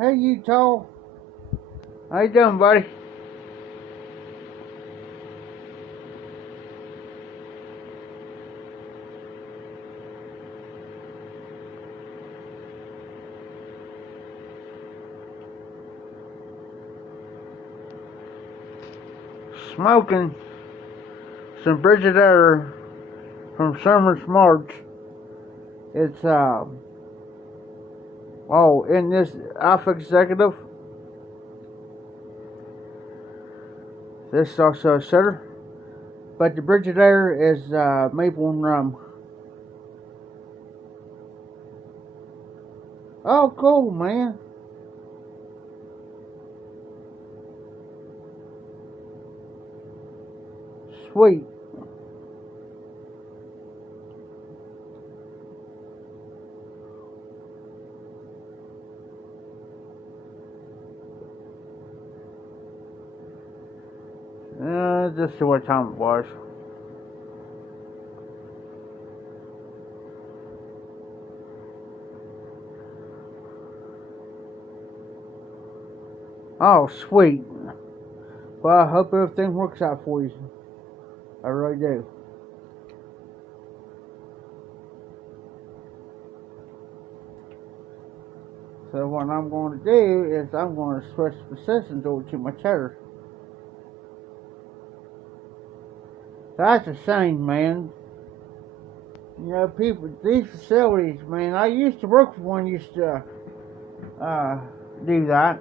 Hey, Utah. How you doing, buddy? Smoking some Frigidaire from Summer's March. It's in this Alpha Executive. This is also a cider, but the Frigidaire is maple and rum. Oh, cool, man. Sweet. Just see what time it was. Oh, sweet. Well, I hope everything works out for you. I really do. So what I'm going to do is I'm going to switch the systems over to my cheddar. That's a shame, man. You know, people, these facilities, man, I used to work for one used to do that.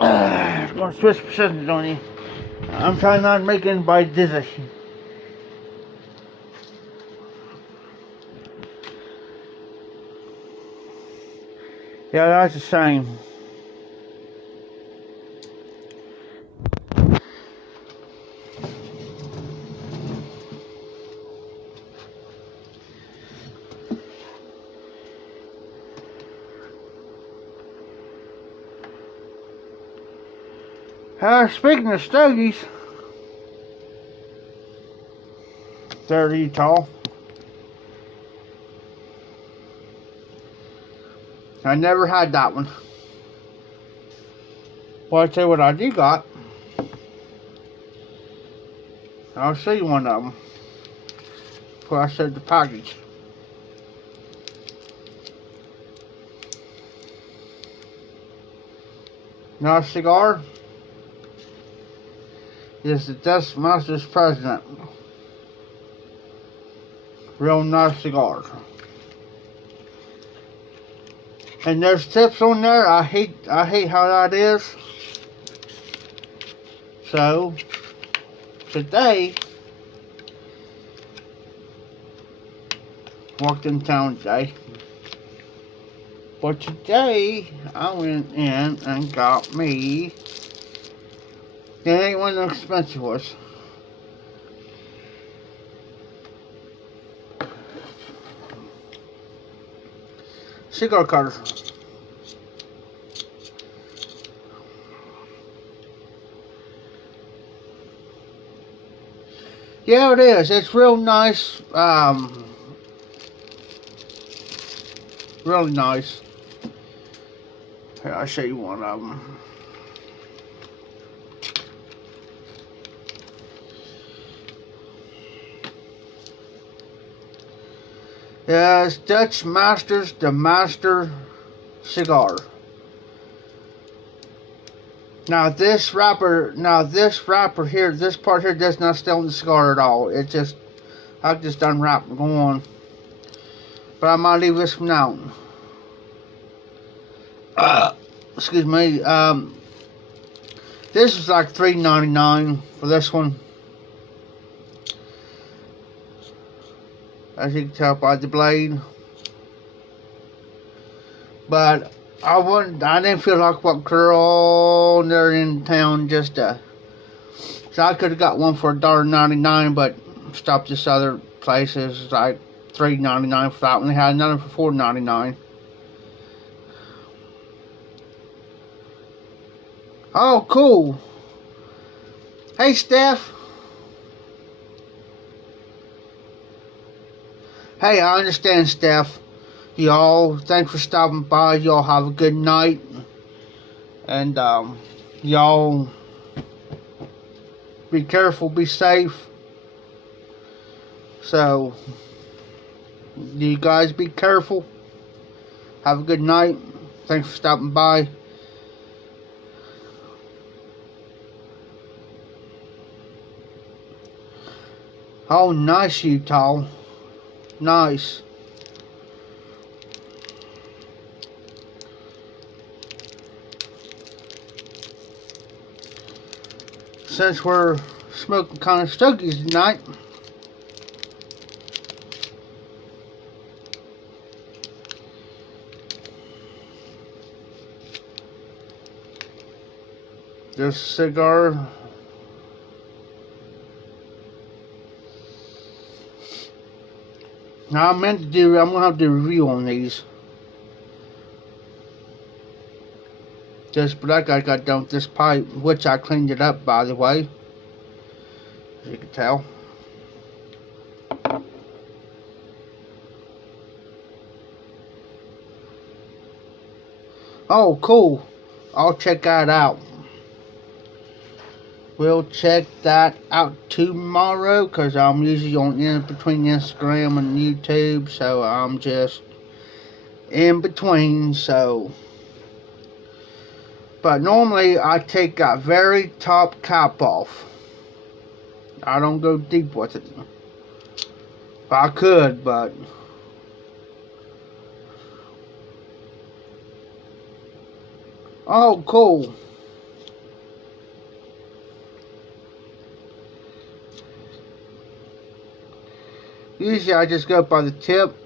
I'm going to switch positions on you. I'm trying not to make anybody dizzy. Yeah, that's a shame. Speaking of stogies, there, Utah. I never had that one. Well, I'll tell you what I do got. I'll show you one of them before I show the package. Nice cigar. This is the Dust Masters President. Real nice cigar. And there's tips on there. I hate how that is. So today, walked in town today. But today I went in and got me. It ain't one of the expensive ones. Cigar cutter. Yeah, it is. It's real nice. Really nice. Here, I'll show you one of them. Yeah, it's Dutch Masters, the Master cigar. Now this wrapper here, this part here does not stain the cigar at all. It just, I just unwrap and go on. But I might leave this one out. Excuse me. This is like $3.99 for this one. As you can tell by the blade. But I didn't feel like what girl there in town just so I could have got one for $1.99, but stopped this other places like $3.99 for that one. They had another for $4.99. Oh, cool. Hey, Steph. Hey, I understand, Steph. Y'all, thanks for stopping by. Y'all have a good night. And, y'all be careful, be safe. So, you guys be careful. Have a good night. Thanks for stopping by. Oh, nice, Utah. Nice. Since we're smoking kind of stogies tonight, this cigar now I'm gonna have to do a review on these. But like I got done with this pipe, which I cleaned it up, by the way, as you can tell. Oh, cool. I'll check that out. We'll check that out tomorrow, because I'm usually on between Instagram and YouTube, so I'm just in between, so. But normally I take that very top cap off. I don't go deep with it. I could, but oh, cool. Usually I just go by the tip.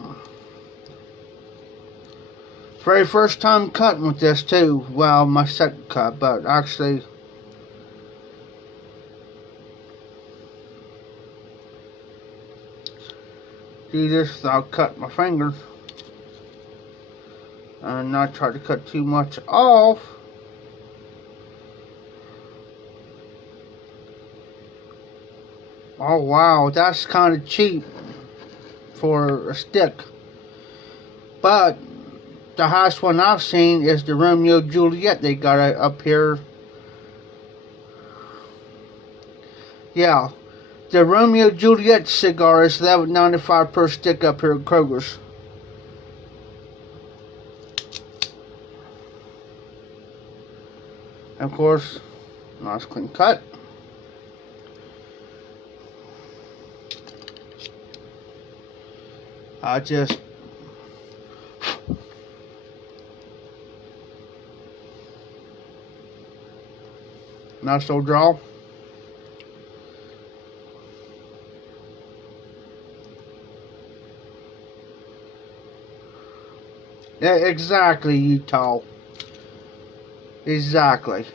Very first time cutting with this too. Well, my second cut, but actually do this without cutting my fingers. And not try to cut too much off. Oh wow, that's kind of cheap for a stick. But the highest one I've seen is the Romeo Juliet they got up here. Yeah, the Romeo Juliet cigar is $11.95 per stick up here at Kroger's. Of course, nice clean cut. I just nostril draw. Yeah, exactly, Utah. Exactly.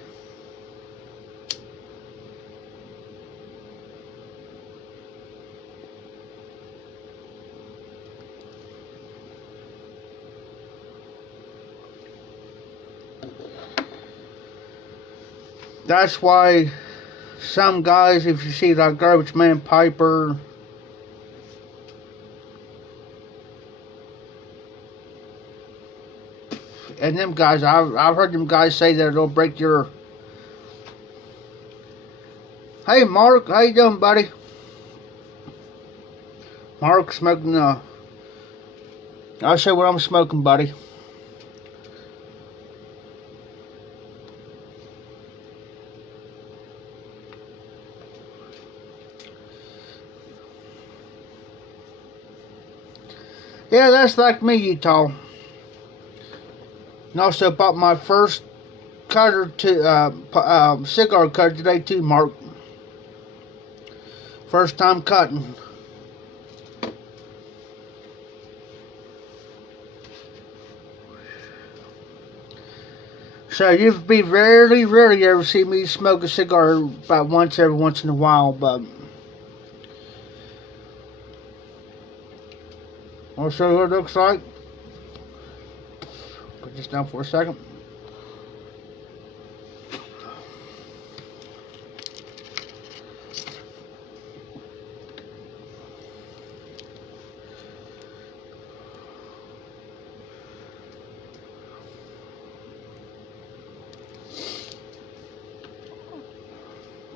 That's why some guys, if you see like Garbage Man Piper, and them guys, I've heard them guys say that it'll break your. Hey Mark, how you doing, buddy? Mark smoking. I'll show you what I'm smoking, buddy. Yeah, that's like me, Utah. And also bought my first cutter to cigar cutter today too, Mark. First time cutting. So you'd be rarely ever see me smoke a cigar about every once in a while, but I'll show you what it looks like. Put this down for a second.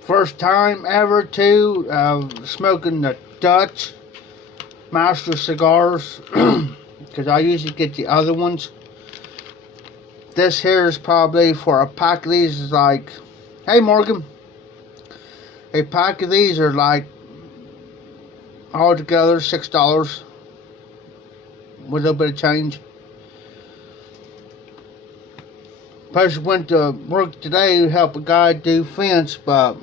First time ever too smoking the Dutch Master cigars, because I usually get the other ones. This here is probably for a pack of these is like, hey Morgan, a pack of these are like altogether $6 with a little bit of change. Plus went to work today to help a guy do fence, but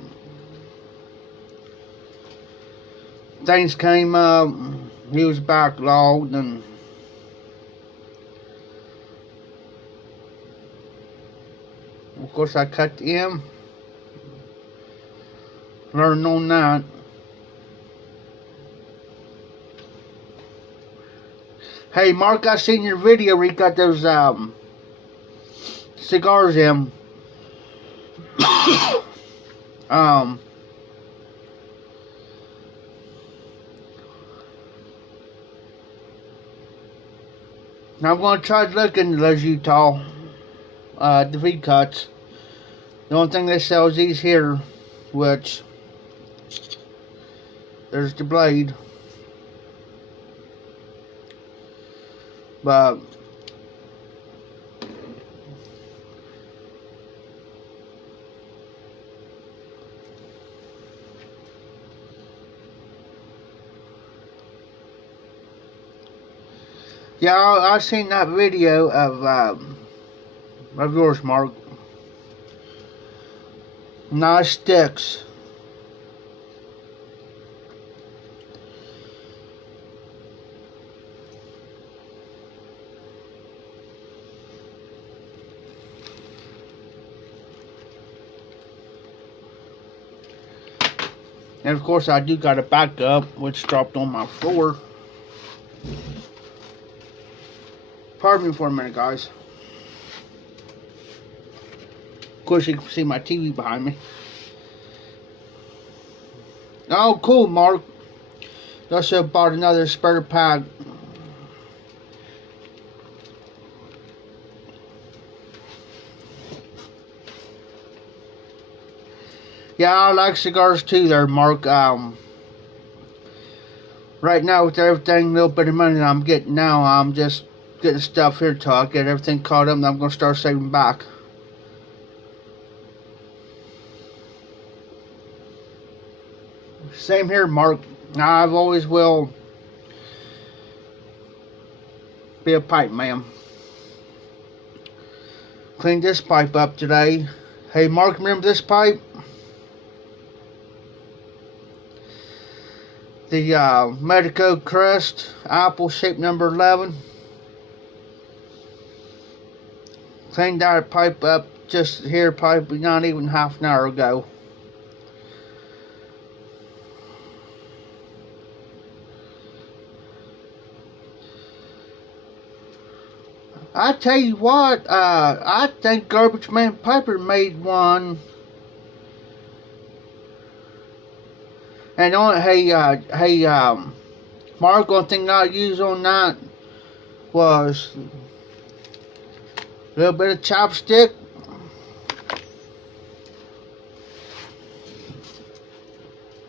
things came up. He was backlogged, and of course I cut the M. Learned on that. Hey Mark, I seen your video where you got those cigars in. Now I'm going to try to look into those Utah, the V-cuts. The only thing they sell is these here, which, there's the blade. But, yeah, I seen that video of yours, Mark. Nice sticks. And of course I do got a backup which dropped on my floor. Pardon me for a minute, guys. Of course you can see my TV behind me. Oh cool, Mark. I also bought another spare pack. Yeah, I like cigars too there, Mark. Right now with everything, a little bit of money that I'm getting now, I'm just getting stuff here till I get everything caught up, and I'm going to start saving back. Same here, Mark. I've always will be a pipe man. Cleaned this pipe up today. Hey, Mark, remember this pipe? The Medico Crest Apple shape number 11. Cleaned that pipe up just here, probably not even half an hour ago. I tell you what, I think Garbage Man Piper made one. And on, hey, Mark, one thing I used on that was A little bit of chopstick.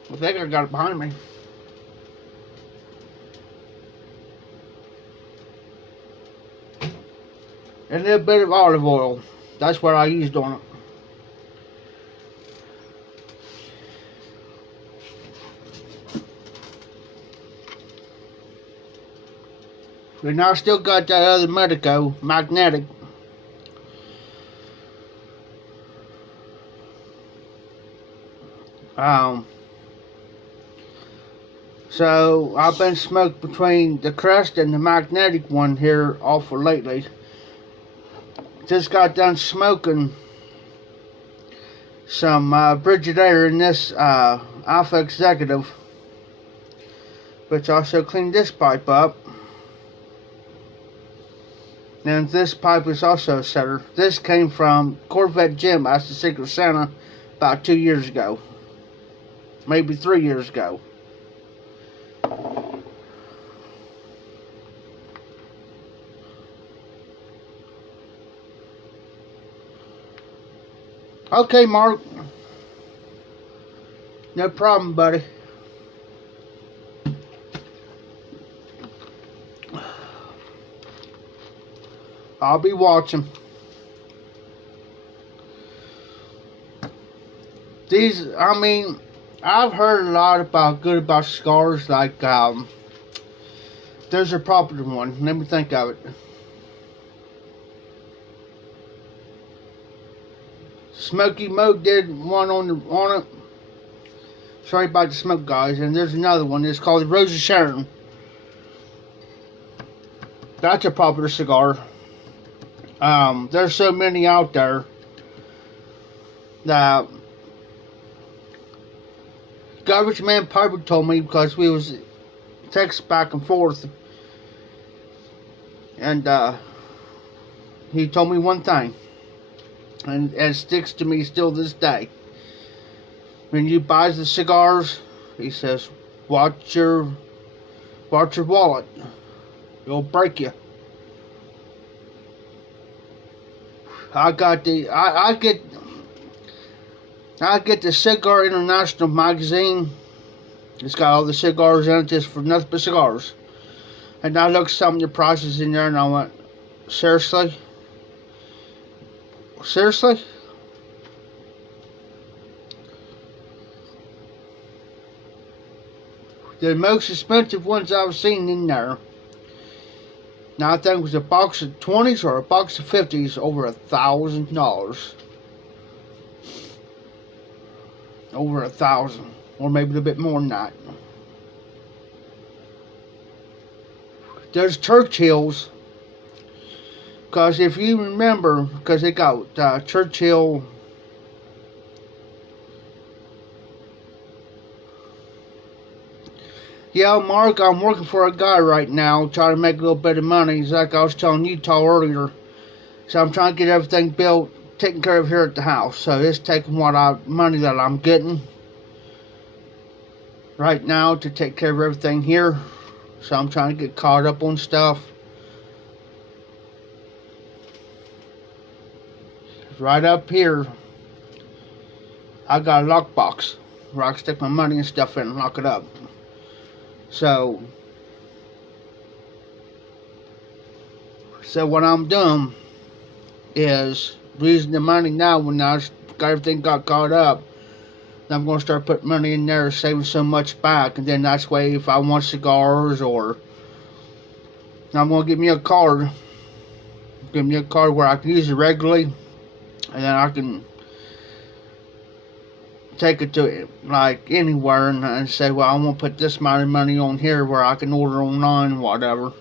I think I got it behind me. And a little bit of olive oil. That's what I used on it. And I still got that other Medico magnetic. So I've been smoked between the Crest and the magnetic one here awful lately. Just got done smoking some Frigidaire in this Alpha Executive, which also cleaned this pipe up. And this pipe is also a setter. This came from Corvette Jim as the Secret Santa about 2 years ago. Maybe 3 years ago. Okay, Mark. No problem, buddy. I'll be watching. These, I mean, I've heard a lot about cigars. Like, there's a popular one. Let me think of it. Smoky Mo did one on it. Sorry about the smoke, guys. And there's another one. It's called the Rose of Sharon. That's a popular cigar. There's so many out there that Garbage Man Piper told me, because we was text back and forth, and he told me one thing, and it sticks to me still this day. When you buy the cigars, he says, watch your wallet. It'll break you. I get the Cigar International magazine. It's got all the cigars in it, just for nothing but cigars. And I looked some of the prices in there, and I went, seriously? Seriously? The most expensive ones I've seen in there, now I think it was a box of 20s or a box of 50s, over $1,000. Over 1,000, or maybe a little bit more than that. There's Churchill's, because if you remember, because they got Churchill. Yeah, Mark, I'm working for a guy right now, trying to make a little bit of money. It's like I was telling Utah earlier. So I'm trying to get everything built, taken care of here at the house. So it's taking money that I'm getting right now to take care of everything here. So I'm trying to get caught up on stuff. Right up here, I got a lockbox where I can stick my money and stuff in and lock it up. So what I'm doing is using the money now. When everything got caught up, I'm going to start putting money in there, saving so much back, and then that's way if I want cigars, or I'm going to give me a card where I can use it regularly, and then I can take it to like anywhere and say, well, I want to put this amount of money on here where I can order online, whatever.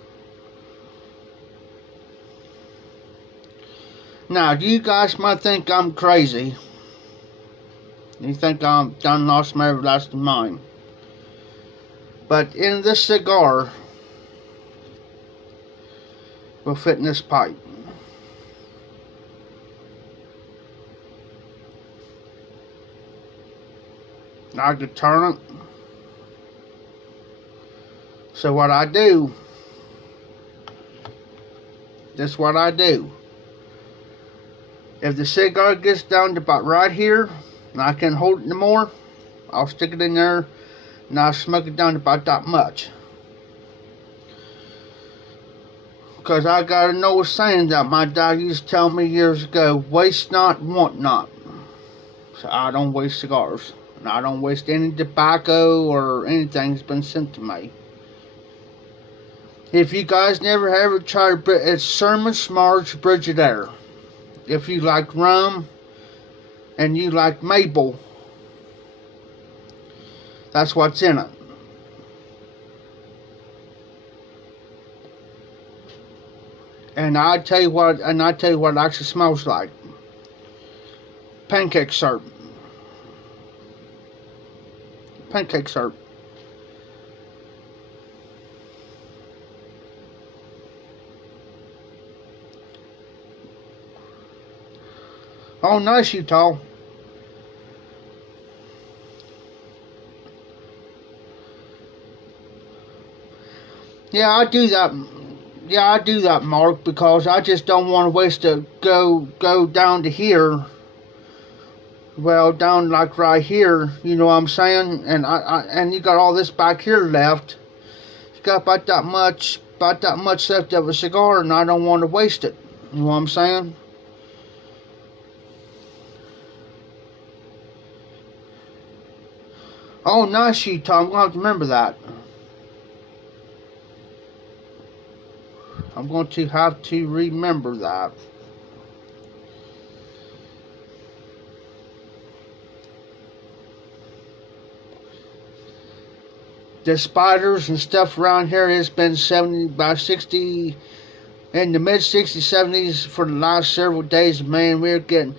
Now, you guys might think I'm crazy. You think I'm done lost my everlasting mind. But in this cigar will fit in this pipe. I could turn it. So what I do, this is what I do. If the cigar gets down to about right here, and I can hold it no more, I'll stick it in there and I'll smoke it down to about that much. Because I got an old saying that my dad used to tell me years ago, waste not, want not. So I don't waste cigars. And I don't waste any tobacco or anything that's been sent to me. If you guys never ever tried it, it's Sermon Marge Brigidaire. If you like rum and you like maple, that's what's in it. And I tell you what it actually smells like. Pancake syrup. Pancake syrup. Oh, nice, Utah. Yeah, I do that. Yeah, I do that, Mark, because I just don't want to waste to go down to here. Well, down like right here, you know what I'm saying? And and you got all this back here left. You got about that much left of a cigar, and I don't want to waste it. You know what I'm saying? Oh, nice, Utah. I'm gonna have to remember that. I'm going to have to remember that. The spiders and stuff around here has been 70 by 60 in the mid 60s, 70s for the last several days. Man, we're getting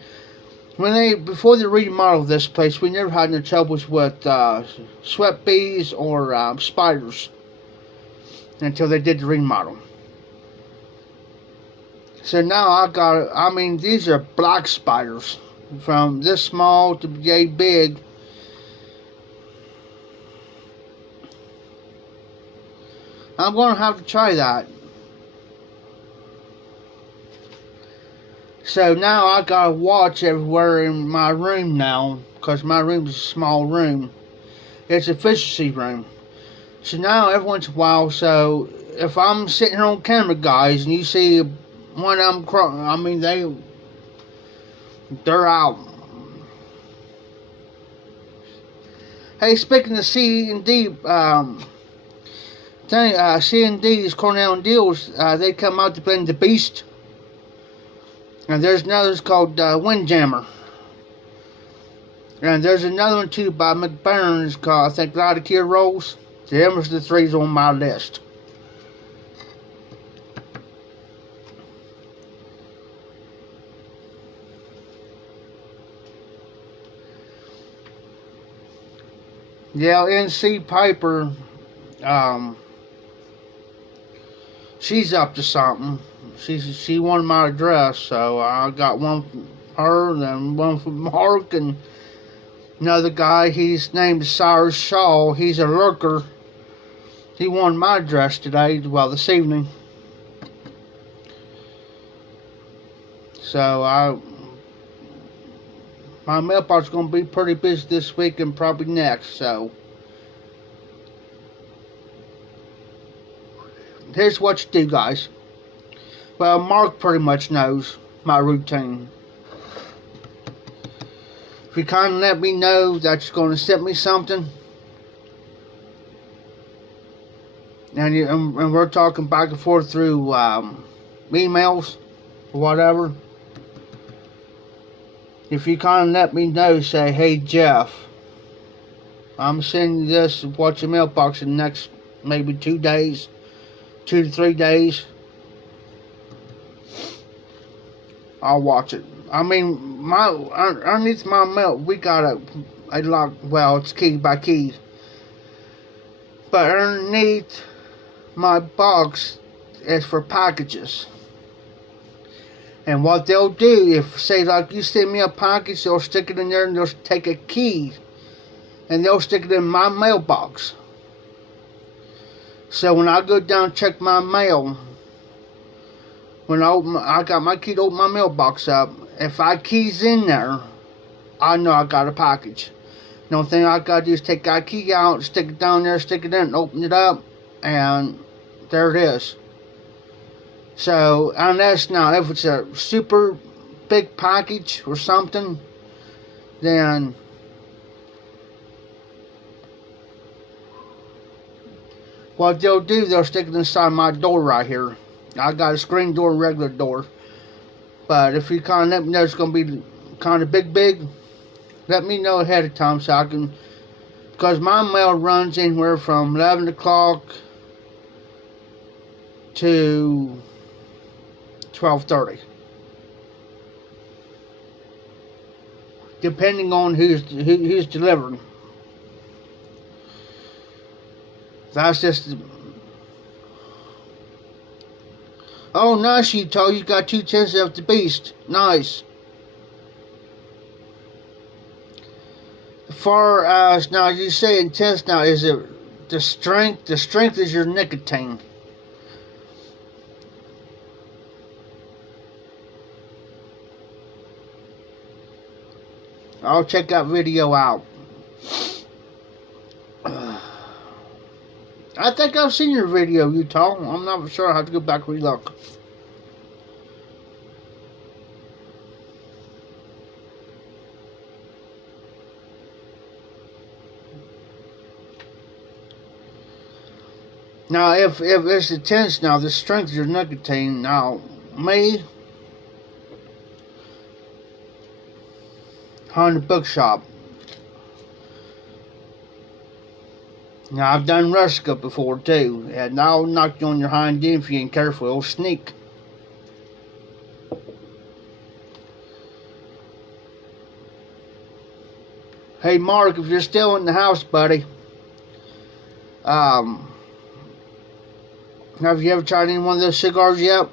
before they remodeled this place, we never had any troubles with sweat bees or spiders until they did the remodel. So now these are black spiders from this small to yay big. I'm going to have to try that. So now I got a watch everywhere in my room now, because my room is a small room. It's an efficiency room. So now every once in a while, so if I'm sitting here on camera, guys, and you see one of them, they're out. Hey, speaking of C&D, C&D's Cornell and Deals, they come out to blend the Beast. And there's another called Windjammer. And there's another one too by McBurn's called, I think, Light of Cure Rolls. Them was the threes on my list. Yeah, NC Piper, she's up to something. She wanted my address, so I got one from her, then one from Mark, and another guy. He's named Cyrus Shaw. He's a lurker. He wanted my address today, well, this evening. So my mailbox is going to be pretty busy this week and probably next. So here's what you do, guys. Well, Mark pretty much knows my routine. If you kind of let me know that you're going to send me something, and we're talking back and forth through emails or whatever. If you kind of let me know, say, hey Jeff, I'm sending this, watch your mailbox in the next maybe 2 days, 2 to 3 days. I'll watch it. I mean, underneath my mail, we got a lock. Well, it's key by key. But underneath my box is for packages. And what they'll do, if say like you send me a package, they'll stick it in there and they'll take a key and they'll stick it in my mailbox. So when I go down and check my mail, when I got my key to open my mailbox up, if I keys in there, I know I got a package. The only thing I gotta do is take that key out, stick it down there, stick it in, open it up, and there it is. So, unless now, if it's a super big package or something, then what they'll do, they'll stick it inside my door right here. I got a screen door, regular door. But if you kind of let me know it's going to be kind of big, let me know ahead of time so I can, because my mail runs anywhere from 11 o'clock to 12:30. Depending on who's delivering. That's just. Oh, nice, Utah. You got 2 tenths of the beast. Nice. As far as now, you say intense. Now, is it the strength? The strength is your nicotine. I'll check that video out. I think I've seen your video, Utah. I'm not sure. I have to go back and relook. Now, if it's intense, now the strength of your nicotine. Now, me, 100 Bookshop. Now, I've done Ruska before too, and I'll knock you on your hind end if you ain't careful. It'll sneak. Hey, Mark, if you're still in the house, buddy, have you ever tried any one of those cigars yet?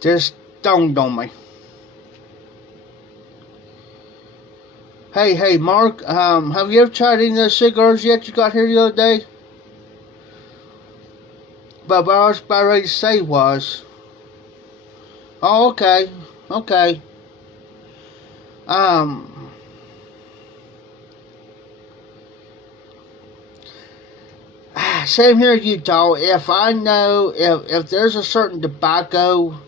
Just dawned on me. Hey, Mark, have you ever tried any of those cigars yet you got here the other day? But what I was about ready to say was... Oh, okay. Same here, Utah. If I know, if there's a certain tobacco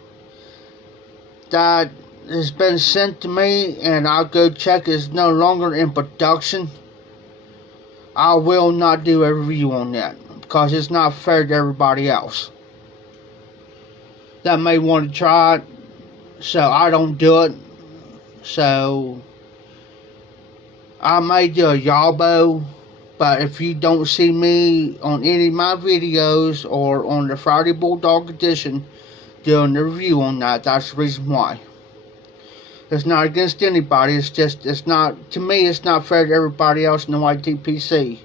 that has been sent to me and I'll go check is no longer in production, I will not do a review on that because it's not fair to everybody else that may want to try it. So I don't do it. So I may do a Yabo, but if you don't see me on any of my videos or on the Friday Bulldog Edition doing a review on that, that's the reason why. It's not against anybody, it's just, it's not, to me, it's not fair to everybody else in the YTPC.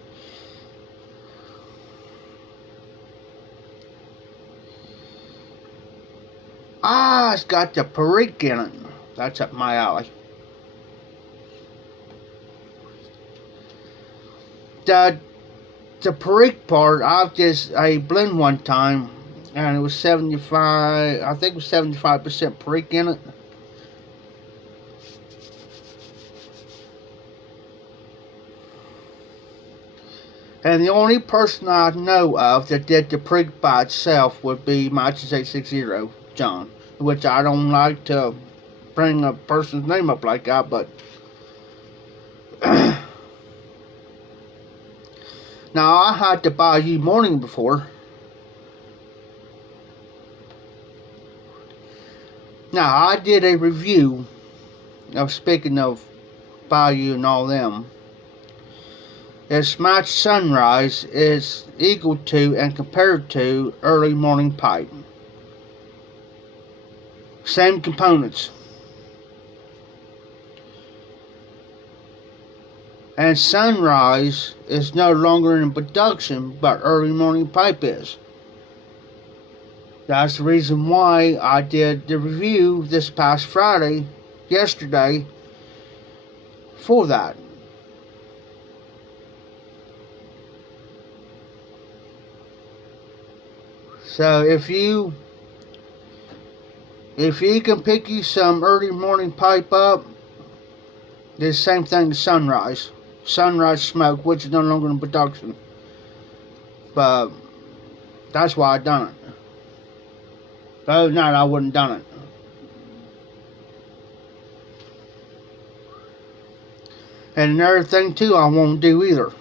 Ah, it's got the Perique in it. That's up my alley. The Perique part, I blend one time, and it was 75, I think it was 75% Perique in it. And the only person I know of that did the Perique by itself would be Matches 860, John. Which I don't like to bring a person's name up like that, but... Now, I had to buy you Morning before. Now, I did a review of, speaking of Bayou and all them. Its Match Sunrise is equal to and compared to Early Morning Pipe. Same components. And Sunrise is no longer in production, but Early Morning Pipe is. That's the reason why I did the review this past Friday, yesterday, for that. So if you can pick you some early morning pipe up, the same thing as Sunrise. Sunrise Smoke, which is no longer in production. But that's why I done it. Other than that, I wouldn't done it. And another thing too, I won't do either.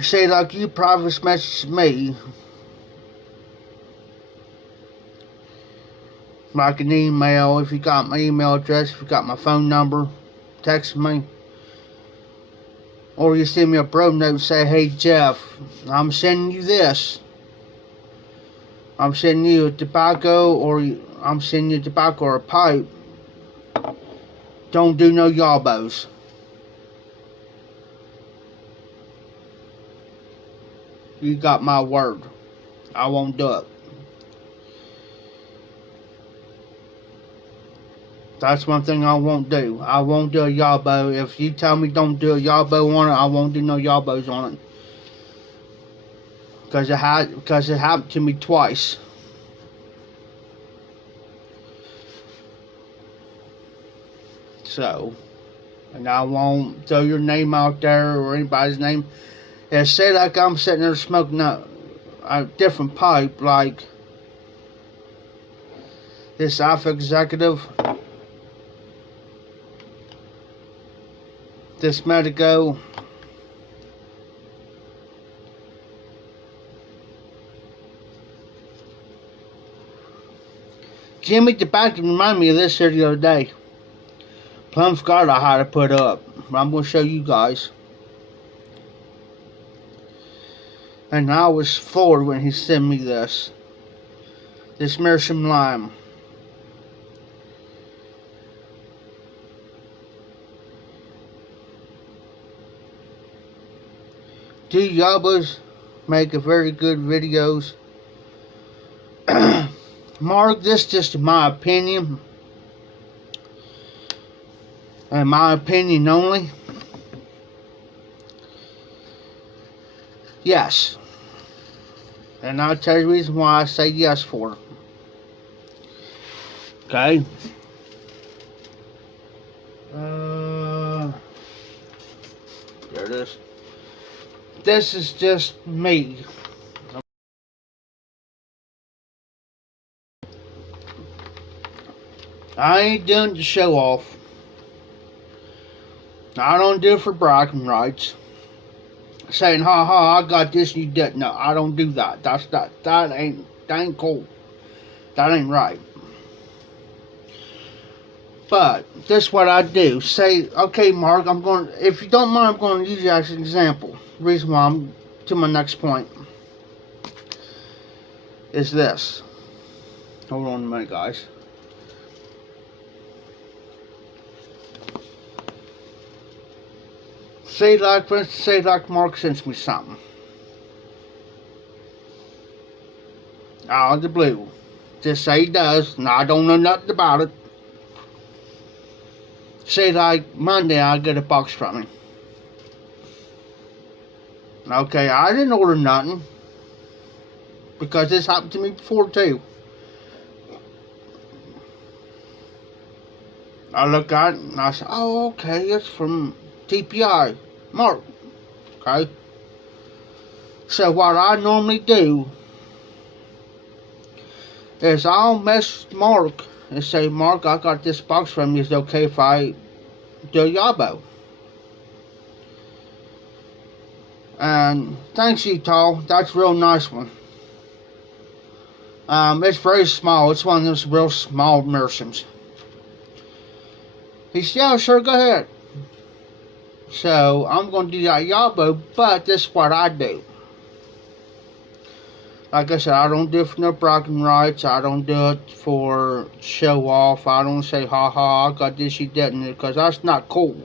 Say like you private message me, like an email, if you got my email address, if you got my phone number, text me. Or you send me a bro note and say, hey Jeff, I'm sending you this. I'm sending you a tobacco, or I'm sending you a tobacco or a pipe. Don't do no yabos. You got my word. I won't do it. That's one thing I won't do. I won't do a yabo. If you tell me don't do a yabo on it, I won't do no yabos on it. Because it happened to me twice. So, and I won't throw your name out there or anybody's name. And say like I'm sitting there smoking a different pipe, like this Alpha Executive, this Medico, Jimmy Tobacco reminded me of this here the other day. Plum forgot how to put up, but I'm going to show you guys. And I was floored when he sent me this. This Meerschaum Lime. Do Yabas make a very good videos. Mark, this just my opinion. And my opinion only. Yes. And I'll tell you the reason why I say yes for. Okay. There it is. This is just me. I ain't doing it to show off. I don't do it for bragging rights. Saying, ha ha, I got this and you didn't. No, I don't do that. That ain't cool. That ain't right. But this is what I do. Say, okay, Mark, if you don't mind, I'm going to use you as an example. The reason why I'm to my next point is this. Hold on a minute, guys. Say like, for instance, say like Mark sends me something. Out of the blue. Just say he does, and I don't know nothing about it. Say like Monday I get a box from him. Okay, I didn't order nothing. Because this happened to me before too. I look at it and I say, oh okay, it's from TPI, Mark. Okay. So what I normally do is I'll message Mark and say, Mark, I got this box from you. Is it okay if I do a yabo? And thanks, Utah. That's a real nice one. It's very small. It's one of those real small Meerschaums. He said, yeah, sure, go ahead. So I'm going to do that yabo, but this is what I do. Like I said, I don't do it for no bragging rights. I don't do it for show off. I don't say, ha ha, I got this, you didn't, because that's not cool.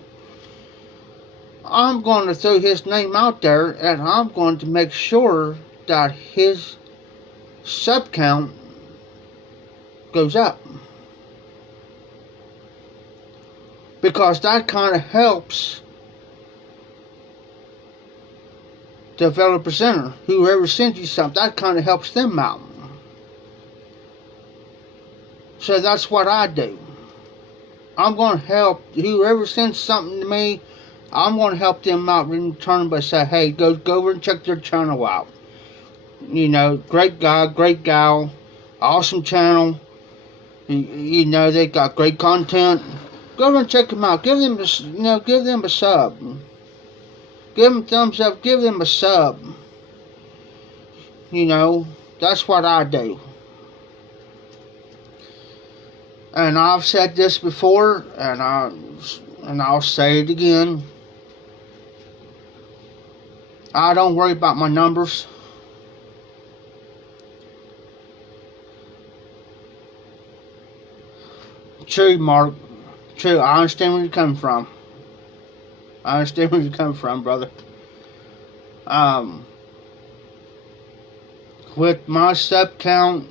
I'm going to throw his name out there, and I'm going to make sure that his sub count goes up. Because that kind of helps Developer Center. Whoever sends you something, that kind of helps them out. So that's what I do. I'm going to help whoever sends something to me. I'm going to help them out in return by saying, hey, go over and check their channel out. You know, great guy, great gal, awesome channel. You know, they got great content. Go over and check them out. Give them a sub. Give them a thumbs up. Give them a sub. You know, that's what I do. And I've said this before, and I'll say it again. I don't worry about my numbers. True, Mark. True. I understand where you're coming from. I understand where you're coming from, brother. With my sub count,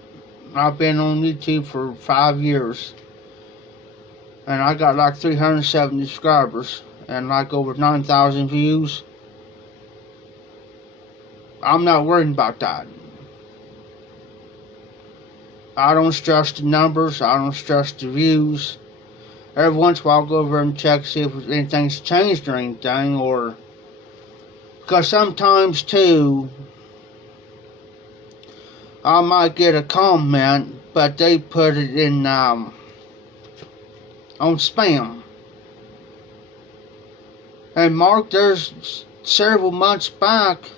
I've been on YouTube for 5 years. And I got like 370 subscribers. And like over 9,000 views. I'm not worried about that. I don't stress the numbers. I don't stress the views. Every once in a while I'll go over and check, see if anything's changed or anything. Or because sometimes too, I might get a comment, but they put it in on spam. And Mark, there's several months back,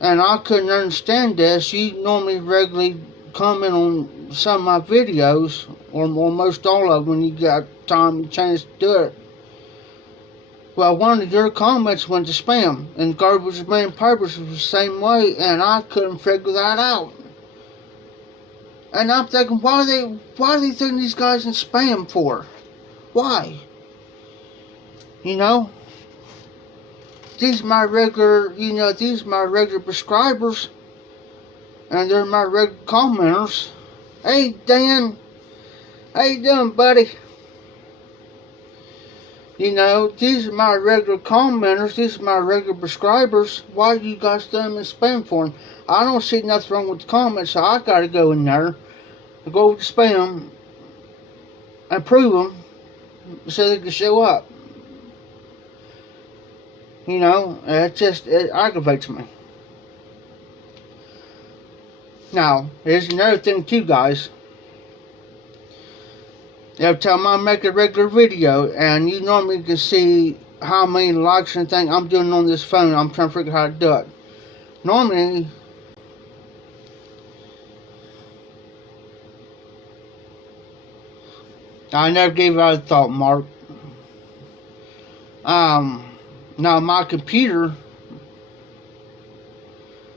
and I couldn't understand this. You normally regularly comment on some of my videos, or most all of them, when you got time and chance to do it. Well, one of your comments went to spam, and Garbage Man Purpose was the same way, and I couldn't figure that out. And I'm thinking, why are they throwing these guys in spam for? Why? You know? These are my regular, these are my regular subscribers, and they're my regular commenters. Hey, Dan. How you doing, buddy? You know, these are my regular commenters. These are my regular subscribers. Why do you guys throw them in spam for them? I don't see nothing wrong with the comments, so I gotta go in there and go over to spam and prove them so they can show up. You know, it aggravates me. Now, here's another thing too, guys. Every time I make a regular video, and you normally can see how many likes and things I'm doing on this phone. I'm trying to figure out how to do it. Normally, I never gave it a thought, Mark. Now my computer,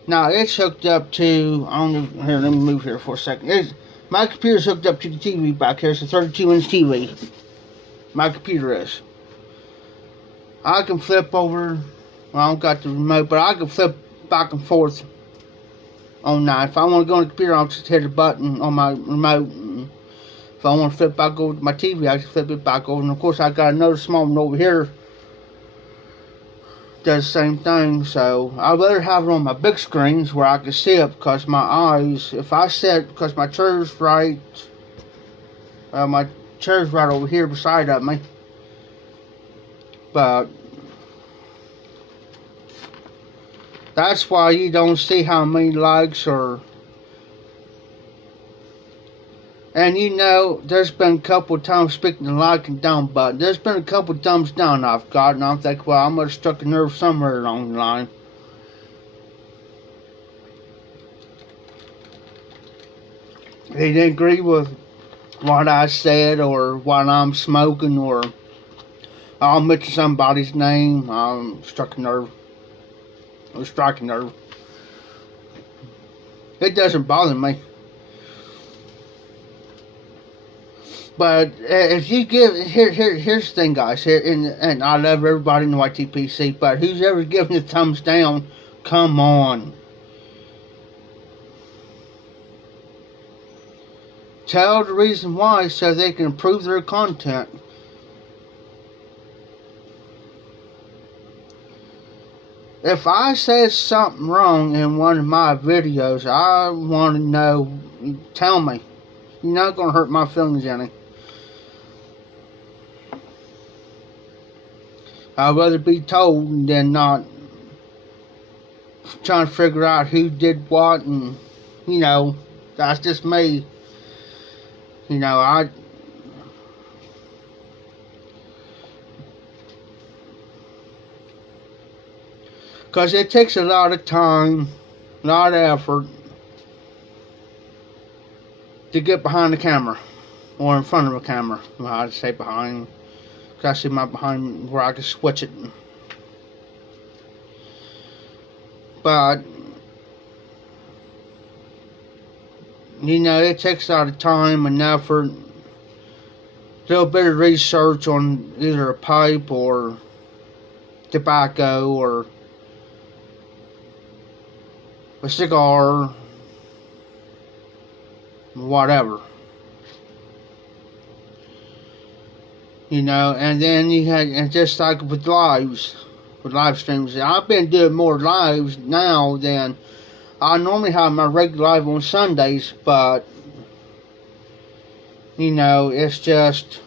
now it's hooked up to, here, let me move here for a second. My computer's hooked up to the TV back here. It's a 32-inch TV. My computer is. I can flip over. Well, I don't got the remote, but I can flip back and forth on that. If I want to go on the computer, I'll just hit a button on my remote. If I want to flip back over to my TV, I can flip it back over. And of course, I got another small one over here. Does the same thing. So I'd rather have it on my big screens where I can see it, because my eyes, if I sit, because my chair's right over here beside of me, but that's why you don't see how many likes or. And you know, there's been a couple of times, speaking of like and down button, there's been a couple of thumbs down I've got, and I'm thinking, well, I must have struck a nerve somewhere along the line. They didn't agree with what I said, or what I'm smoking, or I'll mention somebody's name. Struck a nerve. It was striking nerve. It doesn't bother me. But if you give, here's the thing, guys. And I love everybody in the YTPC, but who's ever given the thumbs down, come on. tell the reason why so they can improve their content. If I say something wrong in one of my videos, I want to know, tell me. You're not going to hurt my feelings any. I'd rather be told than not trying to figure out who did what, and, you know, that's just me. You know, because it takes a lot of time, a lot of effort to get behind the camera, or in front of a camera. Well, I'd say behind, because I see my behind where I can switch it. But, you know, it takes a lot of time and effort, a little bit of research on either a pipe or tobacco or a cigar, whatever. You know, and then you had, and just like with live streams, I've been doing more lives now than I normally have my regular live on Sundays, but, you know, it's just,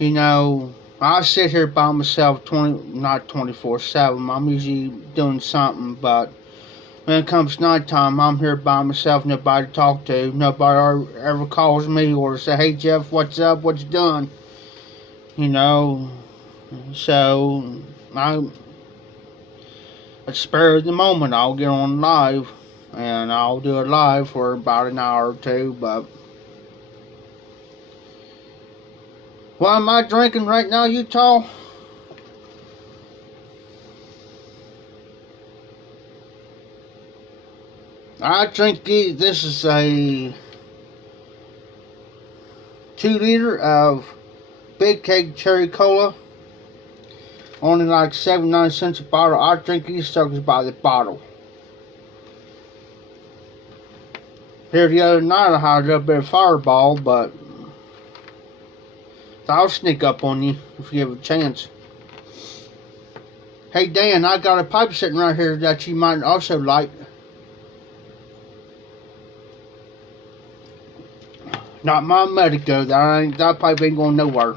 you know, I sit here by myself not 24/7. I'm usually doing something, but when it comes nighttime, I'm here by myself, nobody to talk to. Nobody ever calls me or say, "Hey Jeff, what's up? What you doing?" You know, so at spur of the moment, I'll get on live, and I'll do it live for about an hour or two. But what am I drinking right now, Utah? I drink this is a 2 liter of Big Keg Cherry Cola. Only like 79 cents a bottle. I drink these suckers by the bottle. Here the other night I had a little bit of Fireball, but I'll sneak up on you if you have a chance. Hey Dan, I got a pipe sitting right here that you might also like. Not my Medico. That pipe ain't going nowhere.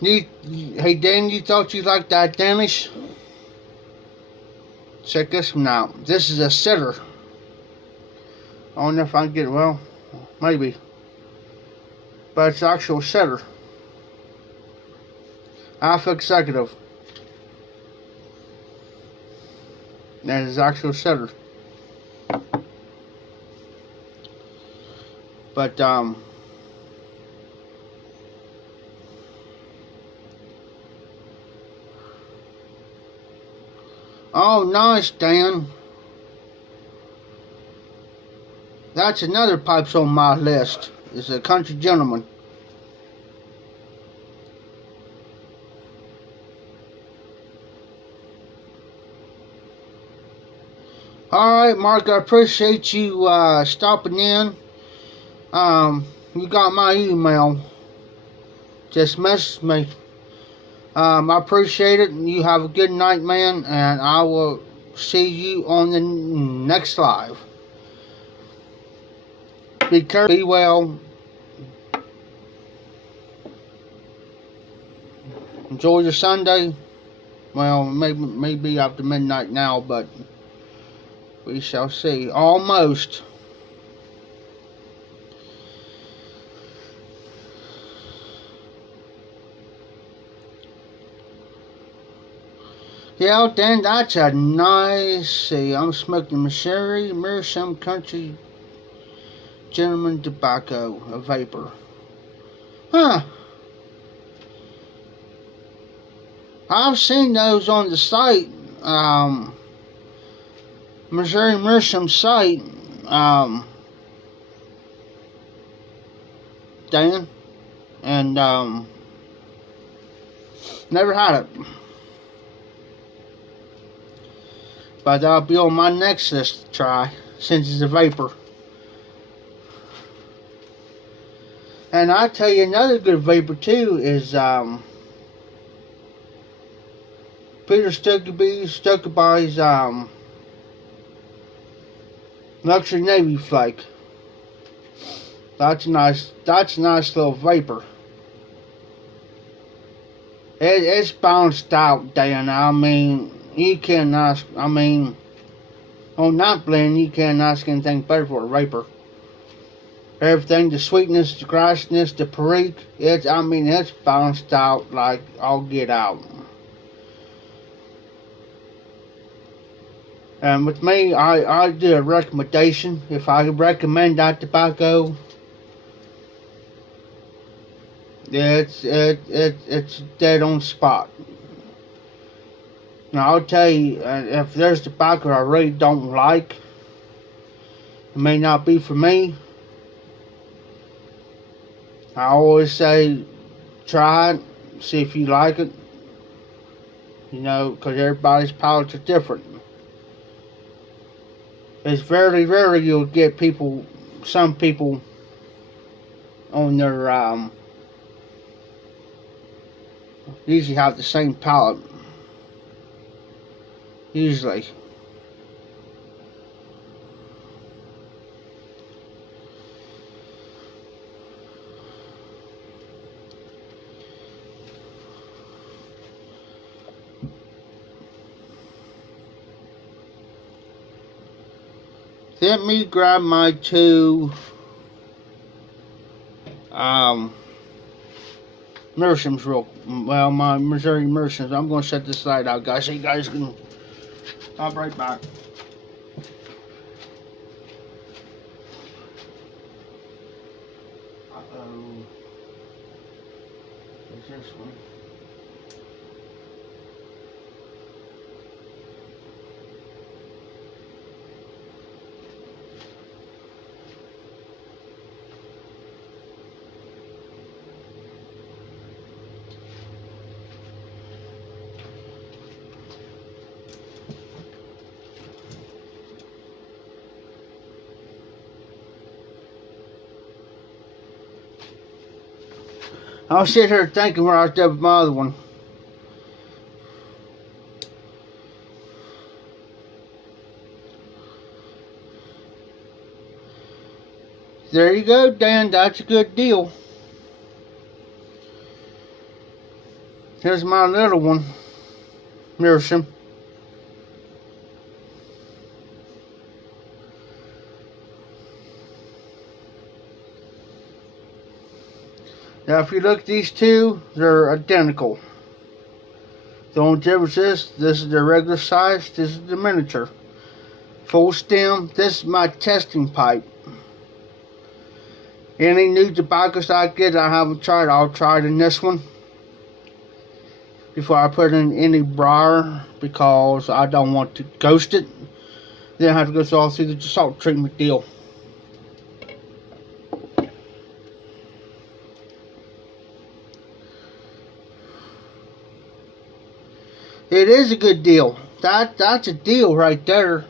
Hey Dan, you thought you liked that Danish? Check this one out. This is a sitter. I don't know if I can get it. Well, maybe. But it's actual sitter. Alpha Executive. That is actual sitter. But, oh, nice, Dan. That's another pipes on my list. It's a Country Gentleman. Alright, Mark, I appreciate you stopping in. You got my email. Just message me. I appreciate it, and you have a good night, man, and I will see you on the next live. Be careful, be well. Enjoy your Sunday. Well, maybe after midnight now, but we shall see. Almost. Yeah, Dan, that's a nice. See, I'm smoking Missouri, Meerschaum Country Gentleman Tobacco, a vapor. Huh. I've seen those on the site, Missouri Meerschaum site, Dan, and never had it. but that'll be on my next list to try, since it's a vapor. And I'll tell you another good vapor too is Peter Stokkebye's Luxury Navy Flake. That's a nice little vapor. It's balanced out, Dan. I mean, you can't ask, on Night Blend, you can't ask anything better for a vapor. Everything, the sweetness, the grassiness, the perique, it's balanced out like all get out. And with me, I do a recommendation. If I recommend that tobacco, it's dead on spot. Now I'll tell you, if there's tobacco I really don't like, it may not be for me. I always say, try it, see if you like it. You know, because everybody's palates are different. It's very rare you'll get some people on their, usually have the same palate. Usually. Let me grab my two Mershams my Missouri Mershams. I'm going to set this light out, guys, so you guys can. I'll be right back. What's this one? I was sitting here thinking where I was done with my other one. There you go, Dan. That's a good deal. Here's my little one, Mersham. Now, if you look at these two, they're identical. The only difference is this is the regular size, this is the miniature. Full stem, this is my testing pipe. Any new tobaccos I get I haven't tried, I'll try it in this one before I put in any briar, because I don't want to ghost it. Then I have to go all through the salt treatment deal. It is a good deal. That's a deal right there.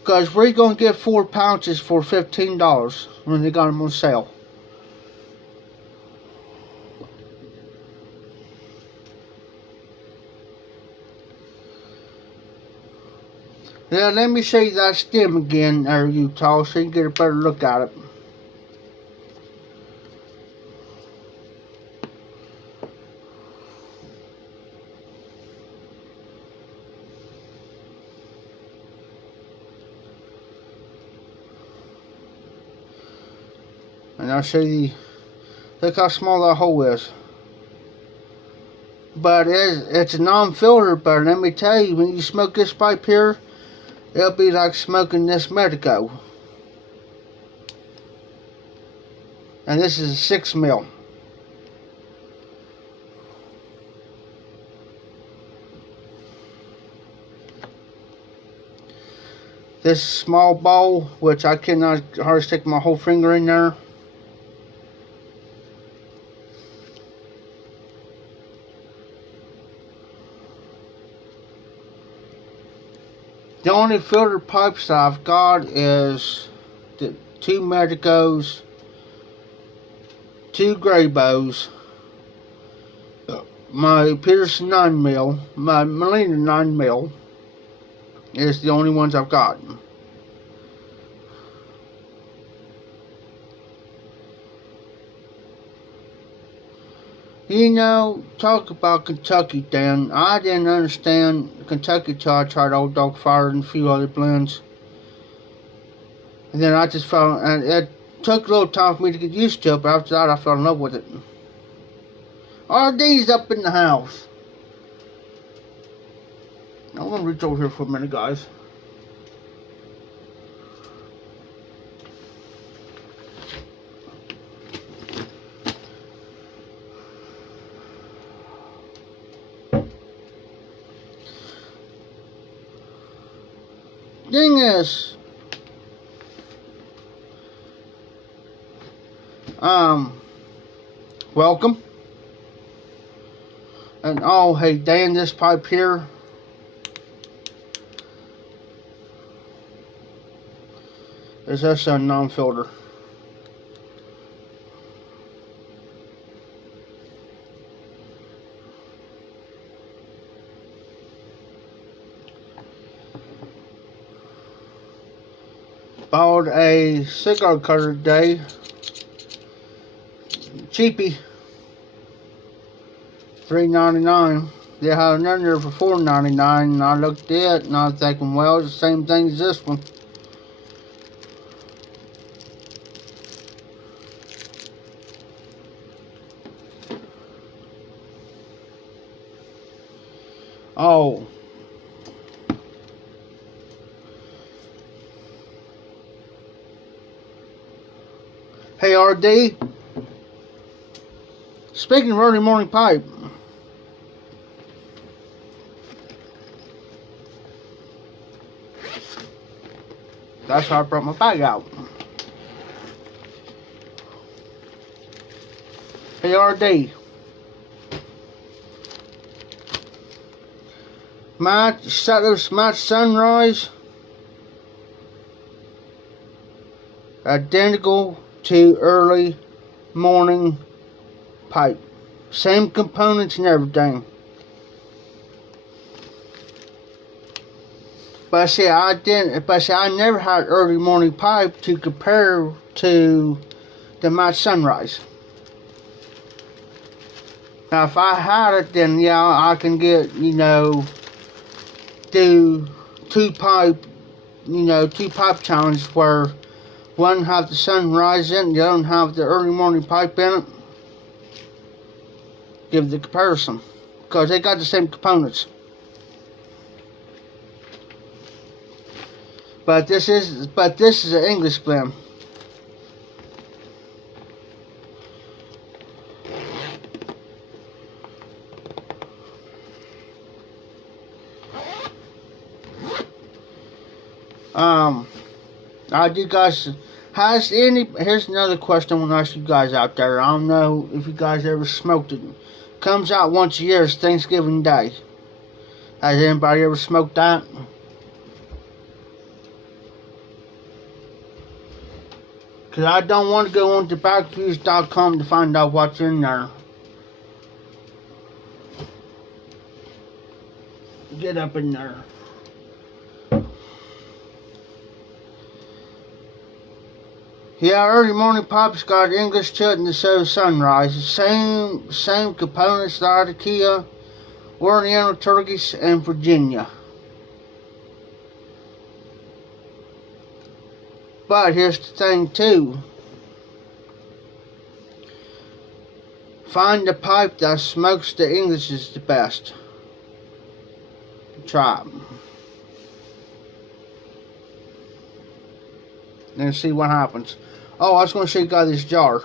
Because we're going to get 4 pouches for $15 when they got them on sale. Yeah, let me show you that stem again there, Utah, so you can get a better look at it. And I'll show you, look how small that hole is. But it's a non-filter, but let me tell you, when you smoke this pipe here, it'll be like smoking this Medico. And this is a 6 mil. This small bowl, which I cannot hardly stick my whole finger in there. The only filter pipes that I've got is the 2 Medicos, 2 Grayboes, my Peterson 9mm, my Molina 9mm is the only ones I've got. You know, talk about Kentucky, Dan. I didn't understand Kentucky till I tried Old Dog Fire and a few other blends. And then I just fell, and it took a little time for me to get used to it, but after that I fell in love with it. RD's up in the house. I'm gonna reach over here for a minute, guys. Thing is, welcome. And oh, hey Dan, this pipe here is just a non-filter. Bought a cigar cutter today, cheapy, $3.99. They had another there for $4.99, and I looked at it and I was thinking, well, it's the same thing as this one. Oh. Hey RD, speaking of early morning pipe, that's how I brought my bag out. Hey RD, match Sunrise, identical to early morning pipe, same components and everything. But see, I never had early morning pipe to compare to the Match Sunrise. Now, if I had it, then yeah, I can get, you know, do two pipe challenges where one have the Sunrise in it, the other have the early morning pipe in it. Give the comparison, because they got the same components. But this is an English blend. Here's another question I want to ask you guys out there. I don't know if you guys ever smoked it. Comes out once a year, it's Thanksgiving Day. Has anybody ever smoked that? Because I don't want to go on to backviews.com to find out what's in there. Get up in there. Yeah, early morning pipe's got English Chut and the So Sunrise. The same components that are the Kia, Oriental Turkish, and Virginia. But here's the thing too. Find the pipe that smokes the Englishes the best. Try it. And see what happens. Oh, I was going to show you guys this jar.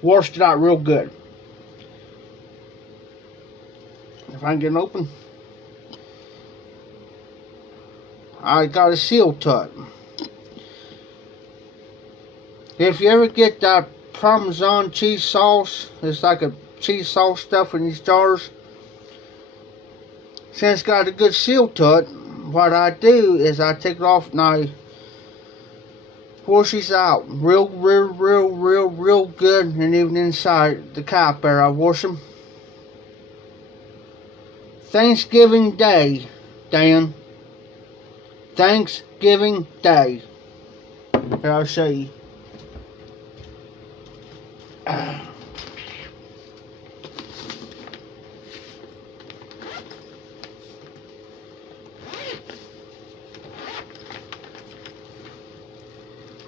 Washed it out real good. If I can get it open. I got a seal to it. If you ever get that Parmesan cheese sauce, it's like a cheese sauce stuff in these jars. since it's got a good seal to it, what I do is I take it off and I wash these out real good, and even inside the cap there I wash them. Thanksgiving Day, Dan. Thanksgiving Day. Here, I'll show you.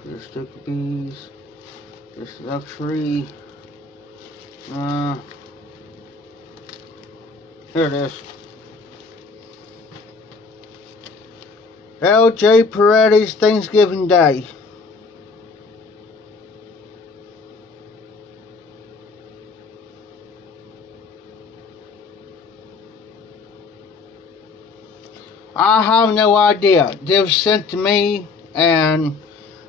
Here's Sticky Bees. This Luxury. Here it is. L.J. Peretti's Thanksgiving Day. I have no idea. They was sent to me, and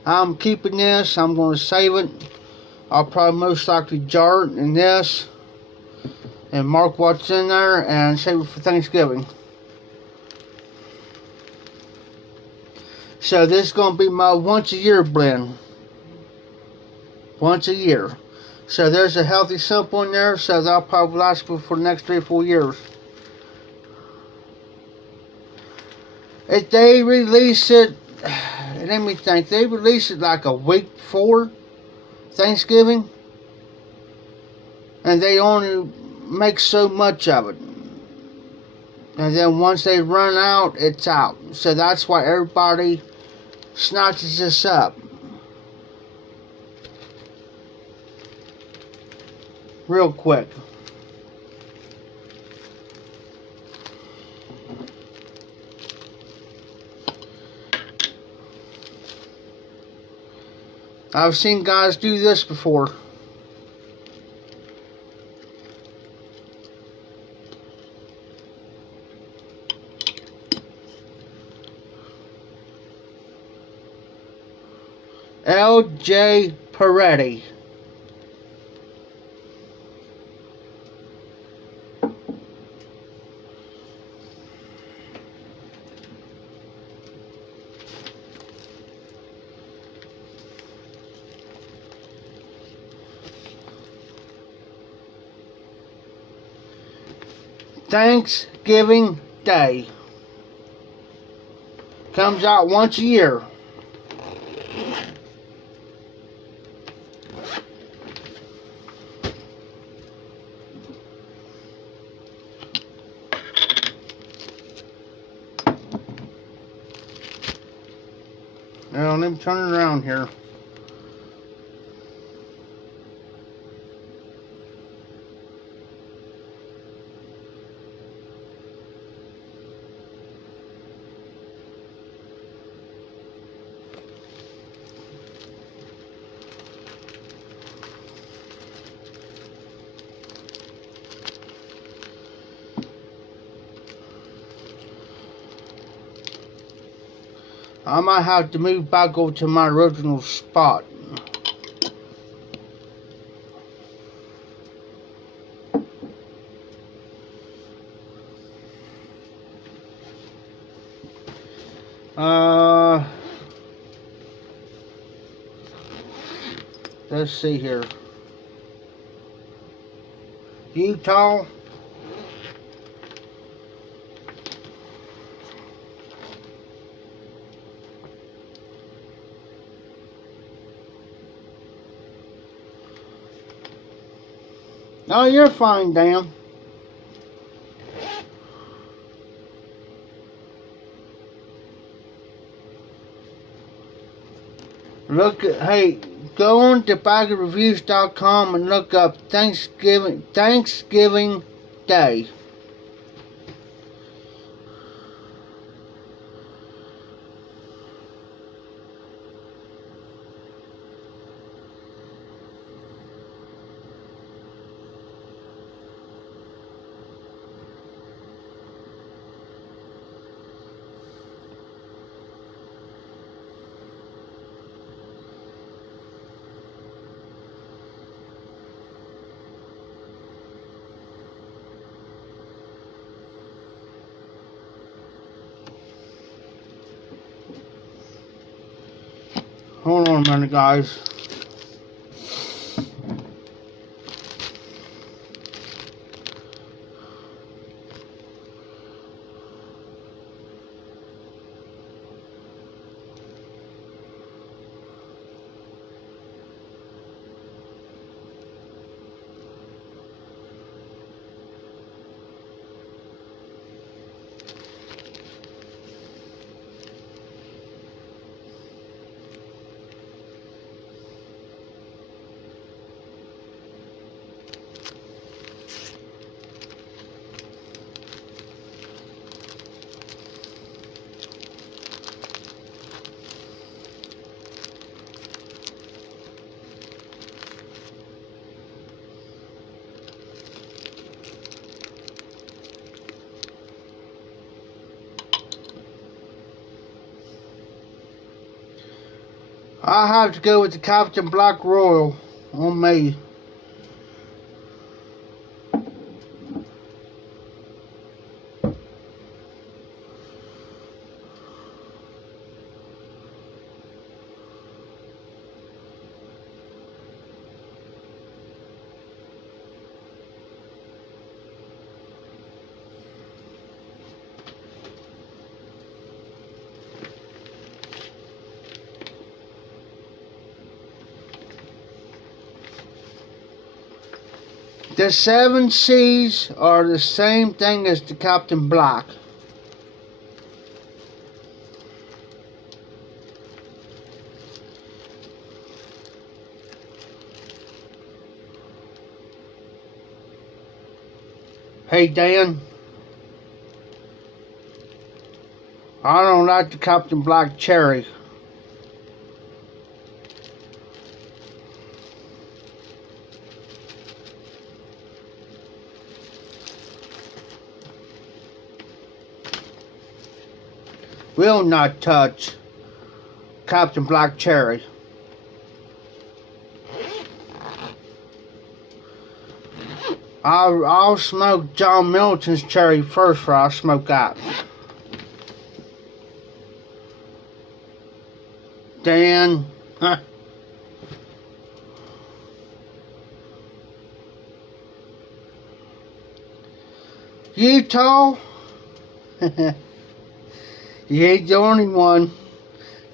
I'm keeping this. I'm going to save it. I'll probably most likely jar it in this and mark what's in there and save it for Thanksgiving. So this is going to be my once a year blend. Once a year. So there's a healthy simple in there, so that'll probably last for the next 3 or 4 years. If they release it, let me think, they release it like a week before Thanksgiving, and they only make so much of it. And then once they run out, it's out. So that's why everybody snatches this up real quick. I've seen guys do this before. L.J. Peretti. Thanksgiving Day. Comes out once a year. Now let me turn it around here. I might have to move back over to my original spot. Let's see here. Utah. Oh, you're fine, Dan. Look at, hey, go on to bagofreviews.com and look up Thanksgiving Day. Hold on a minute, guys. I have to go with the Captain Black Royal on me. The 7 C's are the same thing as the Captain Black. Hey Dan, I don't like the Captain Black Cherry. Will not touch Captain Black Cherry. I'll smoke John Milton's cherry first before I smoke that. Dan, huh? Utah? You ain't the only one.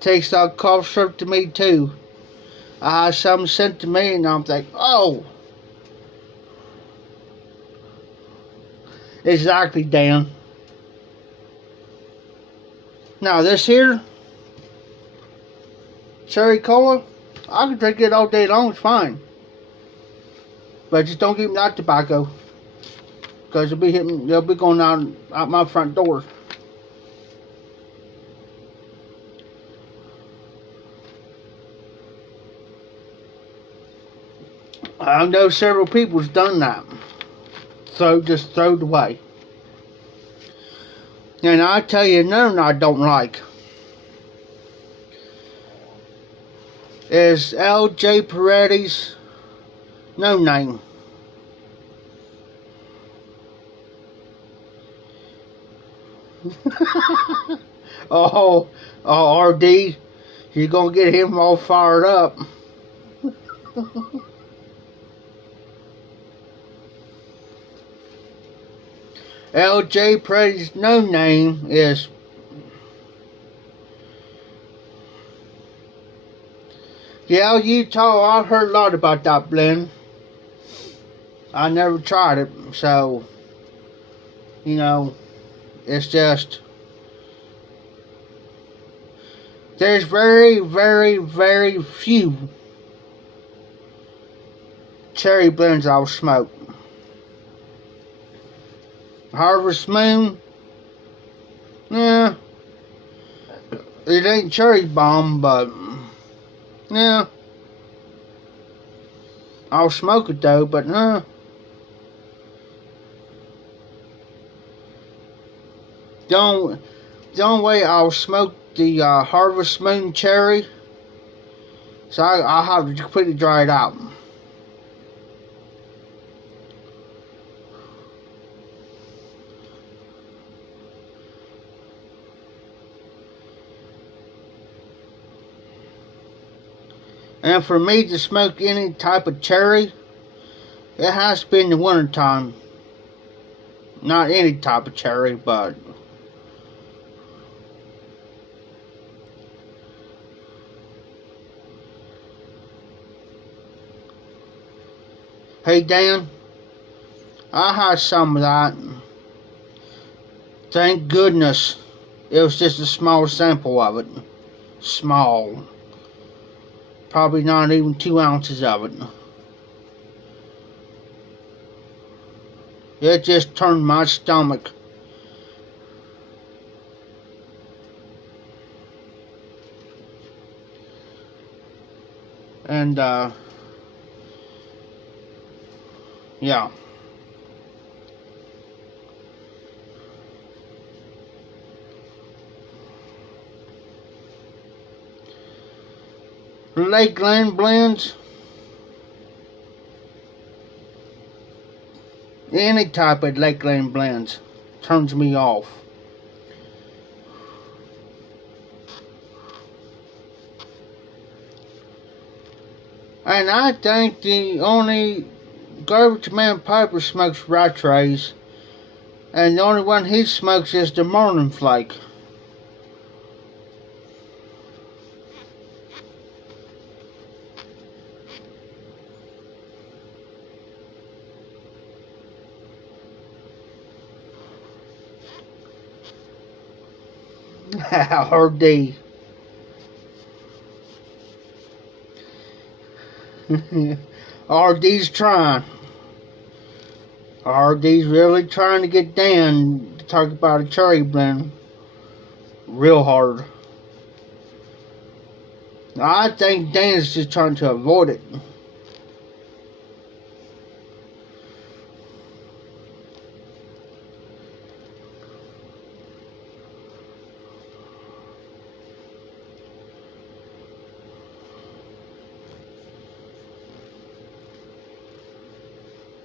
Takes that cough syrup to me too. I had something sent to me and I'm like, oh. Exactly, Dan. Now this here, cherry cola, I can drink it all day long, it's fine. But just don't give me that tobacco. Because they'll be going out my front door. I know several people's done that. So just throw it away. And I tell you another I don't like is L.J. Peretti's No Name. oh, RD, you're gonna get him all fired up. L.J. Peretti's No Name is yeah, Utah. I've heard a lot about that blend. I never tried it, so you know, it's just there's very, very, very few cherry blends I'll smoke. Harvest Moon, yeah, it ain't cherry bomb, but yeah, I'll smoke it though, but the only way I'll smoke the Harvest Moon cherry, so I'll have to completely dry it out. And for me to smoke any type of cherry, it has to be in the wintertime. Not any type of cherry, but hey Dan, I had some of that. Thank goodness it was just a small sample of it. Small. Probably not even 2 ounces of it. It just turned my stomach. And, yeah. Lakeland blends. Any type of Lakeland blends turns me off. And I think the only Garbage Man Piper smokes Rattrays, and the only one he smokes is the Morning Flake. RD. RD's trying. RD's really trying to get Dan to talk about a cherry blend real hard. I think Dan's just trying to avoid it.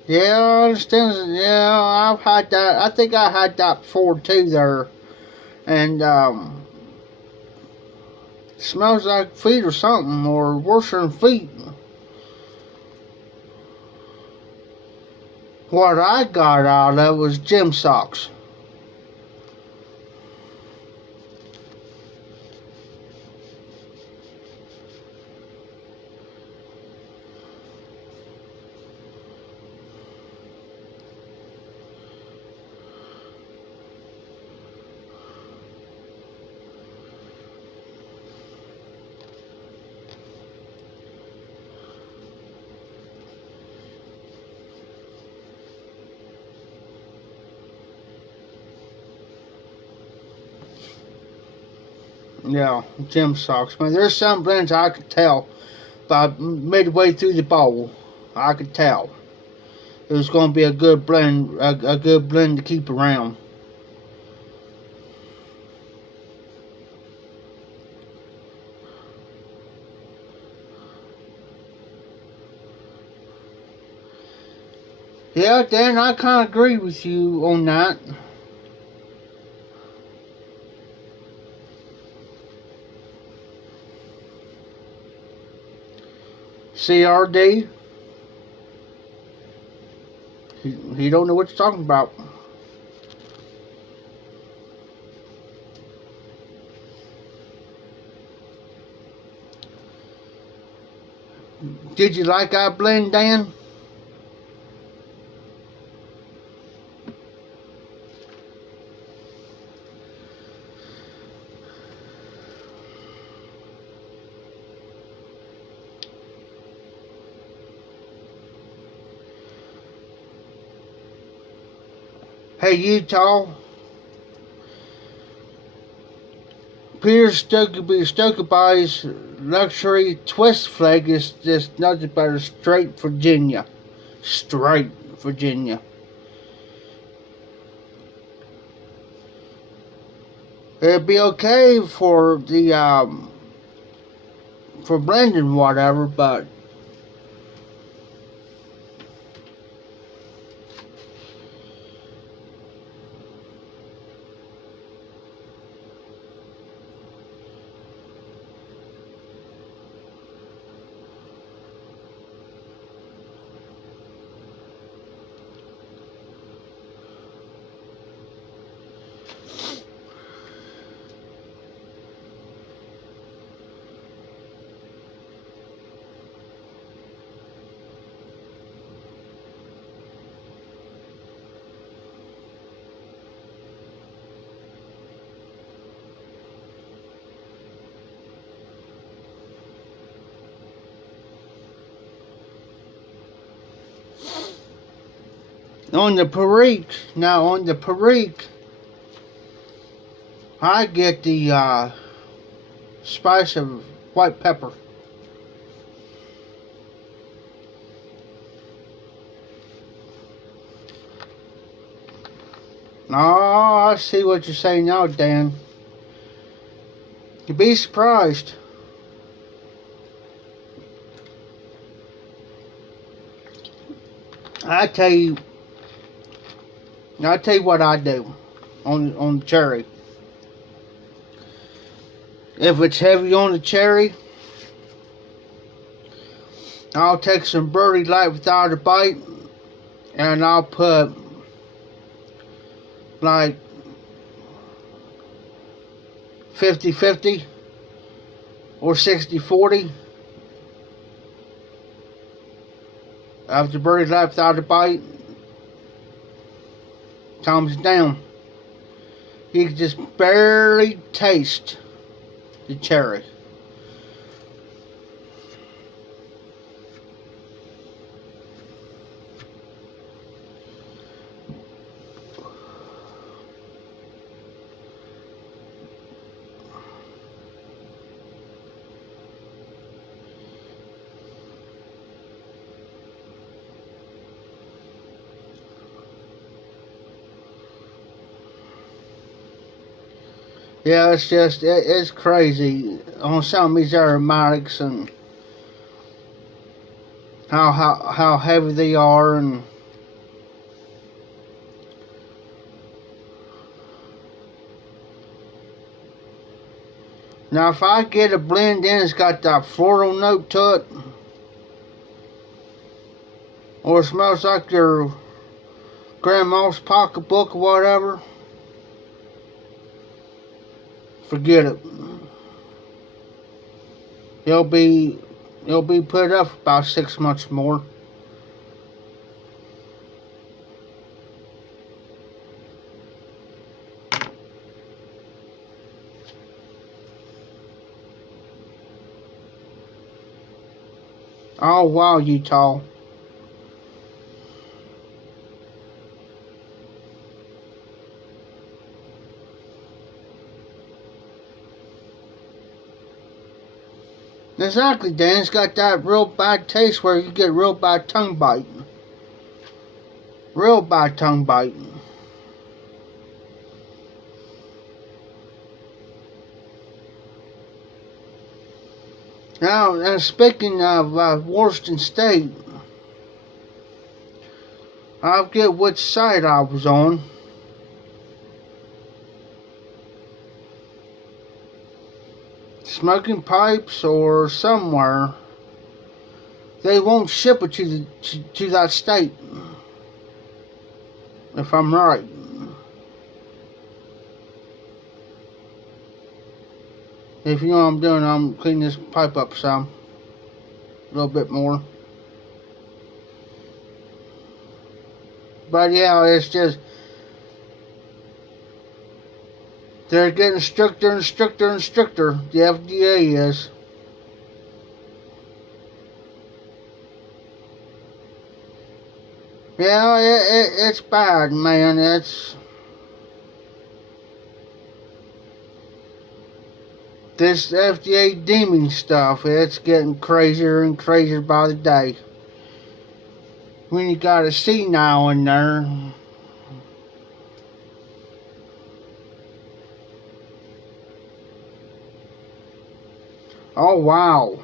Yeah, I understand. Yeah, I've had that. I think I had that before too there. And, smells like feet or something, or worse than feet. What I got out of was gym socks. Yeah, gym socks. Man, there's some blends I could tell by midway through the bowl. I could tell it was going to be a good blend, a good blend to keep around. Yeah, Dan, I kind of agree with you on that. CRD, he don't know what you're talking about. Did you like our blend, Dan? Hey, Utah. Peter Stokkebye's luxury twist flag is just nothing but a straight Virginia. Straight Virginia. It'd be okay for the for blending whatever, but On the Perique, now on the Perique, I get the spice of white pepper. Oh, I see what you're saying now, Dan. You'd be surprised. I tell you what I do on cherry. If it's heavy on the cherry, I'll take some Birdie Light without a bite, and I'll put like 50-50 or 60-40 of the Birdie Light without a bite. Calms it down. You can just barely taste the cherry. Yeah, it's just, it's crazy on some of these aromatics and how heavy they are. And now if I get a blend in, it's got that floral note to it, or it smells like your grandma's pocketbook or whatever, forget it. It'll be put up for about 6 months more. Oh wow, Utah. Exactly, Dan. It's got that real bad taste where you get real bad tongue bite. Real bad tongue bite. Now, speaking of Washington State, I forget which side I was on. Smoking Pipes or somewhere. They won't ship it to that state, if I'm right. If you know what I'm doing, I'm cleaning this pipe up some, a little bit more. But yeah, it's just, they're getting stricter and stricter and stricter. The FDA is. Yeah, it's bad, man. It's this FDA deeming stuff. It's getting crazier and crazier by the day. When you got a senile in there. Oh wow.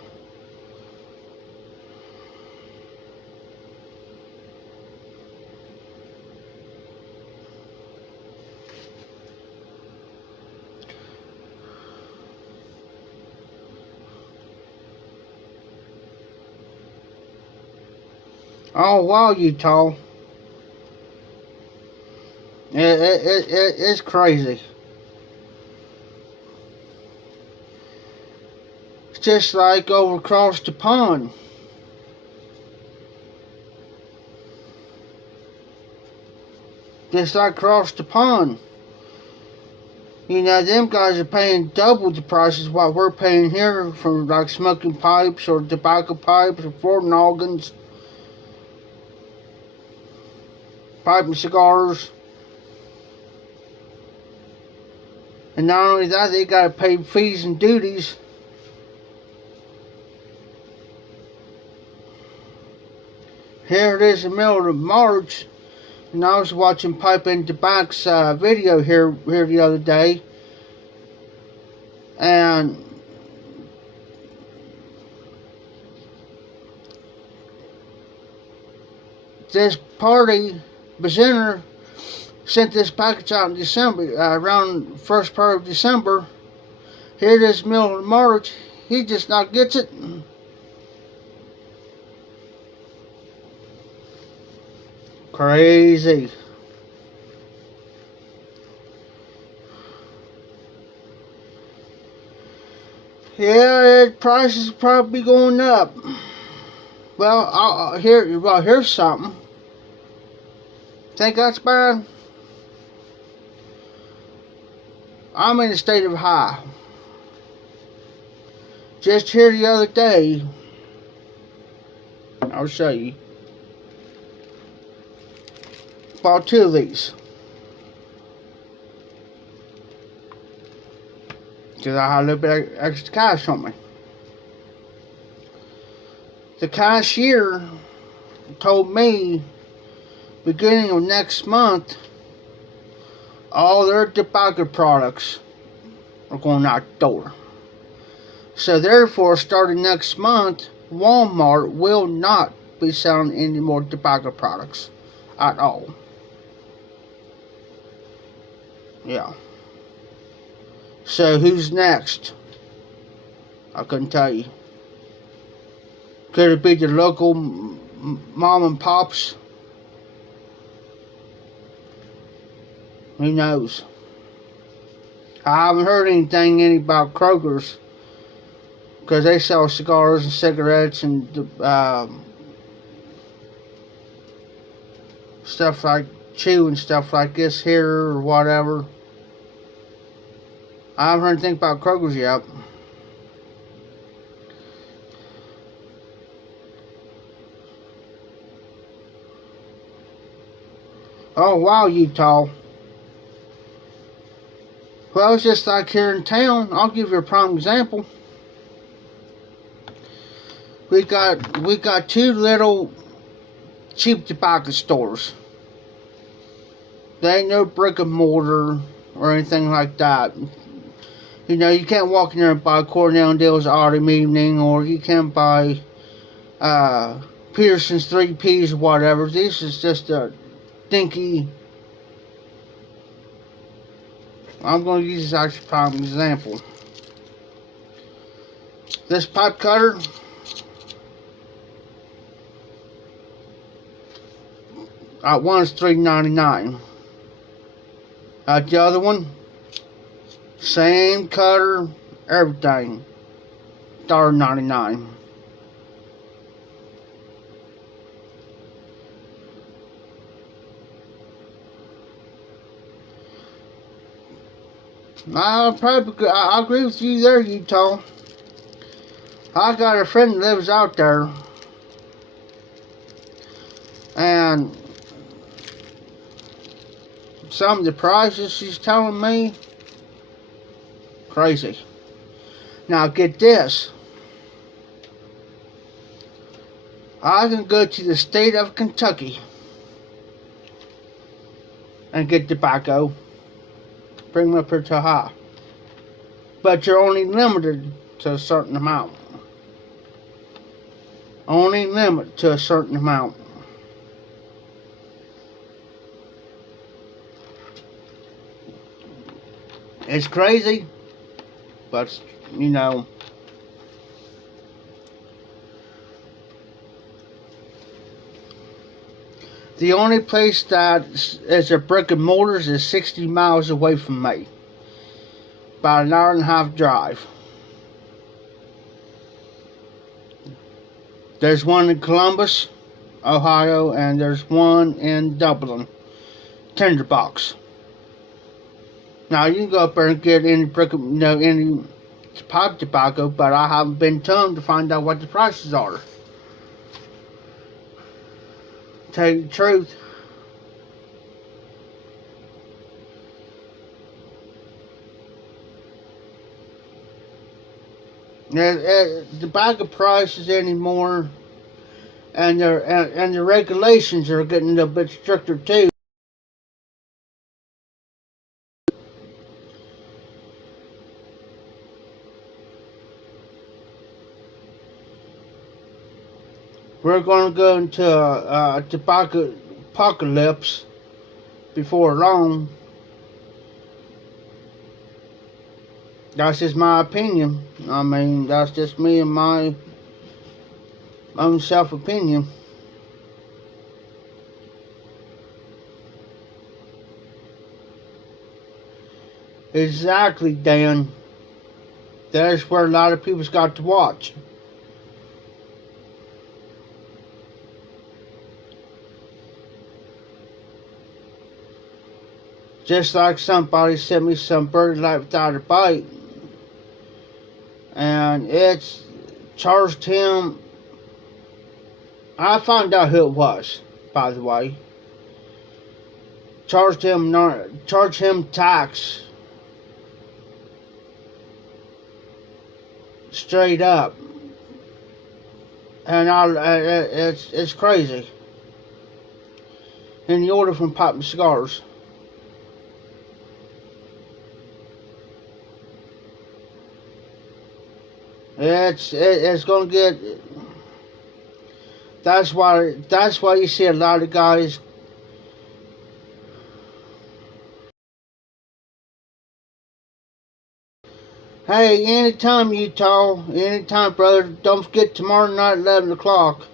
Oh wow, Utah. It's crazy. It's just like over across the pond. Just like across the pond. You know, them guys are paying double the prices what we're paying here for like smoking pipes or tobacco pipes or Fort Noggins. pipe and cigars. And not only that, they got to pay fees and duties. Here it is in the middle of March, and I was watching Pipe and Tobacco's video here the other day, and this party presenter sent this package out in December, around first part of December. Here it is middle of March. He just not gets it. Crazy. Yeah, prices probably going up. Well, here's something. Think that's bad? I'm in the state of Ohio. Just here the other day, I'll show you. Bought 2 of these. Because I had a little bit of extra cash on me. The cashier told me beginning of next month all their tobacco products are going out the door. So therefore, starting next month, Walmart will not be selling any more tobacco products at all. Yeah. So who's next? I couldn't tell you. Could it be the local mom and pops? Who knows? I haven't heard anything about Kroger's, because they sell cigars and cigarettes and stuff like chew and stuff like this here or whatever. I haven't heard anything about Kroger's yet. Oh wow, Utah. Well, it's just like here in town. I'll give you a prime example. We got 2 little cheap tobacco stores. They ain't no brick and mortar or anything like that. You know, you can't walk in there and buy Cornell and Dale's Autumn Evening, or you can't buy Peterson's 3Ps or whatever. This is just a dinky. I'm going to use this actually for an example. This pipe cutter, one's $3.99. The other one, same cutter, everything, $1.99. I agree with you there, Utah. I got a friend that lives out there, and some of the prices she's telling me, crazy. Now get this. I can go to the state of Kentucky and get tobacco, bring them up here to Ohio. But you're only limited to a certain amount. Only limit to a certain amount. It's crazy, but you know, the only place that is a brick and mortars is 60 miles away from me. About an hour and a half drive. There's one in Columbus, Ohio, and there's one in Dublin, Tinderbox. Now you can go up there and get any any pipe tobacco, but I haven't been to them to find out what the prices are. Tell you the truth, The bag of prices anymore, and the regulations are getting a bit stricter too. We're going to go into a tobacco apocalypse before long. That's just my opinion. I mean, that's just me and my own self opinion. Exactly, Dan. That's where a lot of people's got to watch. Just like somebody sent me some Birdie Light Without a Bite, and it's charged him. I found out who it was, by the way. Charged him tax, straight up, and it's crazy. In the order from Poppin' Cigars. It's gonna get. That's why you see a lot of guys. Hey, anytime, Utah, anytime, brother. Don't forget tomorrow night, 11 o'clock.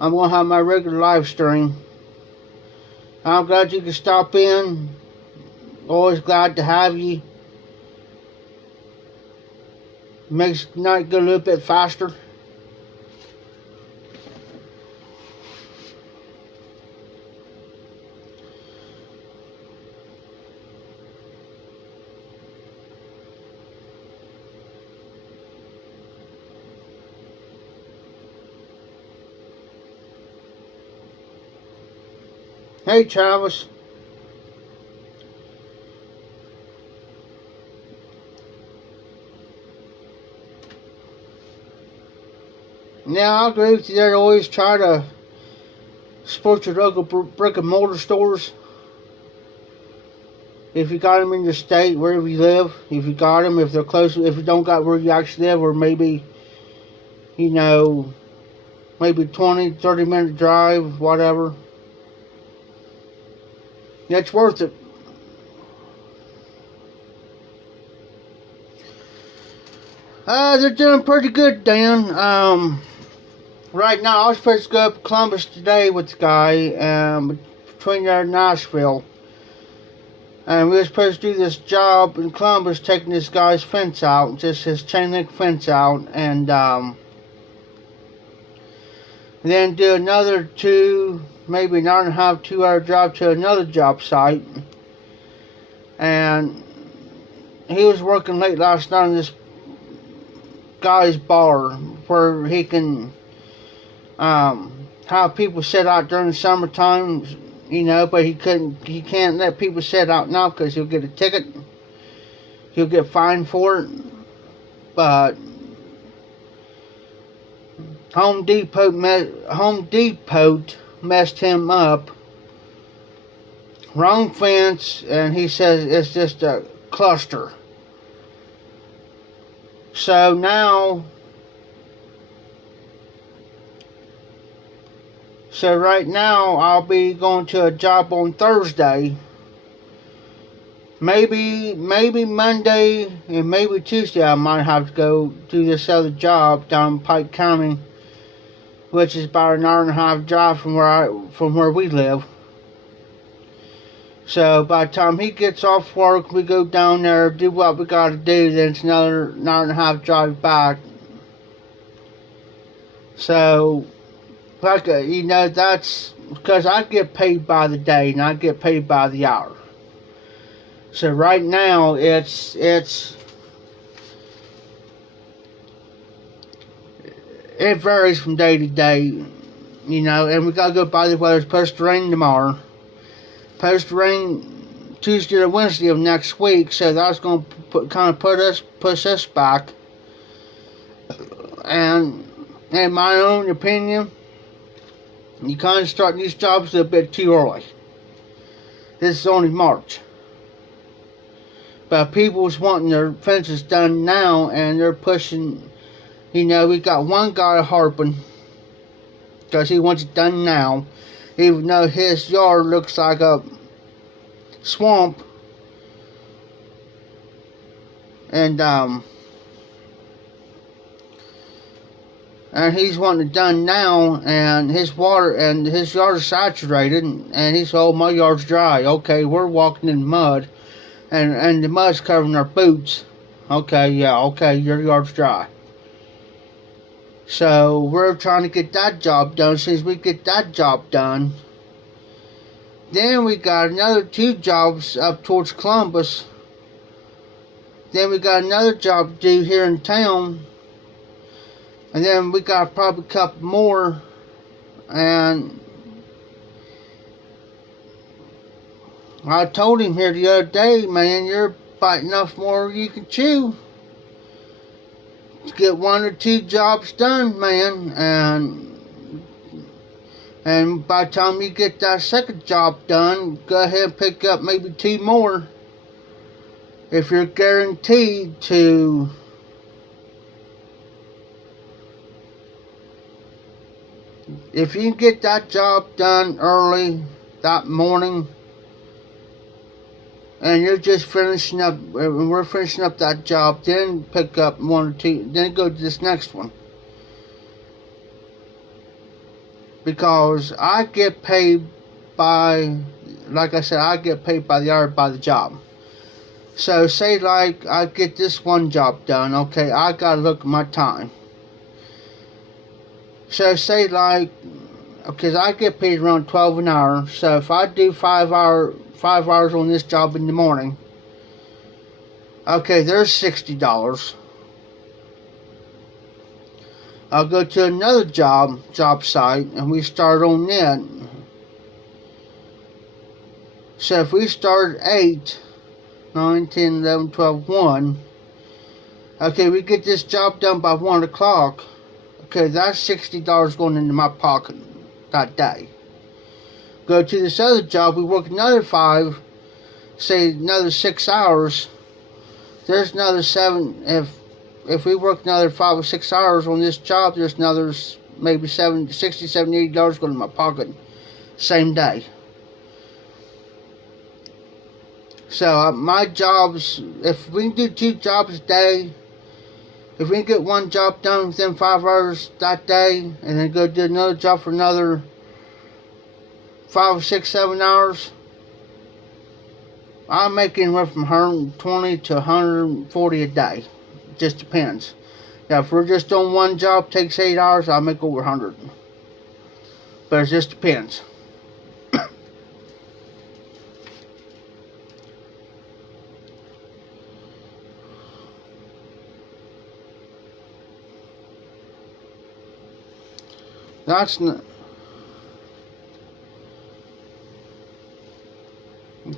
I'm gonna have my regular live stream. I'm glad you can stop in. Always glad to have you. Makes the night go a little bit faster. Hey, Travis. Now, I agree with you. They always try to support your local brick and mortar stores. If you got them in your state, wherever you live, if you got them, if they're close, if you don't got where you actually live, or maybe, maybe 20, 30-minute drive, whatever. It's worth it. They're doing pretty good, Dan. Right now, I was supposed to go up to Columbus today with the guy, between there and Nashville. And we were supposed to do this job in Columbus, taking this guy's fence out, just his chain link fence out, and then do another 2, maybe an hour and a half, 2-hour drive to another job site. And he was working late last night in this guy's bar where he can have people sit out during the summertime, but he can't let people sit out now because he'll get a ticket. He'll get fined for it. But Home Depot messed him up. Wrong fence, and he says it's just a cluster. So right now, I'll be going to a job on Thursday. Maybe Monday and maybe Tuesday I might have to go do this other job down in Pike County, which is about an hour and a half drive from where we live. So by the time he gets off work, we go down there, do what we gotta do, then it's another hour and a half drive back. So, that's because I get paid by the day and I get paid by the hour. So right now it varies from day to day, and we gotta go by the weather. It's supposed to rain tomorrow. Supposed to rain Tuesday or Wednesday of next week, so that's gonna push us back. in my own opinion, you kind of start these jobs a bit too early. This is only March. But people's wanting their fences done now, and they're pushing. You know, we got one guy harping because he wants it done now, even though his yard looks like a swamp. And he's wanting it done now, and his water and his yard is saturated, and he said, "Oh, my yard's dry." Okay, we're walking in mud, and the mud's covering our boots. Okay, yeah, okay, your yard's dry. So we're trying to get that job done. Since we get that job done, then we got another 2 jobs up towards Columbus. Then we got another job to do here in town. And then we got probably a couple more. And I told him here the other day, man, you're biting off more you can chew. Get 1 or 2 jobs done, man, and by the time you get that second job done, go ahead and pick up maybe 2 more. If you're guaranteed to if you can get that job done early that morning, and you're just finishing up, and we're finishing up that job, then pick up 1 or 2, then go to this next one. Because I get paid by, like I said, I get paid by the hour, by the job. So say like I get this one job done, okay, I gotta look at my time. So say like, because I get paid around 12 an hour, so if I do 5 hours on this job in the morning, okay, there's $60. I'll go to another job site, and we start on that. So if we start at 8, 9, 10, 11, 12, 1, okay, we get this job done by 1 o'clock, okay, that's $60 going into my pocket that day. Go to this other job, we work another 5, say another 6 hours, there's another 7, if we work another 5 or 6 hours on this job, there's another maybe $60, $70, $80 going in my pocket, same day. So my jobs, if we can do 2 jobs a day, if we can get 1 job done within 5 hours that day, and then go do another job for another 5 or 6, 7 hours, I'm making anywhere from 120 to 140 a day. It just depends. Now, if we're just on 1 job, takes 8 hours, I'll make over 100. But it just depends. That's not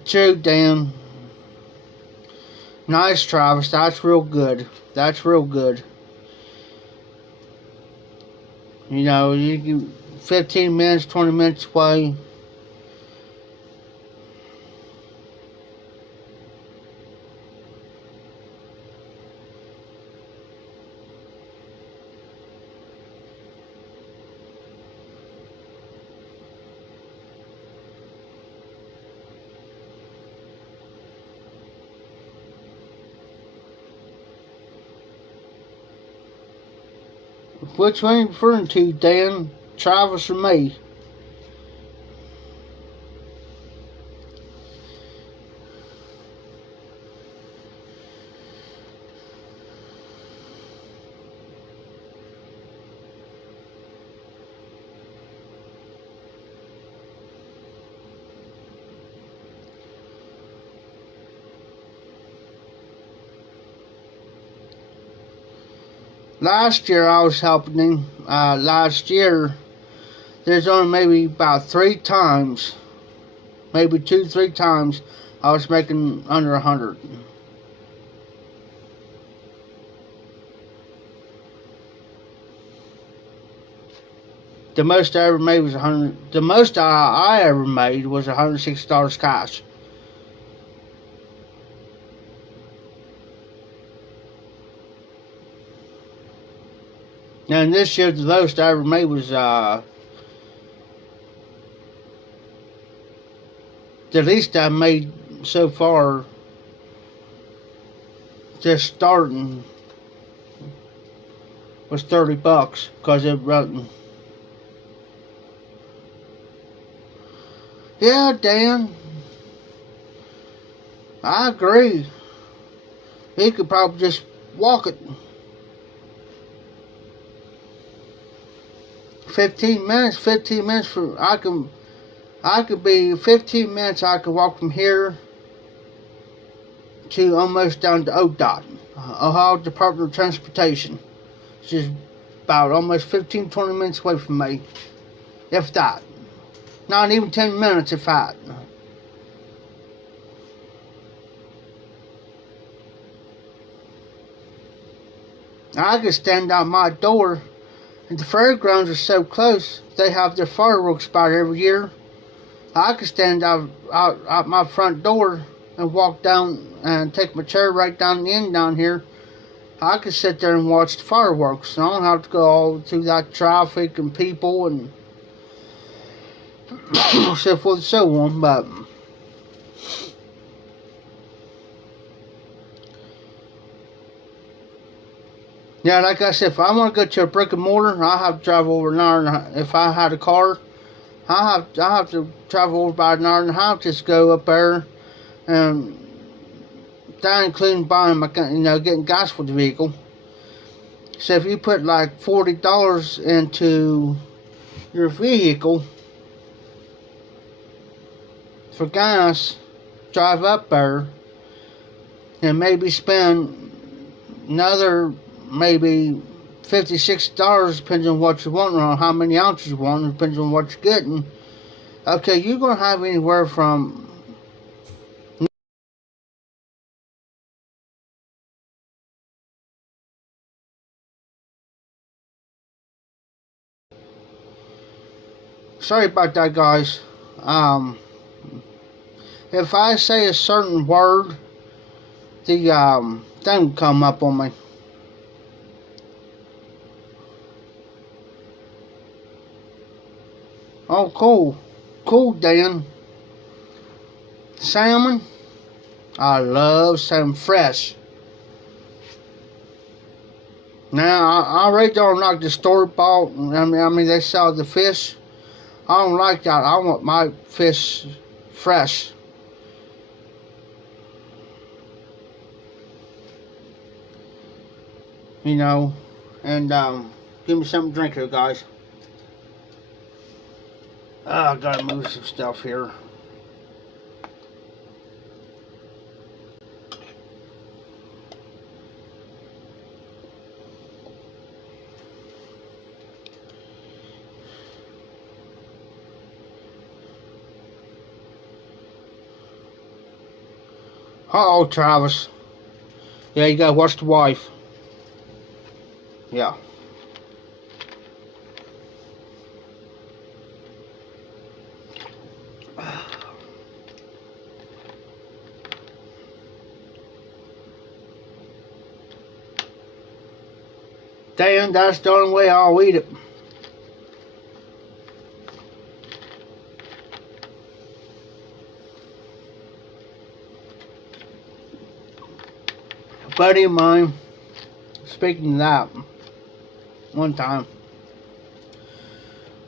true, Dan. Nice, Travis. That's real good. That's real good. You know, you can 15 minutes, 20 minutes away. Which one are you referring to, Dan? Travis or me? Last year I was helping him. Last year, there's only maybe about 3 times, maybe 2, 3 times, I was making under 100. The most I ever made was The most I ever made was $160 cash. Now, in this year, the lowest I ever made was the least I made so far, just starting, was $30 because it wrote. Yeah, Dan, I agree. He could probably just walk it. 15 minutes for I could be 15 minutes. I could walk from here to almost down to ODOT, Ohio Department of Transportation. It's just about almost 15-20 minutes away from me, if that. Not even 10 minutes, if that. I could stand out my door, and the fairgrounds are so close. They have their fireworks out every year. I could stand out my front door and walk down and take my chair right down the end down here. I could sit there and watch the fireworks. I don't have to go all through that traffic and people and so forth and so on. But yeah, like I said, if I want to go to a brick and mortar, I have to drive over an hour and a half. If I had a car, I have to travel over about an hour and a half just go up there, and that including buying getting gas for the vehicle. So if you put like $40 into your vehicle for gas, drive up there, and maybe spend another maybe $56, depends on what you want or how many ounces you want, depends on what you're getting. Okay, you're gonna have anywhere from sorry about that, guys. If I say a certain word, the thing will come up on me. Oh, cool, Dan. Salmon. I love salmon fresh. Now, I really don't like the store-bought. I mean, they sell the fish. I don't like that. I want my fish fresh. You know, and give me something to drink here, guys. I gotta move some stuff here. Uh-oh, Travis. Yeah, you gotta watch the wife. Yeah. Dan, that's the only way I'll eat it. A buddy of mine, speaking of that, one time,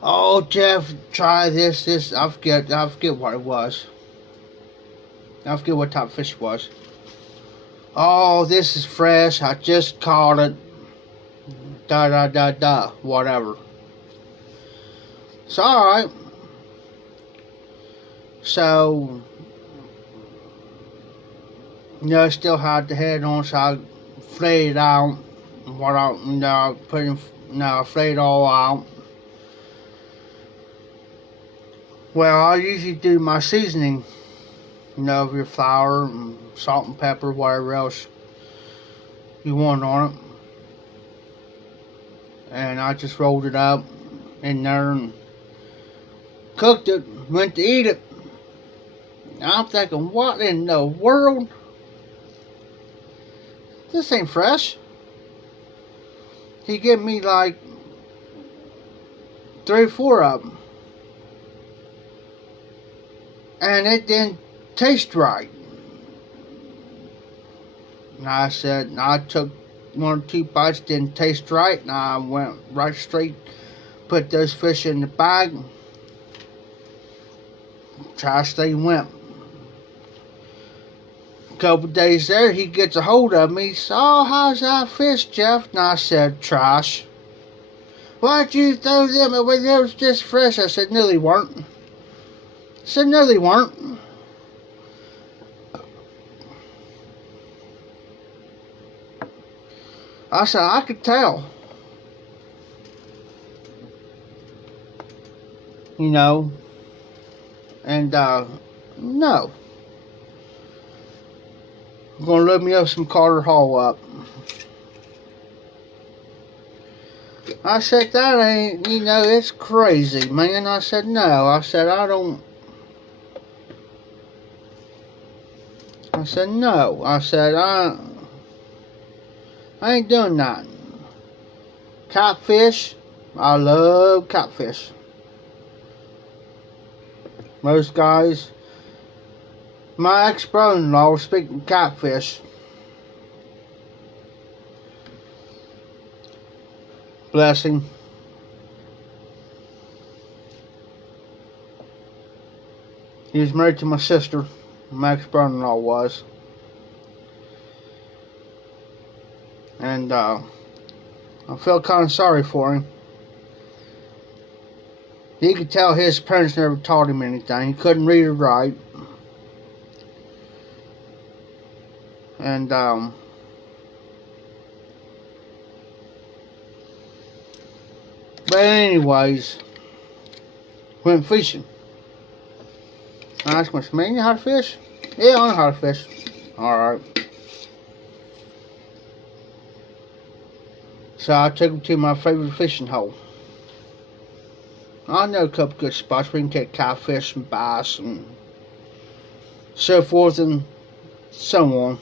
oh Jeff, try this. I forget what it was. I forget what type of fish it was. Oh, this is fresh. I just caught it. Whatever. So, alright. So, I still had the head on, so I flayed it out. I flayed it all out. Well, I usually do my seasoning, of your flour and salt and pepper, whatever else you want on it. And I just rolled it up, in there and cooked it, went to eat it. I'm thinking, what in the world? This ain't fresh. He gave me like 3 or 4 of them. And it didn't taste right. And I said, I took 1 or 2 bites, didn't taste right, and I went right straight, put those fish in the bag, try to stay limp. A couple days there, he gets a hold of me. He said, oh, how's that fish, Jeff? And I said, trash. Why'd you throw them away? They was just fresh. I said, no, they weren't. I said, no, they weren't. I said, I could tell. You know. And, no. I'm going to load me up some Carter Hall up. I said, that ain't, you know, it's crazy, man. I said, no. I said, I said, no. I said, I ain't doing that. Catfish, I love catfish. Most guys, my ex-brother-in-law was speaking catfish. Bless him. He was married to my sister. My ex-brother-in-law was. And I felt kind of sorry for him. He could tell his parents never taught him anything. He couldn't read or write. And but anyways, went fishing. I asked my man, you know how to fish? Yeah, I know how to fish. Alright. So I took him to my favorite fishing hole. I know a couple good spots where you can catch catfish and bass and so forth and so on.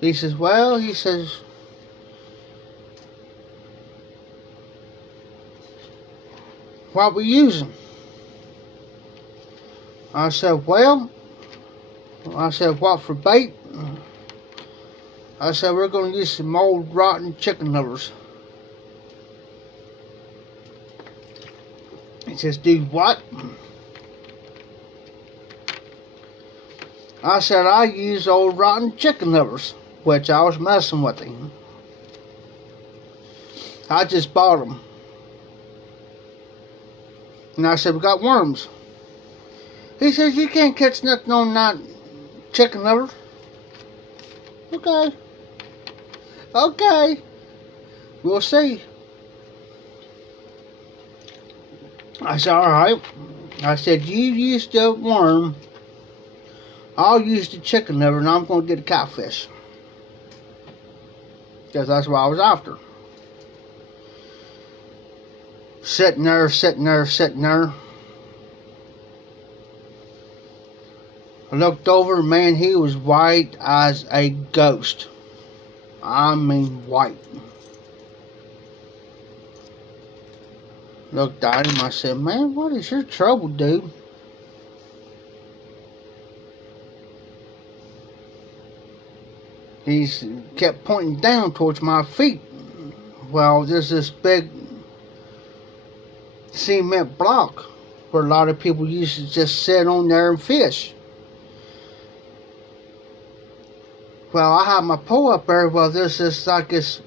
He says, well, he says, what we using? I said, well, I said, what for bait? I said, we're going to use some old rotten chicken livers. He says, do what? I said, I use old rotten chicken livers, which I was messing with him. I just bought them. And I said, we got worms. He says, you can't catch nothing on that chicken liver. Okay. Okay. We'll see. I said, alright. I said, you use the worm. I'll use the chicken liver and I'm going to get a catfish. Because that's what I was after. Sitting there, sitting there, sitting there. I looked over, man, he was white as a ghost. I mean white. Looked at him, I said, man, what is your trouble, dude? He kept pointing down towards my feet. Well, there's this big cement block where a lot of people used to just sit on there and fish. Well, I have my pole up there. Well, there's this like this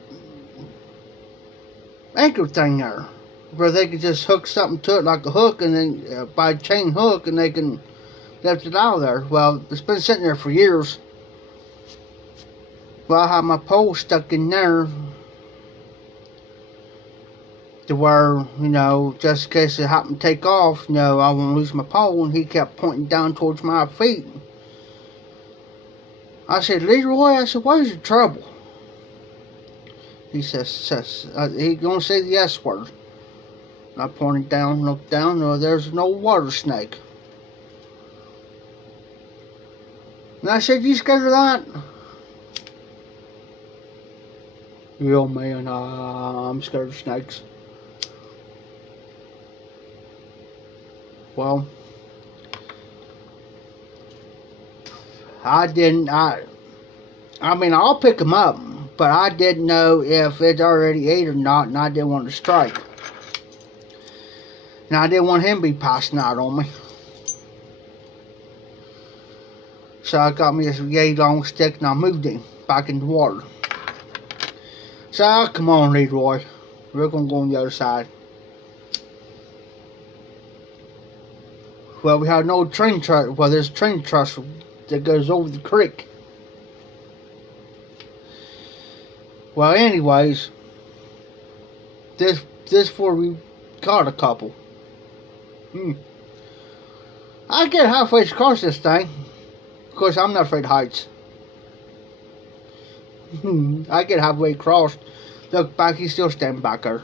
anchor thing there where they can just hook something to it like a hook, and then by a chain hook, and they can lift it out of there. Well, it's been sitting there for years. Well, I have my pole stuck in there to where, you know, just in case it happened to take off, you know, I won't lose my pole. And he kept pointing down towards my feet. I said, Leroy, I said, what is your trouble? He says he gonna say the S word. I pointed down, looked down. No, there's no water snake. And I said, "You scared of that?" "Yeah, man, I'm scared of snakes." Well, I didn't. I mean, I'll pick them up, but I didn't know if it's already ate or not, and I didn't want to strike. And I didn't want him to be passing out on me. So I got me this yay long stick and I moved him back in the water. So, come on, Leroy. We're going to go on the other side. Well, we had an old train truck. Well, there's a train truss that goes over the creek. Well, anyways, this before we caught a couple. I get halfway across this thing. Of course, I'm not afraid of heights. I get halfway across. Look back, he's still standing back there.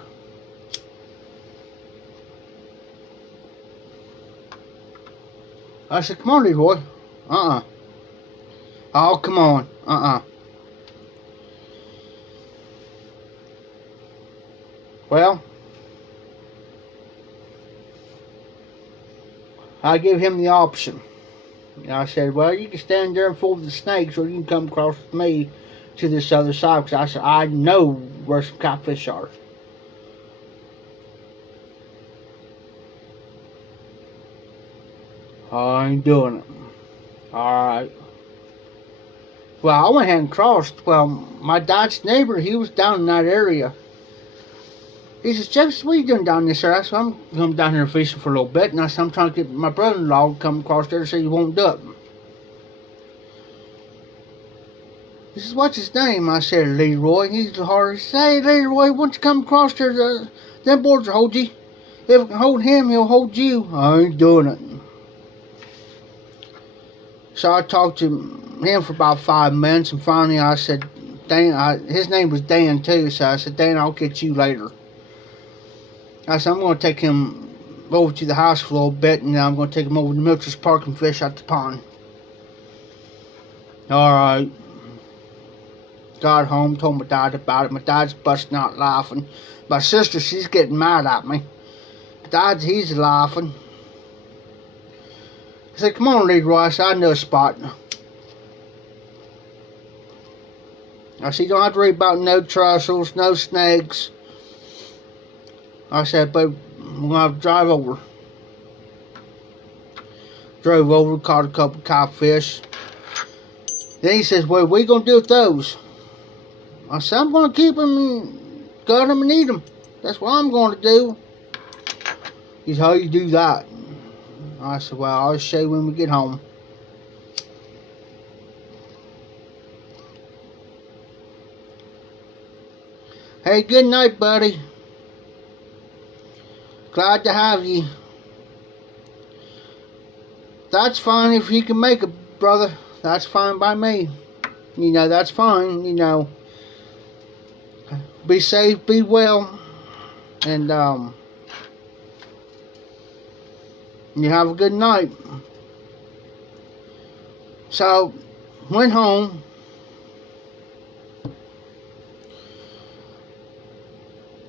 I said, "Come on, Leroy." "Oh, come on. Well, I gave him the option. I said, "Well, you can stand there and fool the snakes, or you can come across with me to this other side." Because I said, "I know where some catfish are." "I ain't doing it." "Alright." Well, I went ahead and crossed. Well, my dad's neighbor, he was down in that area. He says, "Jeff, what are you doing down this area?" I said, "I'm going down here fishing for a little bit." And I said, "I'm trying to get my brother-in-law to come across there to say you won't do it." He says, "What's his name?" I said, "Leroy." He's hard to say. "Hey, Leroy, once you come across there, them boards will hold you. If it can hold him, he'll hold you." "I ain't doing it." So I talked to him for about 5 minutes, and finally I said, Dan, his name was Dan too, so I said, "Dan, I'll get you later." I said, "I'm going to take him over to the house for a little bit, and then I'm going to take him over to Milcher's Park and fish out the pond." Alright. Got home, told my dad about it. My dad's busting out laughing. My sister, she's getting mad at me. Dad, he's laughing. I said, "Come on, Leroy." I said, "I know a spot." I said, "You don't have to worry about no trussels, no snakes." I said, "But we're going to have to drive over." Drove over, caught a couple catfish. Then he says, "Well, what are you going to do with those?" I said, "I'm going to keep them, gut them, and eat them. That's what I'm going to do." He said, "How you do that?" I said, "Well, I'll show you when we get home." "Hey, good night, buddy. Glad to have you." "That's fine if you can make it, brother. That's fine by me. You know, that's fine, you know. Be safe, be well, and you have a good night." So, went home.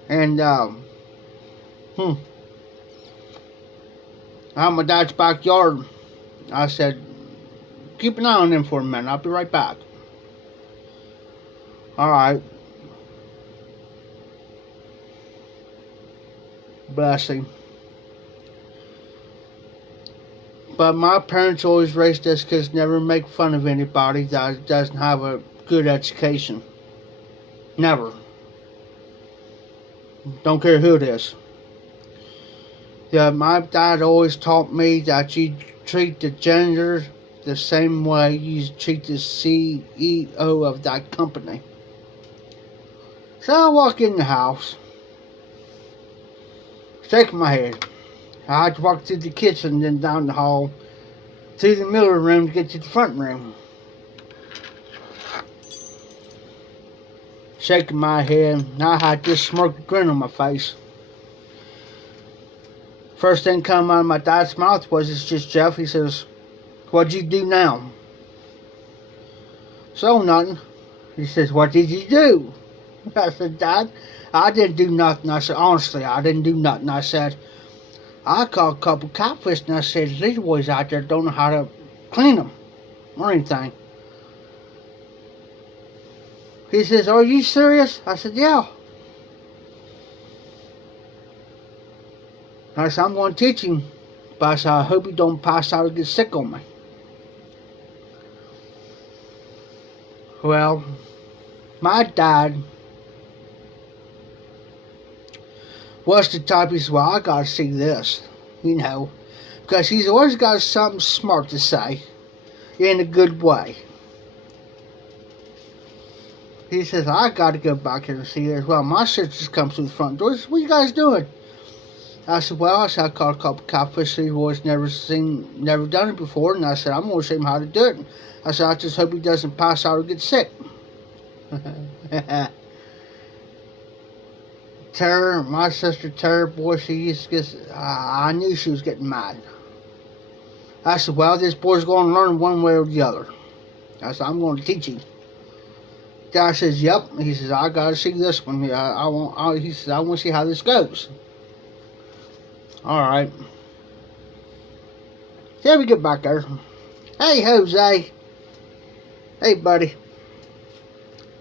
And, out in my dad's backyard, I said, "Keep an eye on them for a minute. I'll be right back." Alright. Bless him. But my parents always raised us kids never make fun of anybody that doesn't have a good education. Never. Don't care who it is. Yeah, my dad always taught me that you treat the janitor the same way you treat the CEO of that company. So I walk in the house, shaking my head. I had to walk through the kitchen, then down the hall, through the middle room to get to the front room. shaking my head. I had this smirky grin on my face. First thing come out of my dad's mouth was, "It's just Jeff." He says, "What'd you do now?" "So, nothing." He says, "What did you do?" I said, "Dad, I didn't do nothing." I said, "Honestly, I didn't do nothing." I said, "I caught a couple catfish," and I said, "These boys out there don't know how to clean them or anything." He says, "Are you serious?" I said, "Yeah." I said, "I'm going to teach him, but I said, I hope he don't pass out or get sick on me." Well, my dad was the type. He said, "Well, I got to see this," because he's always got something smart to say in a good way. He says, "I got to go back here and see this." Well, my sister just comes through the front door. Says, "What you guys doing?" I said, "Well," I said, "I caught a couple catfish. These boys never done it before." And I said, "I'm going to show him how to do it." And I said, "I just hope he doesn't pass out or get sick." Tara, my sister Tara, boy, she used to get, I knew she was getting mad. I said, "Well, this boy's going to learn one way or the other." I said, "I'm going to teach him." Guy says, "Yep." He says, "I got to see this one." He says, "I want to see how this goes." All right. So we get back there. "Hey, Jose." "Hey, buddy."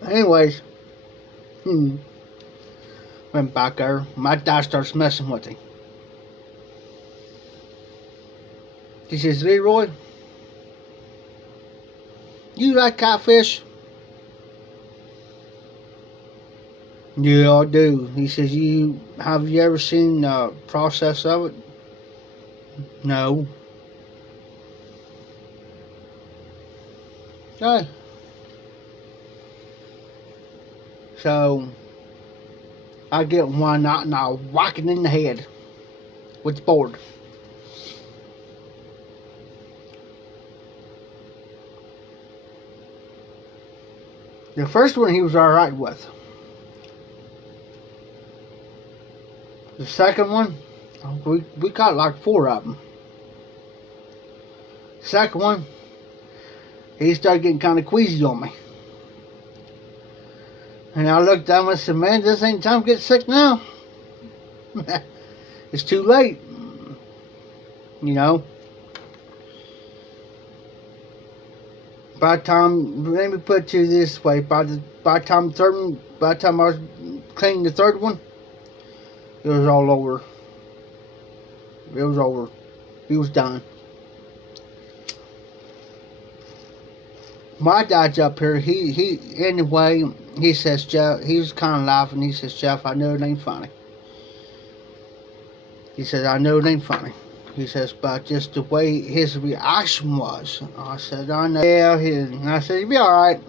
Anyways, went back there. My dad starts messing with him. He says, "Leroy, you like catfish?" "Yeah, I do." He says, have you ever seen the process of it?" "No." Okay. So I get one out and I whack it in the head with the board. The first one he was alright with. The second one, we caught like 4 of them. Second one, he started getting kind of queasy on me. And I looked at him and said, "Man, this ain't time to get sick now." It's too late. By the time, let me put it to you this way, by the time I was cleaning the third one, it was all over. It was over. He was done. My dad's up here. Anyway, he says, Jeff, he was kind of laughing. He says, "Jeff, I know it ain't funny." He says, "I know it ain't funny." He says, "But just the way his reaction was." I said, "I know." Yeah, and I said, "You'll be alright."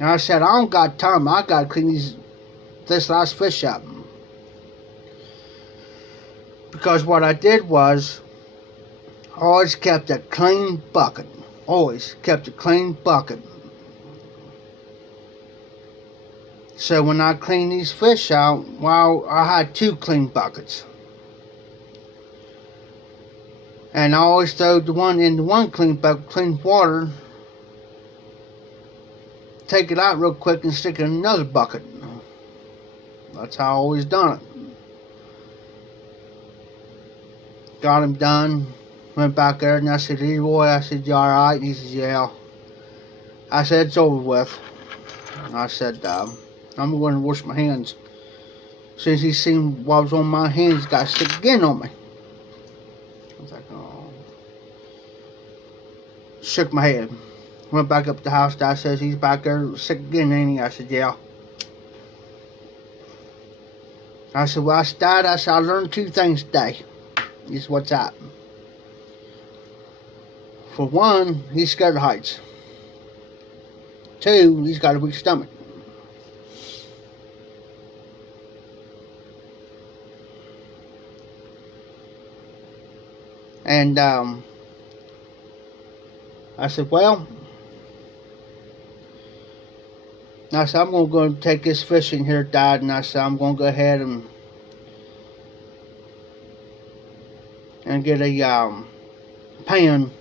And I said, "I don't got time. I got to clean this last fish up." Because what I did was, I always kept a clean bucket. Always kept a clean bucket. So when I cleaned these fish out, well, I had 2 clean buckets. And I always throw the one in the one clean bucket, clean water, take it out real quick and stick it in another bucket. That's how I always done it. Got him done. Went back there and I said, "Leroy," I said, "You alright?" And he says, "Yeah." I said, "It's over with." And I said, "I'm going to wash my hands." Since he seen what was on my hands, he got sick again on me. I was like, "Oh." Shook my head. Went back up to the house. Dad says, "He's back there sick again, ain't he?" I said, "Yeah." I said, "Well," Dad, I said, "I learned 2 things today." He said, "What's that?" For one, he's scared of heights. 2, he's got a weak stomach. And I said, "Well, And I said, I'm going to go take this fish in here, Dad. And I said, I'm going to go ahead and get a pan.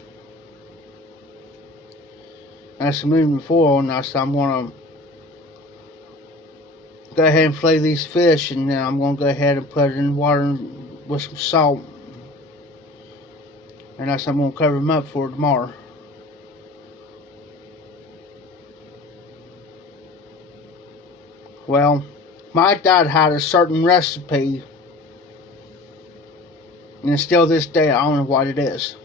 And I said, moving forward, and I said, I'm going to go ahead and fillet these fish, and then I'm going to go ahead and put it in water with some salt. And I said, I'm going to cover them up for tomorrow. Well, my dad had a certain recipe, and still this day I don't know what it is.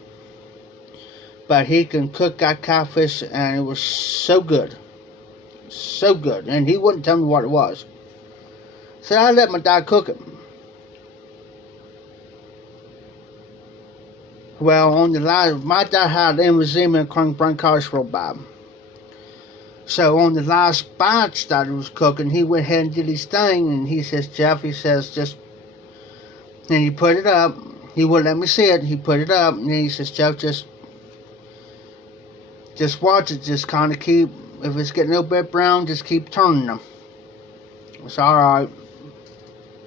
But he can cook that catfish, and it was so good. So good. And he wouldn't tell me what it was. So I let my dad cook it. Well, on the last, my dad had emphysema and chronic bronchitis real bad. So on the last batch that he was cooking, he went ahead and did his thing, and he says, Jeff, he says, and he put it up. He wouldn't let me see it. He put it up, and then he says, Jeff, just watch it. Just kind of keep, if it's getting a little bit brown, just keep turning them. It's alright.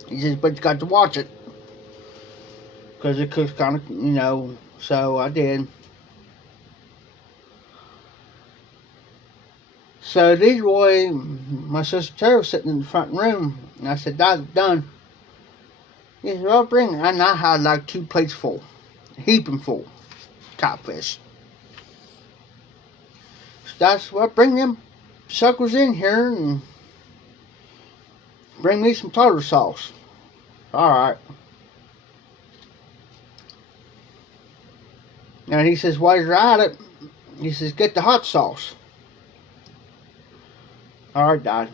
He says, but you got to watch it. Because it cooks kind of, so I did. So Leroy, my sister Tara, was sitting in the front room, and I said, Dad's done. He said, well, bring it. And I had like 2 plates full, heaping full, catfish. So that's what, bring them suckers in here and bring me some tartar sauce. Alright. And he says, while you're at it, he says, get the hot sauce. Alright, Dad.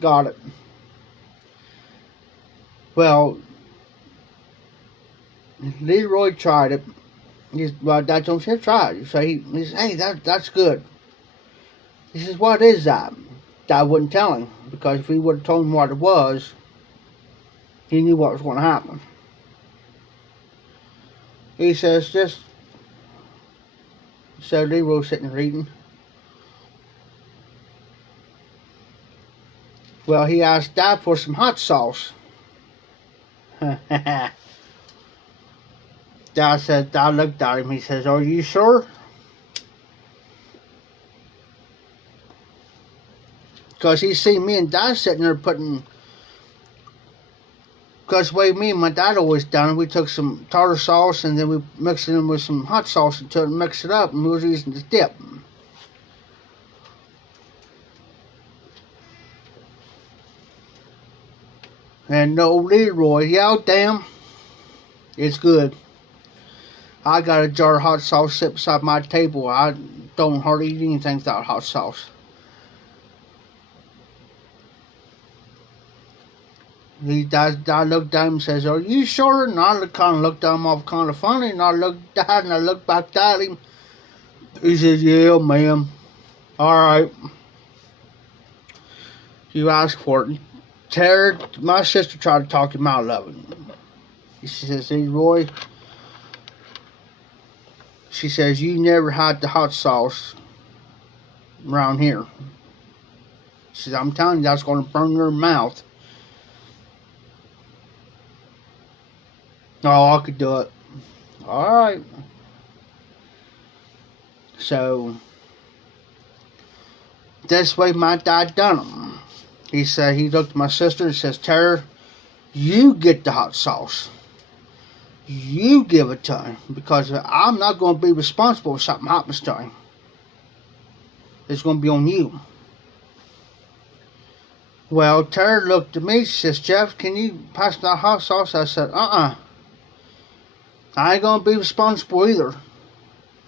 Got it. Well, Leroy tried it. He said, well, Dad told him to try it. So he says, hey, that's good. He says, what is that? Dad wouldn't tell him, because if he would have told him what it was, he knew what was going to happen. He says, so Leroy was sitting there eating. Well, he asked Dad for some hot sauce. Dad looked at him, he says, are you sure? Because he seen me and Dad sitting there putting, because the way me and my dad always done it, we took some tartar sauce and then we mixed it in with some hot sauce until it mixed it up, and we was using the dip. And no Leroy yelled, damn, it's good. I got a jar of hot sauce sitting beside my table. I don't hardly eat anything without hot sauce. Dad looked at him and says, are you sure? And I kind of looked at him off kind of funny, and I looked at Dad and I looked back at him. He says, yeah, ma'am. Alright. You asked for it. Tara, my sister, tried to talk him out of it. She says, hey, Roy. She says, you never had the hot sauce around here. She says, I'm telling you, that's going to burn your mouth. Oh, I could do it. Alright. So, this way my dad done them. He said, he looked at my sister and says, Tara, you get the hot sauce. You give it to him, because I'm not going to be responsible if something happens to him. It's going to be on you. Well, Tara looked at me. She says, Jeff, can you pass me that hot sauce? I said, I ain't going to be responsible either.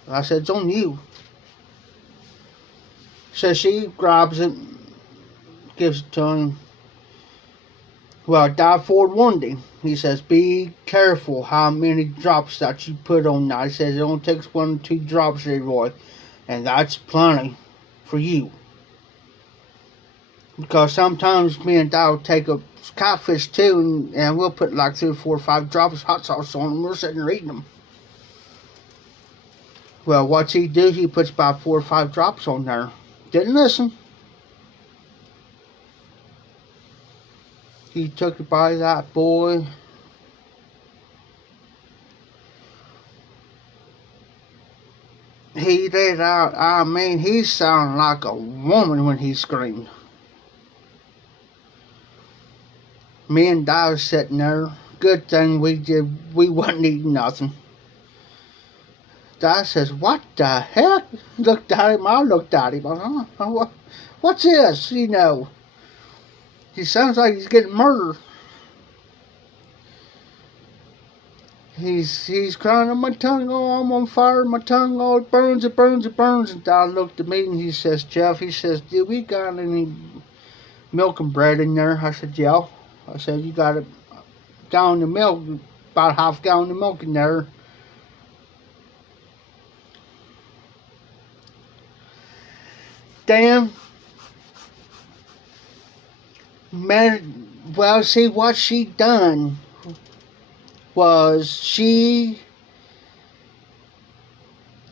I said, it's on you. So she grabs it, gives it to him. Well, Dad forewarned him. He says, be careful how many drops that you put on that. He says, it only takes 1 or 2 drops, Leroy. And that's plenty for you. Because sometimes me and Dad will take a catfish too, and we'll put like 3 or 4 or 5 drops of hot sauce on them. We're sitting there eating them. Well, what's he do? He puts about 4 or 5 drops on there. Didn't listen. He took it by that boy. He let out, I mean, he sounded like a woman when he screamed. Me and Di was sitting there. Good thing we wasn't eating nothing. Di says, "What the heck?" Looked at him, I looked at him. What's this? You know, he sounds like he's getting murdered. He's crying, "My tongue, oh, I'm on fire, my tongue, oh, it burns, it burns, it burns." And Di looked at me and he says, "Jeff," he says, "do we got any milk and bread in there?" I said, "Yeah." I said, "You got a gallon of milk, about half a gallon of milk in there." Damn. Man, well, see, what she done was she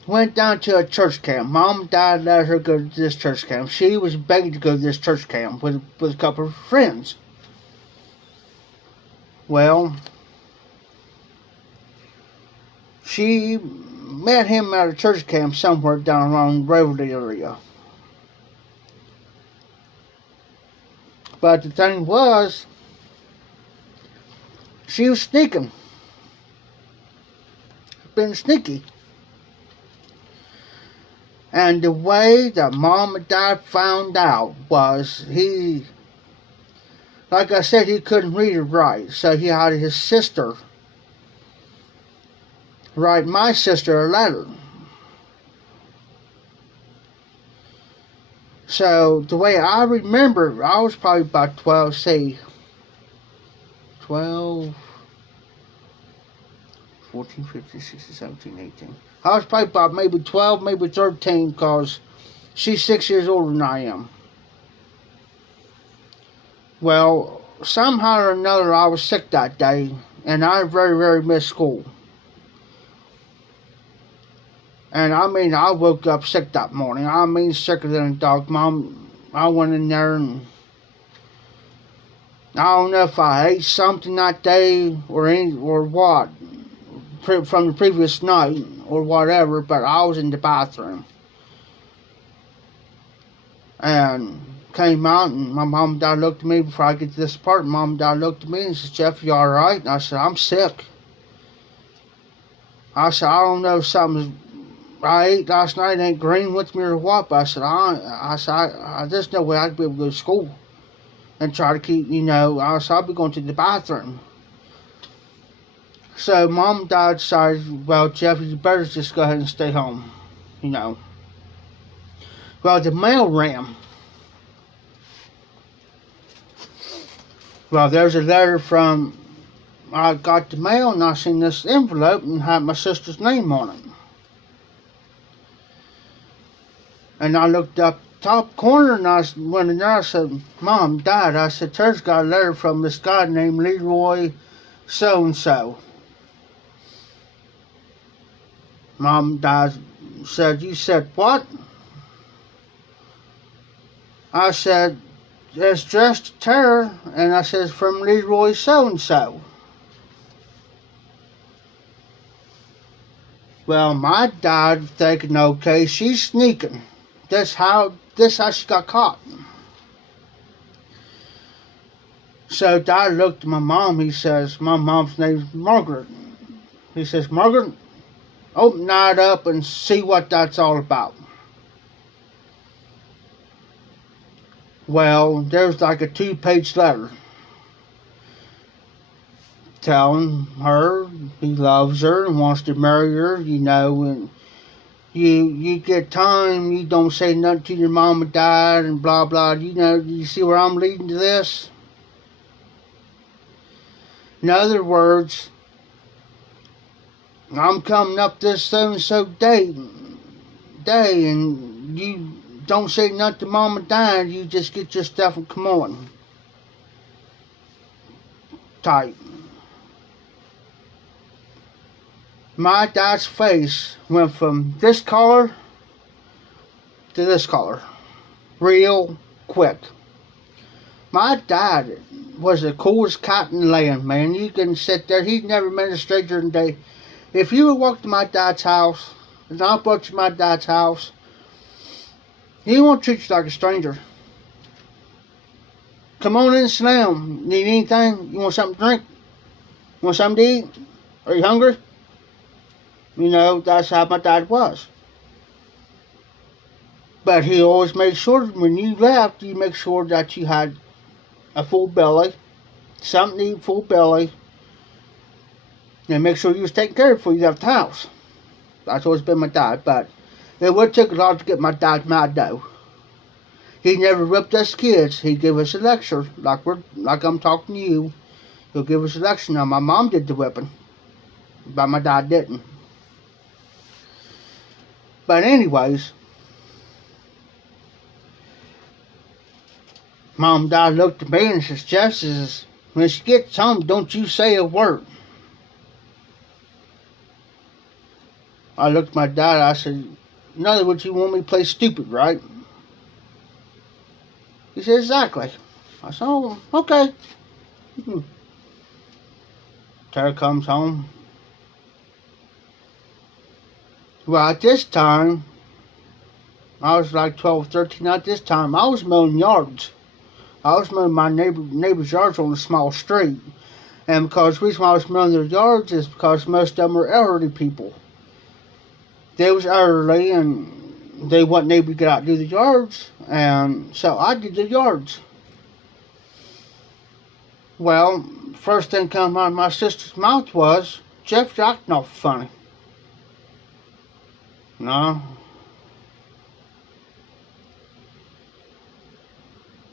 went down to a church camp. Mom and Dad let her go to this church camp. She was begging to go to this church camp with a couple of friends. Well, she met him at a church camp somewhere down around Waverly area. But the thing was, she was sneaking. Been sneaky. And the way that Mom and Dad found out was like I said, he couldn't read or write. So he had his sister write my sister a letter. So the way I remember, I was probably about 12, 14, 15, 16, 17, 18. I was probably about maybe 12, maybe 13, because she's 6 years older than I am. Well, somehow or another, I was sick that day, and I very, very missed school. And I mean, I woke up sick that morning. I mean, sicker than a dog. Mom, I went in there and I don't know if I ate something that day or what from the previous night or whatever, but I was in the bathroom. And came out and my mom and dad looked at me before I get to this part. Mom and dad looked at me and said, "Jeff, you alright?" And I said, "I'm sick." I said, "I don't know if something's I ate last night ain't green with me or what," but I said, there's no way I'd be able to go to school and try to keep, I said, "I'll be going to the bathroom." So Mom and Dad decided, "Well, Jeff, you better just go ahead and stay home, Well, the mail ran. Well, there's a letter from, I got the mail and I seen this envelope and had my sister's name on it. And I looked up top corner and I went in there. I said, "Mom, Dad," I said, "Terry's got a letter from this guy named Leroy so-and-so." Mom and Dad said, "You said what?" I said, "It's just Terry," and I said, "From Leroy so-and-so." Well, my dad thinking, okay, she's sneaking. That's how she got caught. So Dad looked at my mom. He says, my mom's name's Margaret. He says, "Margaret, open that up and see what that's all about." Well, there's like a 2-page letter telling her he loves her and wants to marry her, and you get time, you don't say nothing to your mom and dad and blah blah. You see where I'm leading to this? In other words, I'm coming up this so-and-so day and you don't say nothing to mom and dad, you just get your stuff and come on. Type. My dad's face went from this color to this color. real quick. My dad was the coolest cat in the land, man. You can sit there. He'd never met a stranger in a day. If you would walk to my dad's house, and I brought you to my dad's house, he won't treat you like a stranger. Come on in, sit down. Need anything? You want something to drink? You want something to eat? Are you hungry? You know, that's how my dad was. But he always made sure when you left, you make sure that you had a full belly, something to eat, full belly, and make sure you was taken care of before you left the house. That's always been my dad, but it would take a lot to get my dad mad though. He never whipped us kids. He'd give us a lecture, like I'm talking to you. He'll give us a lecture. Now my mom did the whipping, but my dad didn't. But anyways, Mom and Dad looked at me and says, Jeff says, when she gets home, don't you say a word. I looked at my dad, I said, in other words, you want me to play stupid, right? He said, exactly. I said, oh, okay. Tara comes home. Well, at this time, I was like 12, 13. At this time, I was mowing yards. I was mowing my neighbor's yards on a small street. And because the reason why I was mowing their yards is because most of them were elderly people. They was elderly and they wasn't able to get out and do the yards. And so I did the yards. Well, first thing come out of my sister's mouth was, Jeff, you're acting awful funny. No.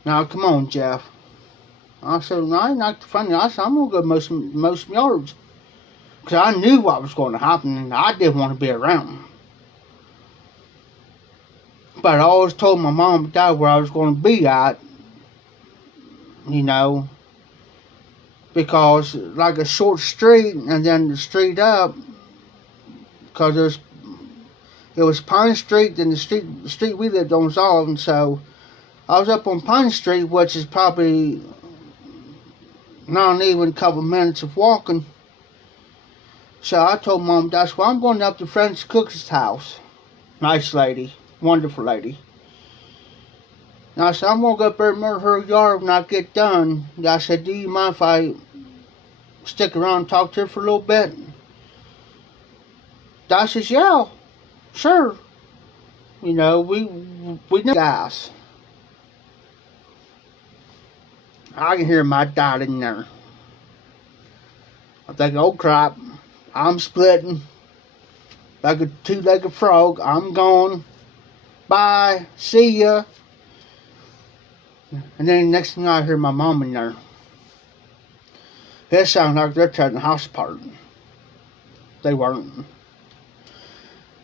Now, come on, Jeff. I said, no, I ain't acting funny. I said, I'm going to go mow some yards. Because I knew what was going to happen and I didn't want to be around. But I always told my mom and dad where I was going to be at. You know. Because like a short street and then the street up. Because it was Pine Street, and the street we lived on was Olive, and so I was up on Pine Street, which is probably not even a couple minutes of walking. So I told Mom, that's why I'm going up to French Cook's house. Nice lady, wonderful lady. And I said, I'm going to go up there and mow her yard when I get done. And I said, do you mind if I stick around and talk to her for a little bit? Dad says, yeah. Sure. You know, we know guys. I can hear my dad in there. I'm thinking, oh crap, I'm splitting. Like a two-legged frog, I'm gone. Bye, see ya. And then the next thing I hear my mom in there. It sounds like they're tearing the house apart. They weren't.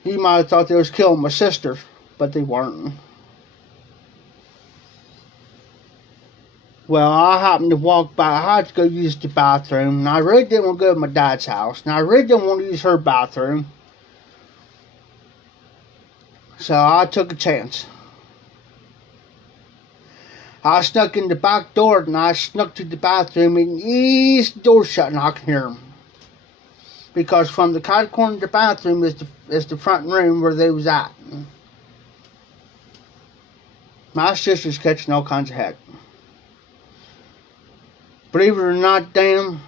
You might have thought they was killing my sister, but they weren't. Well, I happened to walk by. I had to go use the bathroom, and I really didn't want to go to my dad's house, and I really didn't want to use her bathroom. So I took a chance. I snuck in the back door, and I snuck to the bathroom, and eased the door shut, and I could hear them. Because from the cat corner of the bathroom is the front room where they was at. My sister's catching all kinds of heck. Believe it or not, damn.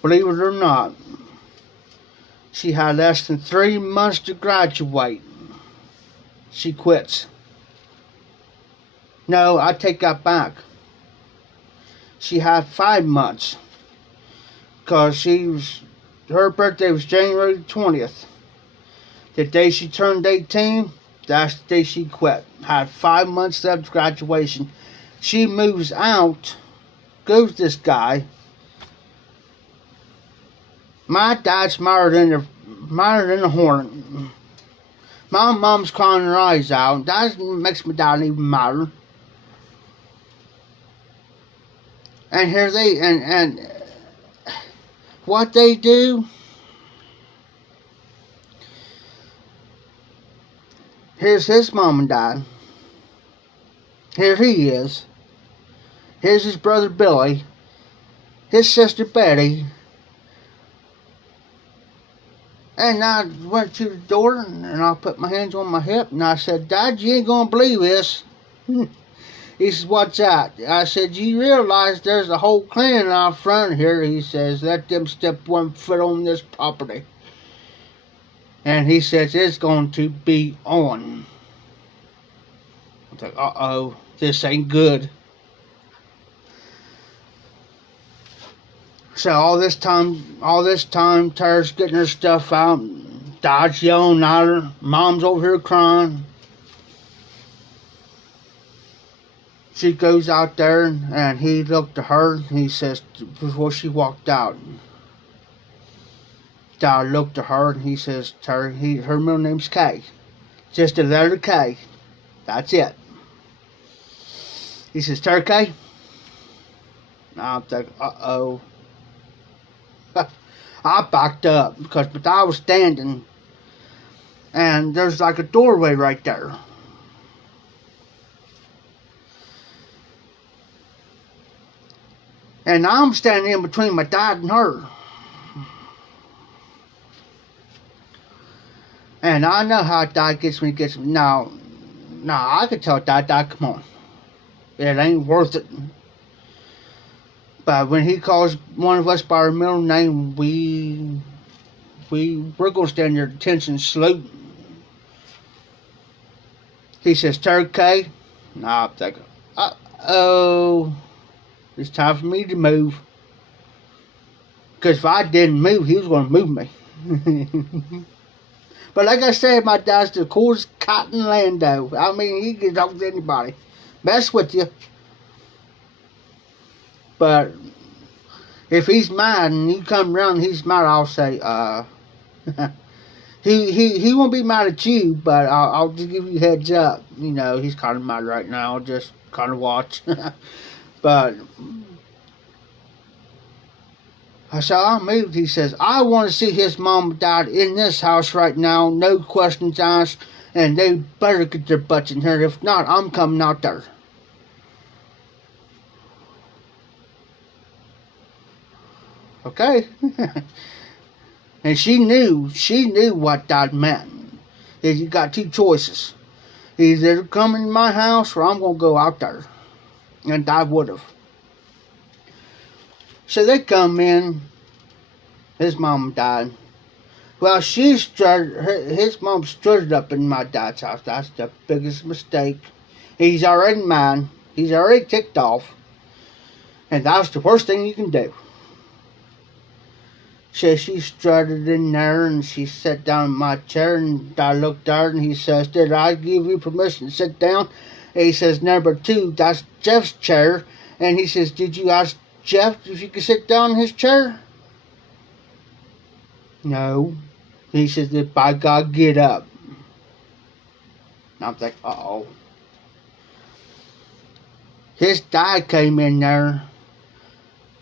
Believe it or not, she had less than 3 months to graduate. She quits. No, I take that back. She had 5 months. Because her birthday was January 20th. The day she turned 18, that's the day she quit. Had 5 months left to graduation. She moves out, goes to this guy. My dad's married in a hornet. My mom's crying her eyes out. That makes my dad even madder. And here they, and what they do, Here's his mom and dad. Here he is. Here's his brother Billy. His sister Betty. And I went to the door and I put my hands on my hip and I said, Dad, you ain't gonna believe this. He says, what's that? I said, you realize there's a whole clan out front here. He says, let them step 1 foot on this property. And he says, it's going to be on. I was like, uh-oh, this ain't good. So all this time, Tara's getting her stuff out. Dad's yelling at her. Mom's over here crying. She goes out there and he looked at her and he says, before she walked out, Dad looked at her and he says, Tara, her middle name's Kay. Just a letter K. That's it. He says, Tara Kay? I'm thinking, uh-oh. I backed up but I was standing and there's like a doorway right there. And I'm standing in between my dad and her. And I know how Dad gets when he gets me. Now, I could tell Dad, come on. It ain't worth it. But when he calls one of us by our middle name, we're gonna stand there at attention salute. He says, Tara Kay. I'm thinking, uh-oh. It's time for me to move. Because if I didn't move, he was going to move me. But like I said, my dad's the coolest cotton Lando. I mean, he can talk with anybody. Mess with you. But if he's mad and you come around and he's mad, I'll say, he won't be mad at you, but I'll just give you a heads up. You know, he's kind of mad right now. Just kind of watch. But so I moved. He says, I want to see his mom and dad in this house right now. No questions asked. And they better get their butts in here. If not, I'm coming out there. Okay. And she knew what that meant. Is you got 2 choices. Either come in my house or I'm going to go out there. And I would have. So they come in. His mom died. Well, his mom stood up in my dad's house. That's the biggest mistake. He's already mad. He's already ticked off. And that's the worst thing you can do. So she strutted in there and she sat down in my chair and I looked at her and he says, did I give you permission to sit down? And he says, number 2, that's Jeff's chair. And he says, did you ask Jeff if you could sit down in his chair? No. He says, by God, get up. And I'm like, uh-oh. His dad came in there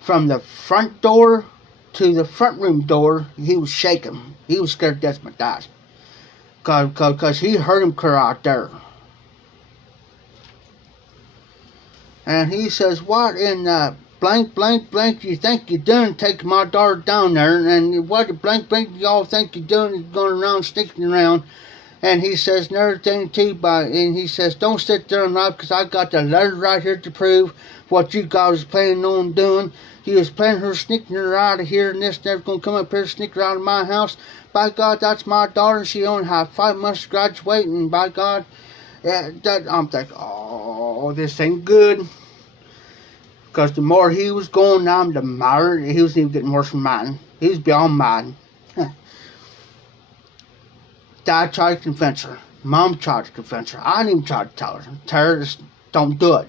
from the front door to the front room door. He was shaking. He was scared to death of my dad. Because he heard him cry out there. And he says, what in blank you think you're doing taking my daughter down there? And what blank y'all think you're doing is going around sneaking around? And he says another thing too, and he says, don't sit there and laugh because I got the letter right here to prove what you guys was planning on doing. He was planning her sneaking her out of here and this never going to come up here and sneak her out of my house. By God, that's my daughter. She only had 5 months to graduate, and by God, I'm thinking, oh, this ain't good. Because the more he was going down, the more he was even getting worse than mine. He was beyond mine. Dad tried to convince her. Mom tried to convince her. I didn't even try to tell her. Tell her, just don't do it.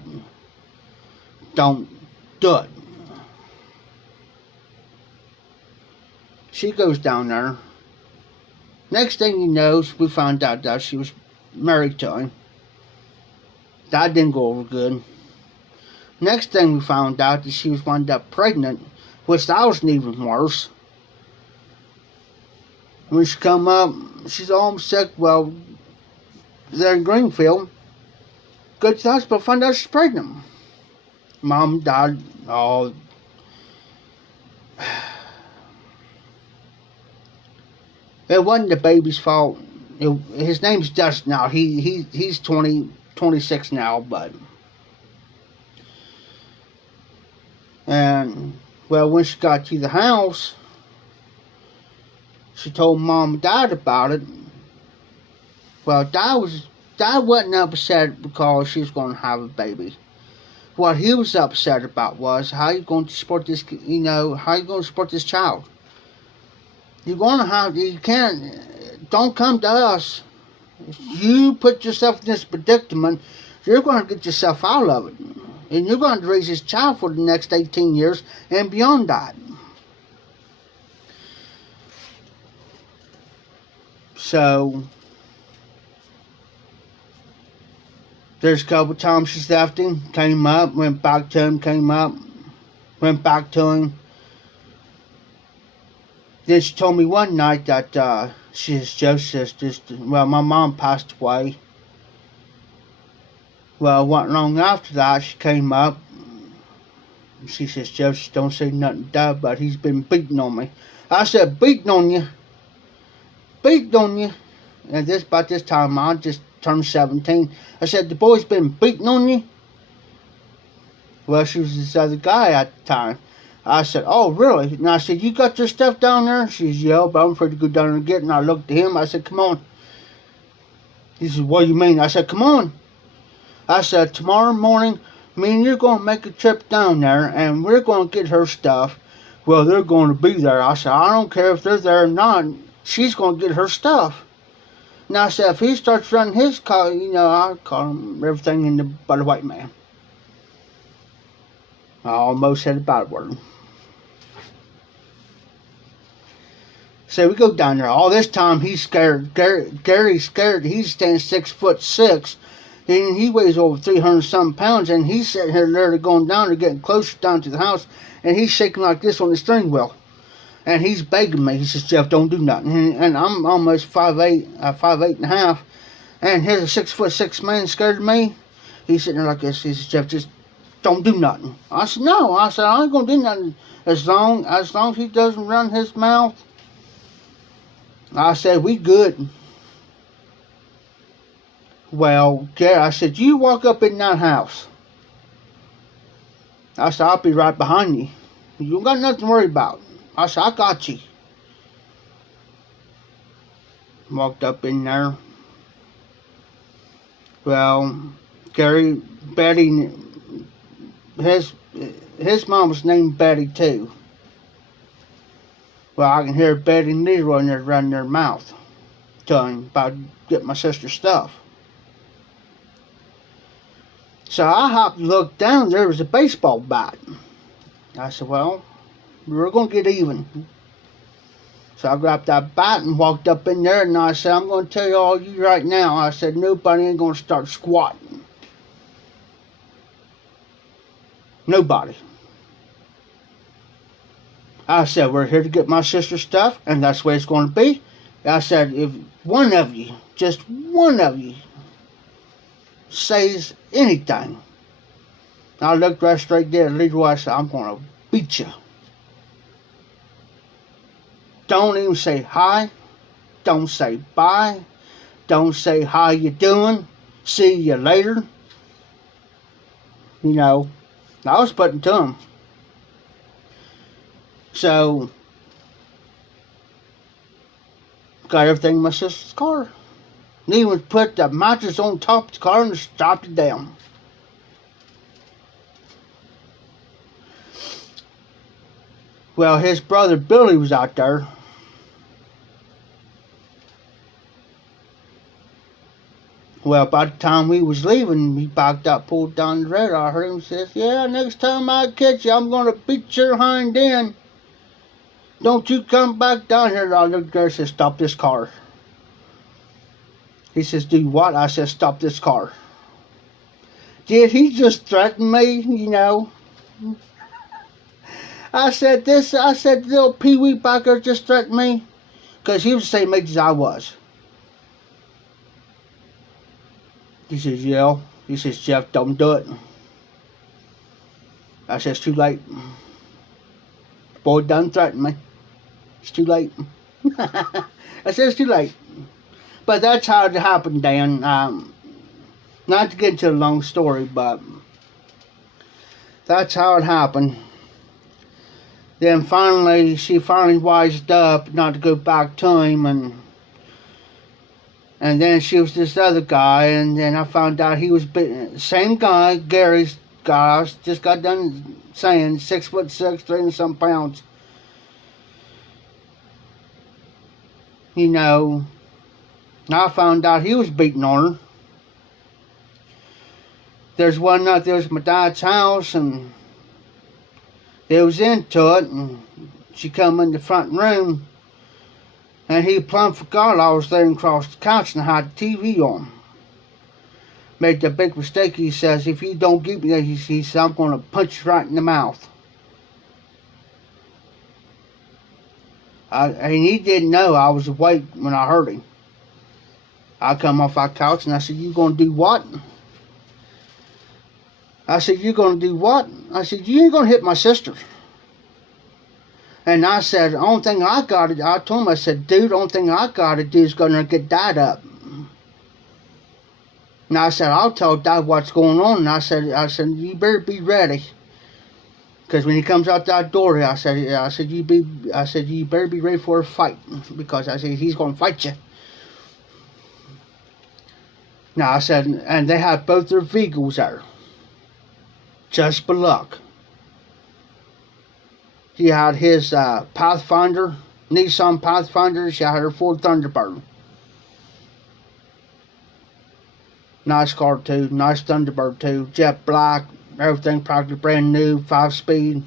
Don't do it. She goes down there. Next thing you know, we found out that she was married to him. That didn't go over good. Next thing we found out that she was wound up pregnant, which that was even worse. When she come up, she's all sick. Well, there in Greenfield. Go to the hospital, find out she's pregnant. Mom died. Oh, it wasn't the baby's fault. His name's Dustin now. He's 26 now, but and well, when she got to the house, she told Mom and Dad about it. Well, Dad wasn't upset because she was going to have a baby. What he was upset about was how you going to support this. How you going to support this child. You're going to have. You can't. Don't come to us. If you put yourself in this predicament, you're going to get yourself out of it. And you're going to raise this child for the next 18 years and beyond that. So, there's a couple times she's left him, came up, went back to him, came up, went back to him. Then she told me one night that she's Joe's sister. Well, my mom passed away. Well, not long after that, she came up. She says, Joseph, don't say nothing to Dad, but he's been beating on me. I said, beating on you? Beating on you? And about this time, I just turned 17. I said, the boy's been beating on you? Well, she was this other guy at the time. I said, oh, really? And I said, you got your stuff down there? She says, yeah, but I'm afraid to go down and get it. And I looked at him. I said, come on. He said, what do you mean? I said, come on. I said, tomorrow morning, me and you're going to make a trip down there, and we're going to get her stuff. Well, they're going to be there. I said, I don't care if they're there or not. She's going to get her stuff. And I said, if he starts running his car, I'll call him everything but a white man. I almost said a bad word. So we go down there. All this time, he's scared. Gary's scared. He's standing 6'6". And he weighs over 300-something pounds, and he's sitting here literally going down or getting closer down to the house, and he's shaking like this on the steering wheel. And he's begging me. He says, Jeff, don't do nothing. And I'm almost 5'8", 5'8.5", and here's a 6'6" man scared of me. He's sitting there like this. He says, Jeff, just don't do nothing. I said, no. I said, I ain't going to do nothing as long as he doesn't run his mouth. I said, we good. Well, Gary, I said, you walk up in that house. I said, I'll be right behind you. You don't got nothing to worry about. I said, I got you. Walked up in there. Well, Gary, Betty, his mom was named Betty too. Well, I can hear Betty and Leroy in there running their mouth, telling about getting my sister's stuff. So I hopped and looked down. There was a baseball bat. I said, well, we're going to get even. So I grabbed that bat and walked up in there, and I said, I'm going to tell you all you right now. I said, nobody ain't going to start squatting. Nobody. I said, we're here to get my sister's stuff, and that's the way it's going to be. I said, if one of you, just one of you, says anything, I looked right straight there at Leroy. I said, I'm going to beat you. Don't even say hi. Don't say bye. Don't say how you doing. See you later. I was putting to him. So, got everything in my sister's car. And even put the mattress on top of the car and stopped it down. Well, his brother Billy was out there. Well, by the time we was leaving, he backed up, pulled down the radar. I heard him say, yeah, next time I catch you, I'm going to beat your hind end. Don't you come back down here. I looked there and said, stop this car. He says, do what? I said, stop this car. Did he just threaten me, I said, little Pee-wee back there just threatened me. Because he was the same age as I was. He says, yeah. He says, Jeff, don't do it. I said, it's too late. The boy done threatened me. It's too late. I said, it's too late. But that's how it happened, Dan. Not to get into a long story, but that's how it happened. Then she finally wised up not to go back to him, and then she was this other guy, and then I found out he was same guy, Gary's guy. I just got done saying 6'6", 300-some pounds. You know, I found out he was beating on her. There's one night there was my dad's house, and they was into it, and she come in the front room, and he plumb forgot I was laying across the couch and I had the TV on. Made the big mistake. He says, if you don't give me that, he says, I'm going to punch you right in the mouth. And he didn't know I was awake when I heard him. I come off our couch and I said, you going to do what? I said, you going to do what? I said, you ain't going to hit my sister. And I said, the only thing I got to do, I told him, I said, dude, the only thing I got to do is going to get Dad up. And I said, I'll tell Dad what's going on. And I said, you better be ready. Because when he comes out that door, I said, you better be ready for a fight. Because I said, he's going to fight you. Now I said, and they had both their vehicles there. Just for luck. He had his Pathfinder, Nissan Pathfinder. She had her Ford Thunderbird. Nice car too, nice Thunderbird too. Jet black, everything practically brand new, 5-speed.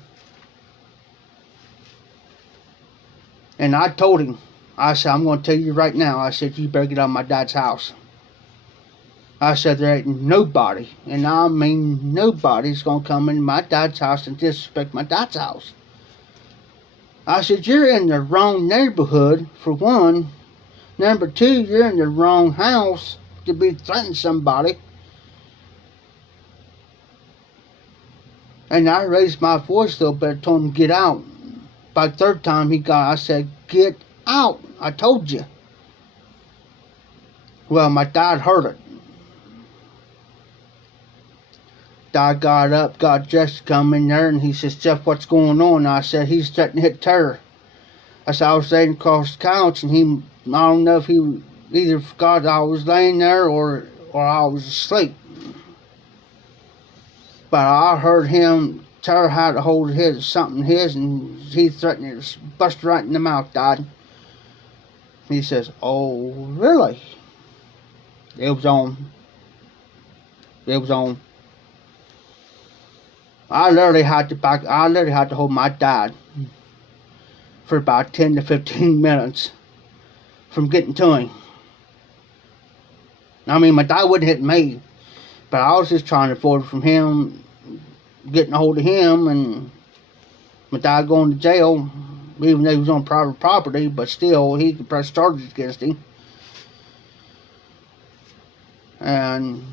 And I told him, I said, I'm going to tell you right now. I said, you better get out of my dad's house. I said, there ain't nobody, and I mean nobody's going to come in my dad's house and disrespect my dad's house. I said, you're in the wrong neighborhood, for one. Number two, you're in the wrong house to be threatening somebody. And I raised my voice a little bit, told him, get out. By the third time I said, get out. I told you. Well, my dad heard it. Dad got up, got Jesse come in there, and he says, Jeff, what's going on? I said, he's threatening to hit Terror. I said, I was laying across the couch, and I don't know if he either forgot I was laying there or I was asleep. But I heard him, Terror had a hold of something his, and he threatened to bust right in the mouth, Dad. He says, oh, really? It was on. It was on. I literally had to hold my dad for about 10 to 15 minutes from getting to him. I mean, my dad wouldn't hit me, but I was just trying to avoid from him getting a hold of him, and my dad going to jail, even though he was on private property, but still, he could press charges against him. And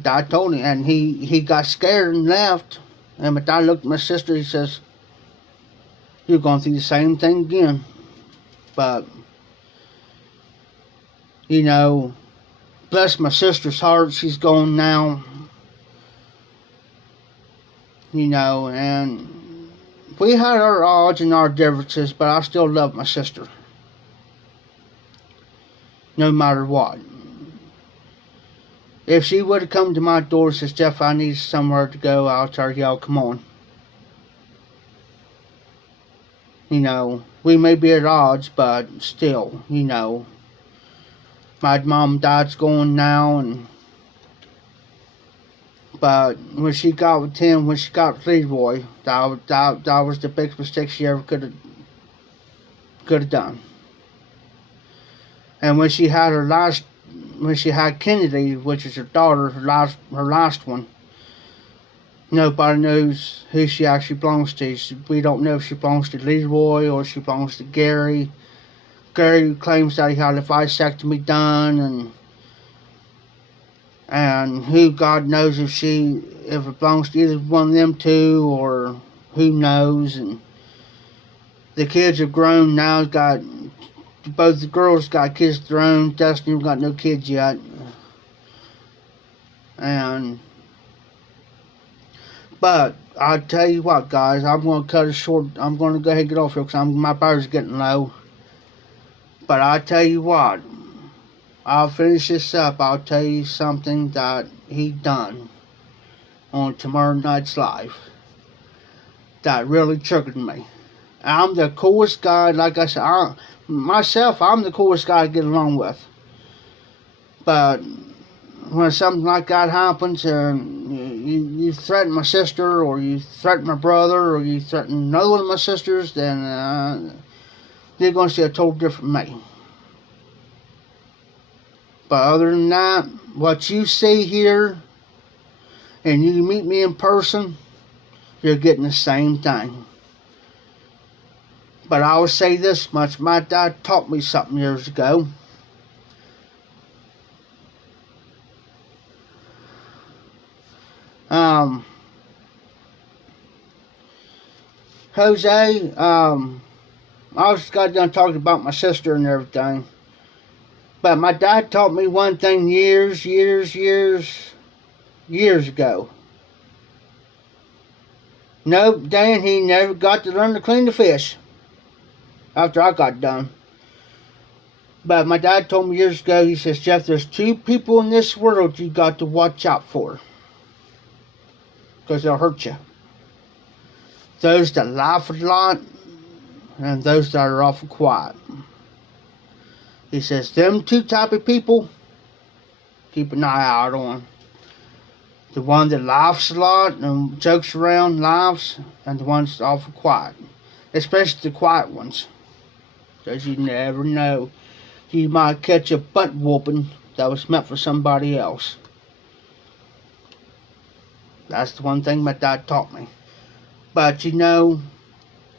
Dad told him, and he got scared and left. And my dad looked at my sister, he says, you're going through the same thing again. But, you know, bless my sister's heart, she's gone now. You know, and we had our odds and our differences, but I still love my sister. No matter what. If she would have come to my door and says, Jeff, I need somewhere to go, I'll tell her, y'all, come on. You know, we may be at odds, but still, you know. My mom and dad's going now, but when she got with him, when she got with Leroy, that was the biggest mistake she ever could have done. And when she had Kennedy, which is her daughter, her last one, nobody knows who she actually belongs to. We don't know if she belongs to Leroy or she belongs to Gary. Gary claims that he had a vasectomy done, And who God knows if it belongs to either one of them two, or who knows. And the kids have grown now. Both the girls got kids of their own. Destiny got no kids yet. But I'll tell you what, guys, I'm going to cut it short. I'm going to go ahead and get off here because my battery's getting low. But I'll tell you what, I'll finish this up. I'll tell you something that he done on tomorrow night's live that really triggered me. I'm the coolest guy, like I said, I'm the coolest guy to get along with. But when something like that happens, and you threaten my sister, or you threaten my brother, or you threaten another one of my sisters, then you're going to see a total different me. But other than that, what you see here, and you meet me in person, you're getting the same thing. But I will say this much, my dad taught me something years ago. Jose, I just got done talking about my sister and everything. But my dad taught me one thing years ago. Nope, Dan, he never got to learn to clean the fish after I got done. But my dad told me years ago, he says, Jeff, there's two people in this world you got to watch out for, because they'll hurt you. Those that laugh a lot, and those that are awful quiet. He says, them two type of people, keep an eye out on. The one that laughs a lot and jokes around, laughs, and the ones that's awful quiet. Especially the quiet ones. Because you never know. You might catch a butt whooping that was meant for somebody else. That's the one thing my dad taught me. But you know,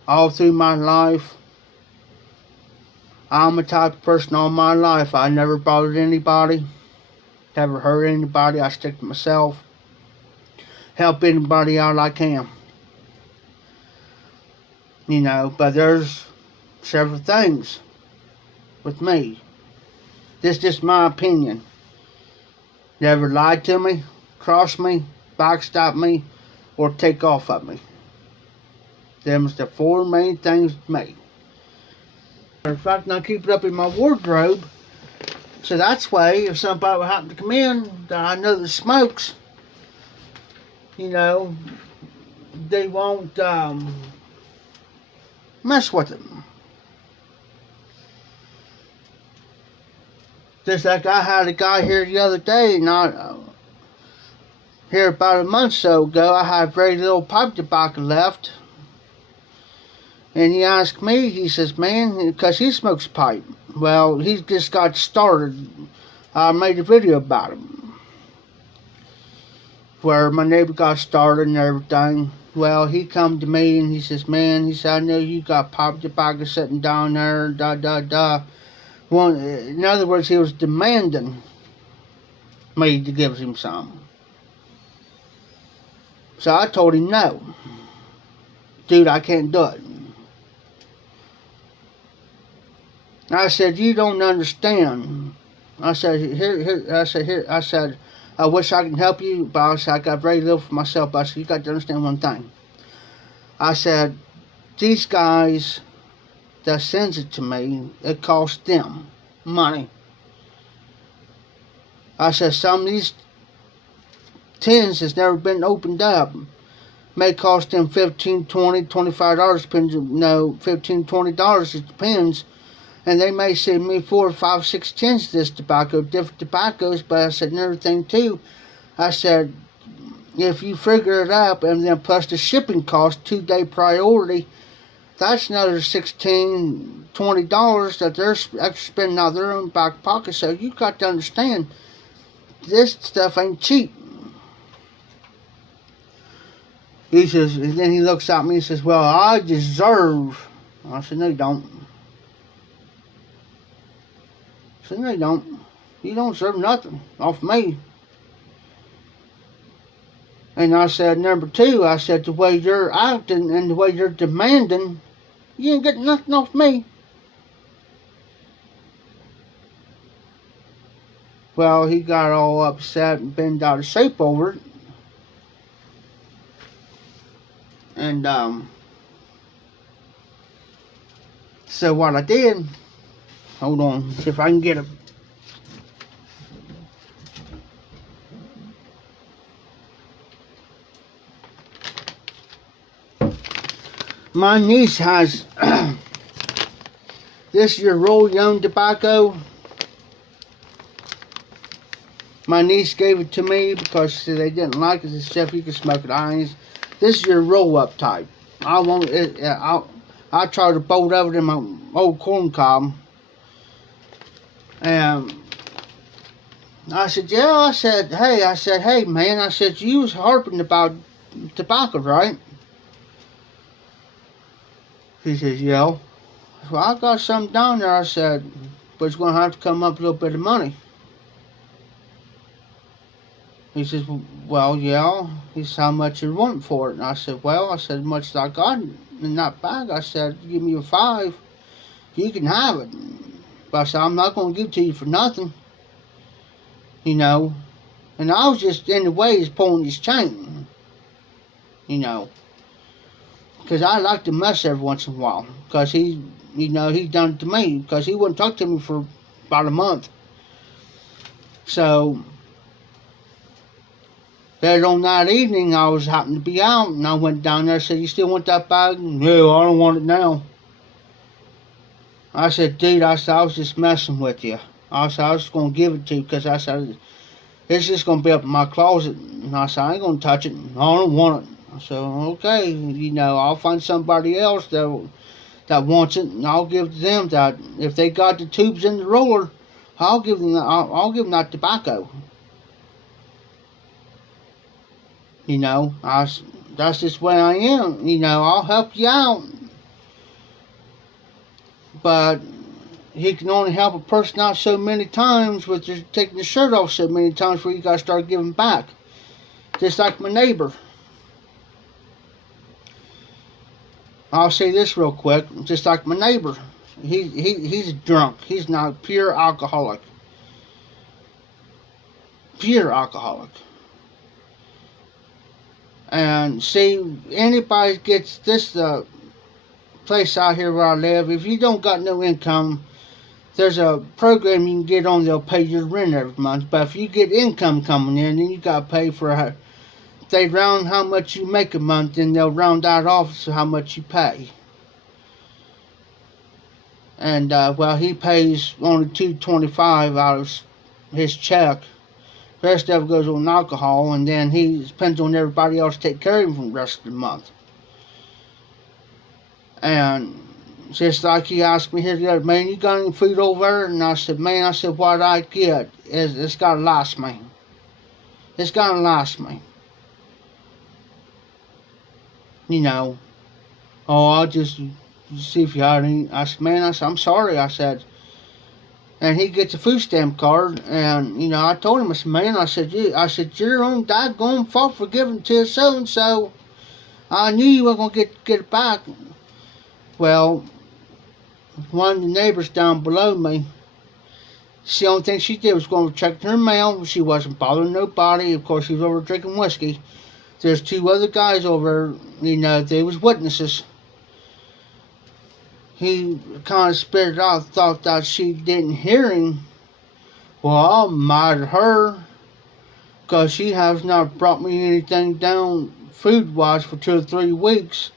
all through my life, I'm the type of person all my life, I never bothered anybody, never hurt anybody. I stick to myself, help anybody out I can. You know, but there's several things with me. This is just my opinion. Never lied to me, cross me, backstab me, or take off of me. Them's the four main things with me. In fact, I keep it up in my wardrobe, so that's way if somebody would happen to come in that I know that smokes, you know, they won't mess with it. Just like I had a guy here the other day, here about a month or so ago, I had very little pipe tobacco left. And he asked me, he says, man, because he smokes pipe. Well, he just got started. I made a video about him, where my neighbor got started and everything. Well, he come to me and he says, man, he said, I know you got pipe tobacco sitting down there, Well, in other words, he was demanding me to give him some. So I told him no. Dude, I can't do it. I said, you don't understand. I said, I wish I could help you, but I said, I got very little for myself. I said, you got to understand one thing. I said, these guys that sends it to me, it costs them money. I said, some of these tins has never been opened up. May cost them $15, $20, $25, depends, $15, $20, it depends. And they may send me 4, 5, 6 tins of this tobacco, different tobaccos, but I said another thing too. I said, if you figure it up, and then plus the shipping cost, 2-day priority, that's another $16, $20 that they're spending out of their own back pocket. So you got to understand, this stuff ain't cheap. He says, and then he looks at me and says, well, I deserve. I said, no, you don't. I said, no, you don't. You don't deserve nothing off me. And I said, number two, I said, the way you're acting and the way you're demanding, you ain't getting nothing off me. Well, he got all upset and bent out of shape over it. And, so what I did, hold on, see if I can get a my niece has this year roll young tobacco. My niece gave it to me because they didn't like it. She said, if you can smoke it, this is your roll up type. I want it. I tried to bolt of it in my old corn cob, and I said, yeah. I said, hey, man. I said, you was harping about tobacco, right? He says, yeah. Well, I got something down there. I said, but it's going to have to come up a little bit of money. He says, well, yeah. He says, how much you want for it? And I said, well, as much as I got in that bag. I said, give me a $5. You can have it. But I said, I'm not going to give it to you for nothing. You know. And I was just in the way he's pulling his chain. You know. Because I like to mess every once in a while. Because he's done it to me. Because he wouldn't talk to me for about a month. So, then on that evening, I was happened to be out. And I went down there and said, you still want that bag? No, I don't want it now. I said, dude, I was just messing with you. I said, I was just going to give it to you. Because I said, it's just going to be up in my closet. And I said, I ain't going to touch it. I don't want it. So, okay, I'll find somebody else that wants it, and I'll give it to them that. If they got the tubes in the roller, I'll give them that tobacco. That's just the way I am. I'll help you out. But he can only help a person out so many times with just taking the shirt off so many times before you got to start giving back. Just like my neighbor. I'll say this real quick, just like my neighbor. He's drunk. He's not pure alcoholic. Pure alcoholic. And see, anybody gets this place out here where I live, if you don't got no income, there's a program you can get on, they'll pay your rent every month. But if you get income coming in, then you got to pay for they round how much you make a month, and they'll round that off to how much you pay. And well, he pays only $2.25 out of his check. The rest of it goes on alcohol, and then he depends on everybody else to take care of him for the rest of the month. And just like he asked me here the other, man, you got any food over there? And I said, man, what I get is it's got to last me. It's got to last me. I'll just see if you had any. I said, man, I'm sorry. I said, and he gets a food stamp card, and, I told him, I said, man, you're on daggone fault for giving to so-and-so. I knew you weren't going to get it back. Well, one of the neighbors down below me, the only thing she did was go over checking her mail. She wasn't bothering nobody. Of course, she was over drinking whiskey. There's two other guys over, they was witnesses. He kind of spit it out, thought that she didn't hear him. Well, I'll mad at her, because she has not brought me anything down food-wise for 2 or 3 weeks.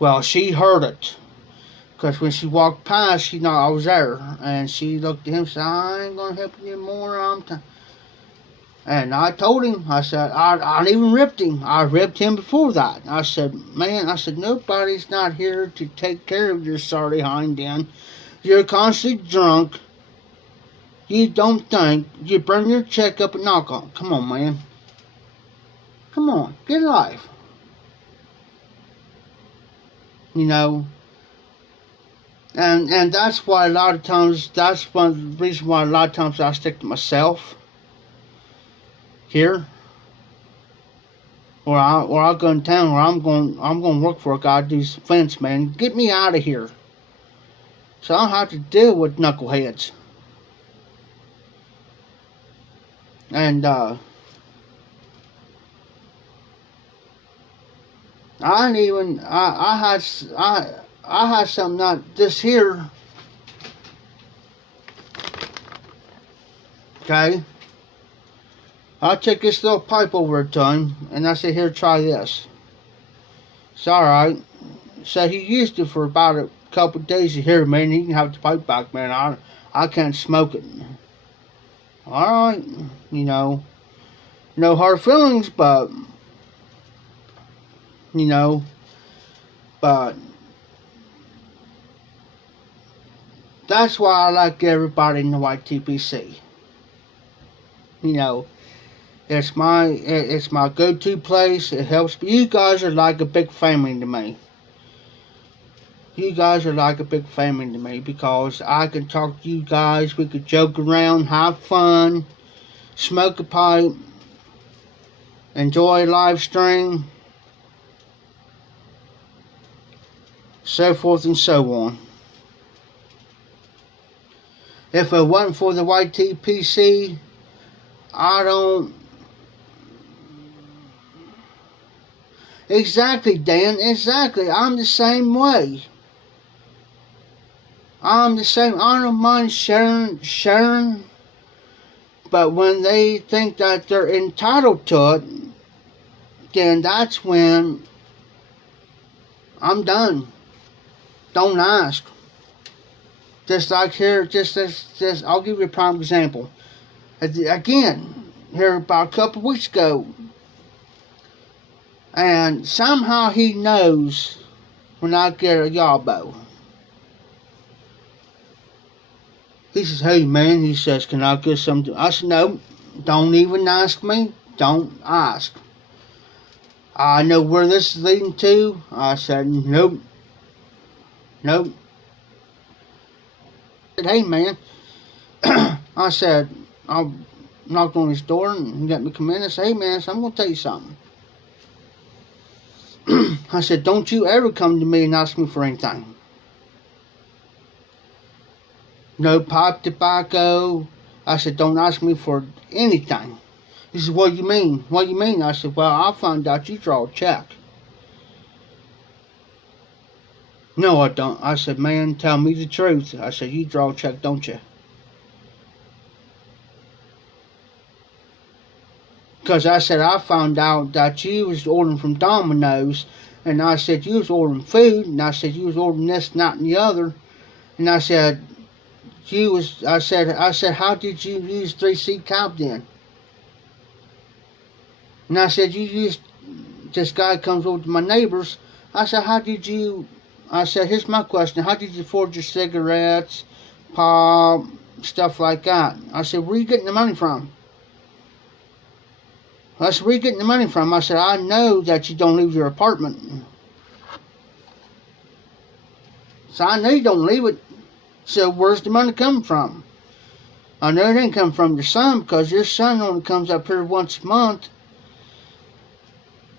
Well, she heard it, because when she walked past, she know I was there, and she looked at him and said, I ain't going to help you anymore, And I told him, I said, I even ripped him. I ripped him before that. I said, man, nobody's not here to take care of your sorry hind end. You're constantly drunk. You don't think. You burn your check up in alcohol. Come on, man. Come on, get a life. And that's why a lot of times, that's one of the reasons why a lot of times I stick to myself. Here, or I'll go in town, or I'm going to work for a guy to do some fence, man. Get me out of here. So I don't have to deal with knuckleheads. And I didn't even I had something not this here. Okay. I took this little pipe over to him, and I said, "Here, try this." It's alright. So he used it for about a couple of days. Here, man, he can have the pipe back, man. I can't smoke it. Alright, you know, no hard feelings, but, you know, but that's why I like everybody in the YTPC. You know, it's my go-to place. It helps me. You guys are like a big family to me. You guys are like a big family to me because I can talk to you guys. We could joke around, have fun, smoke a pipe, enjoy a live stream, so forth and so on. If it wasn't for the YTPC, I don't... Exactly, Dan, exactly. I'm the same way. I'm the same. I don't mind sharing, but when they think that they're entitled to it, then that's when I'm done. Don't ask. Just like here, just I'll give you a prime example. Again, here about a couple weeks ago, and somehow he knows when I get a yawbo. He says, "Hey man," he says, "can I get something?" I said, "No, don't even ask me. Don't ask. I know where this is leading to." I said, "Nope. Nope." I said, "Hey man," I said, I knocked on his door and he let me come in. I said, "Hey man," I said, "I'm going to tell you something." I said, "Don't you ever come to me and ask me for anything. No pipe tobacco." I said, "Don't ask me for anything." He said, "What do you mean? What do you mean?" I said, "Well, I found out you draw a check." "No, I don't." I said, "Man, tell me the truth." I said, "You draw a check, don't you?" Because I said, "I found out that you was ordering from Domino's." And I said, "You was ordering food." And I said, "You was ordering this, and that, and the other." And I said, I said, "How did you use 3C Cap then?" And I said, "You used, this guy comes over to my neighbors." I said, "How did you," I said, "Here's my question. How did you afford your cigarettes, pop, stuff like that?" I said, "Where are you getting the money from?" I said, "Where are you getting the money from?" I said, "I know that you don't leave your apartment." So I know you don't leave it. So where's the money coming from? I know it didn't come from your son because your son only comes up here once a month.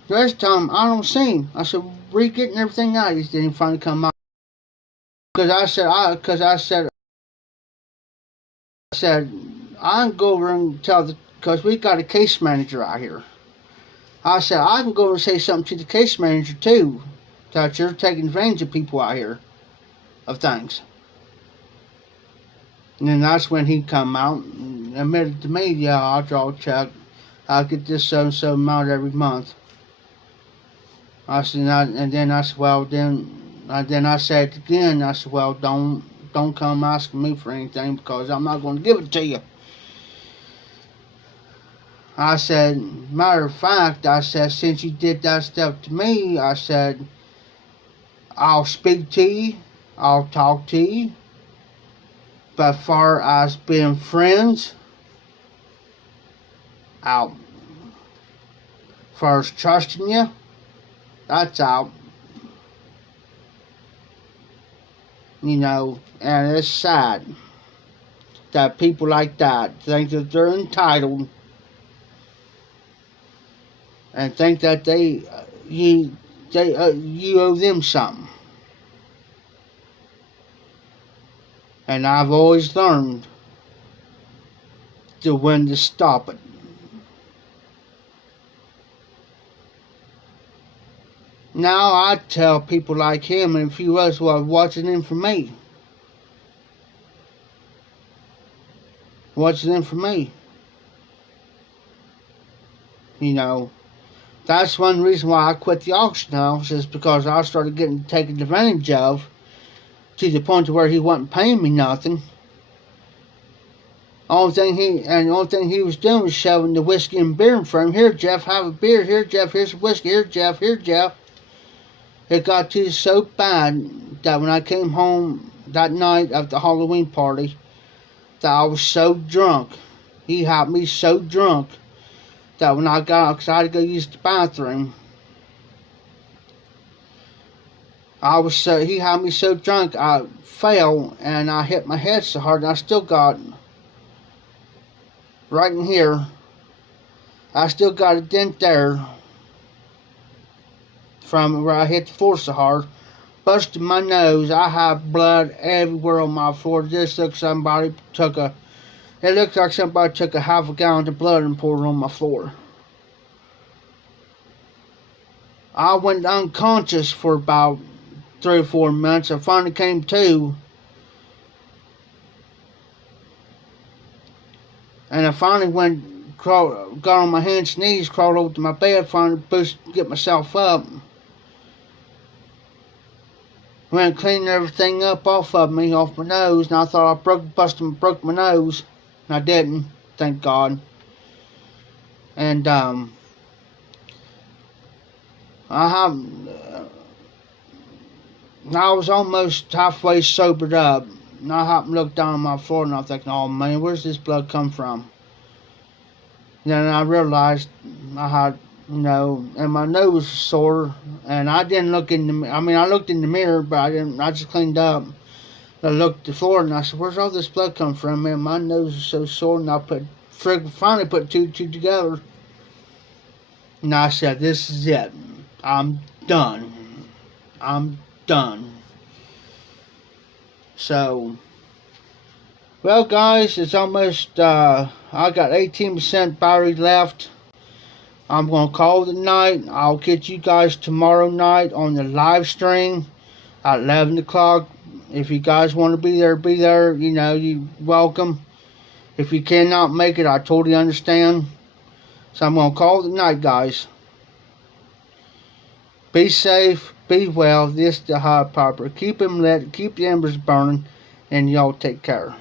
The rest of the time, I don't see him. I said, "Where are you getting everything out?" He didn't finally come out. Because I said, I can go over and tell because we got a case manager out here. I said, I can go over and say something to the case manager too, that you're taking advantage of people out here, of things. And then that's when he come out and admitted to me, "Yeah, I'll draw a check. I'll get this so-and-so amount every month." I said, and then I said, "Well, then I said again, I said, well, don't come asking me for anything because I'm not going to give it to you." I said, "Matter of fact," I said, "since you did that stuff to me," I said, "I'll speak to you, I'll talk to you, but as far as being friends, out. As far as trusting you, that's out." You know, and it's sad that people like that think that they're entitled and think that you owe them something. And I've always learned to when to stop it. Now I tell people like him and a few others who are watching in for me. Watching in for me. You know, that's one reason why I quit the auction house, is because I started getting taken advantage of to the point to where he wasn't paying me nothing. The only thing he was doing was shoving the whiskey and beer in front of him. Here, Jeff, have a beer. Here, Jeff, here's some whiskey. Here, Jeff, here, Jeff. It got to so bad that when I came home that night of the Halloween party, that I was so drunk. He had me so drunk that when I got out, because I had to go use the bathroom, he had me so drunk I fell and I hit my head so hard, and I still got right in here. I still got a dent there from where I hit the floor so hard. Busted my nose. I have blood everywhere on my floor. It looks like somebody took a half a gallon of blood and poured it on my floor. I went unconscious for about 3 or 4 minutes. I finally came to. And I finally got on my hands and knees, crawled over to my bed, finally get myself up. Went cleaning everything up off my nose, and I thought I broke my nose. And I didn't, thank God. And I was almost halfway sobered up. And I happened to look down on my floor, and I was thinking, oh man, where's this blood come from? And then I realized I had, and my nose was sore, and I didn't look in I looked in the mirror, but I just cleaned up. I looked at the floor, and I said, where's all this blood come from, man? My nose is so sore, and I finally put two together. And I said, this is it. I'm done. So, well guys, it's almost, I got 18% battery left. I'm going to call it a night. I'll catch you guys tomorrow night on the live stream at 11 o'clock. If you guys want to be there. You're welcome. If you cannot make it, I totally understand. So I'm going to call it a night, guys. Be safe. Be well. This is the Hot Popper. Keep him lit. Keep the embers burning. And y'all take care.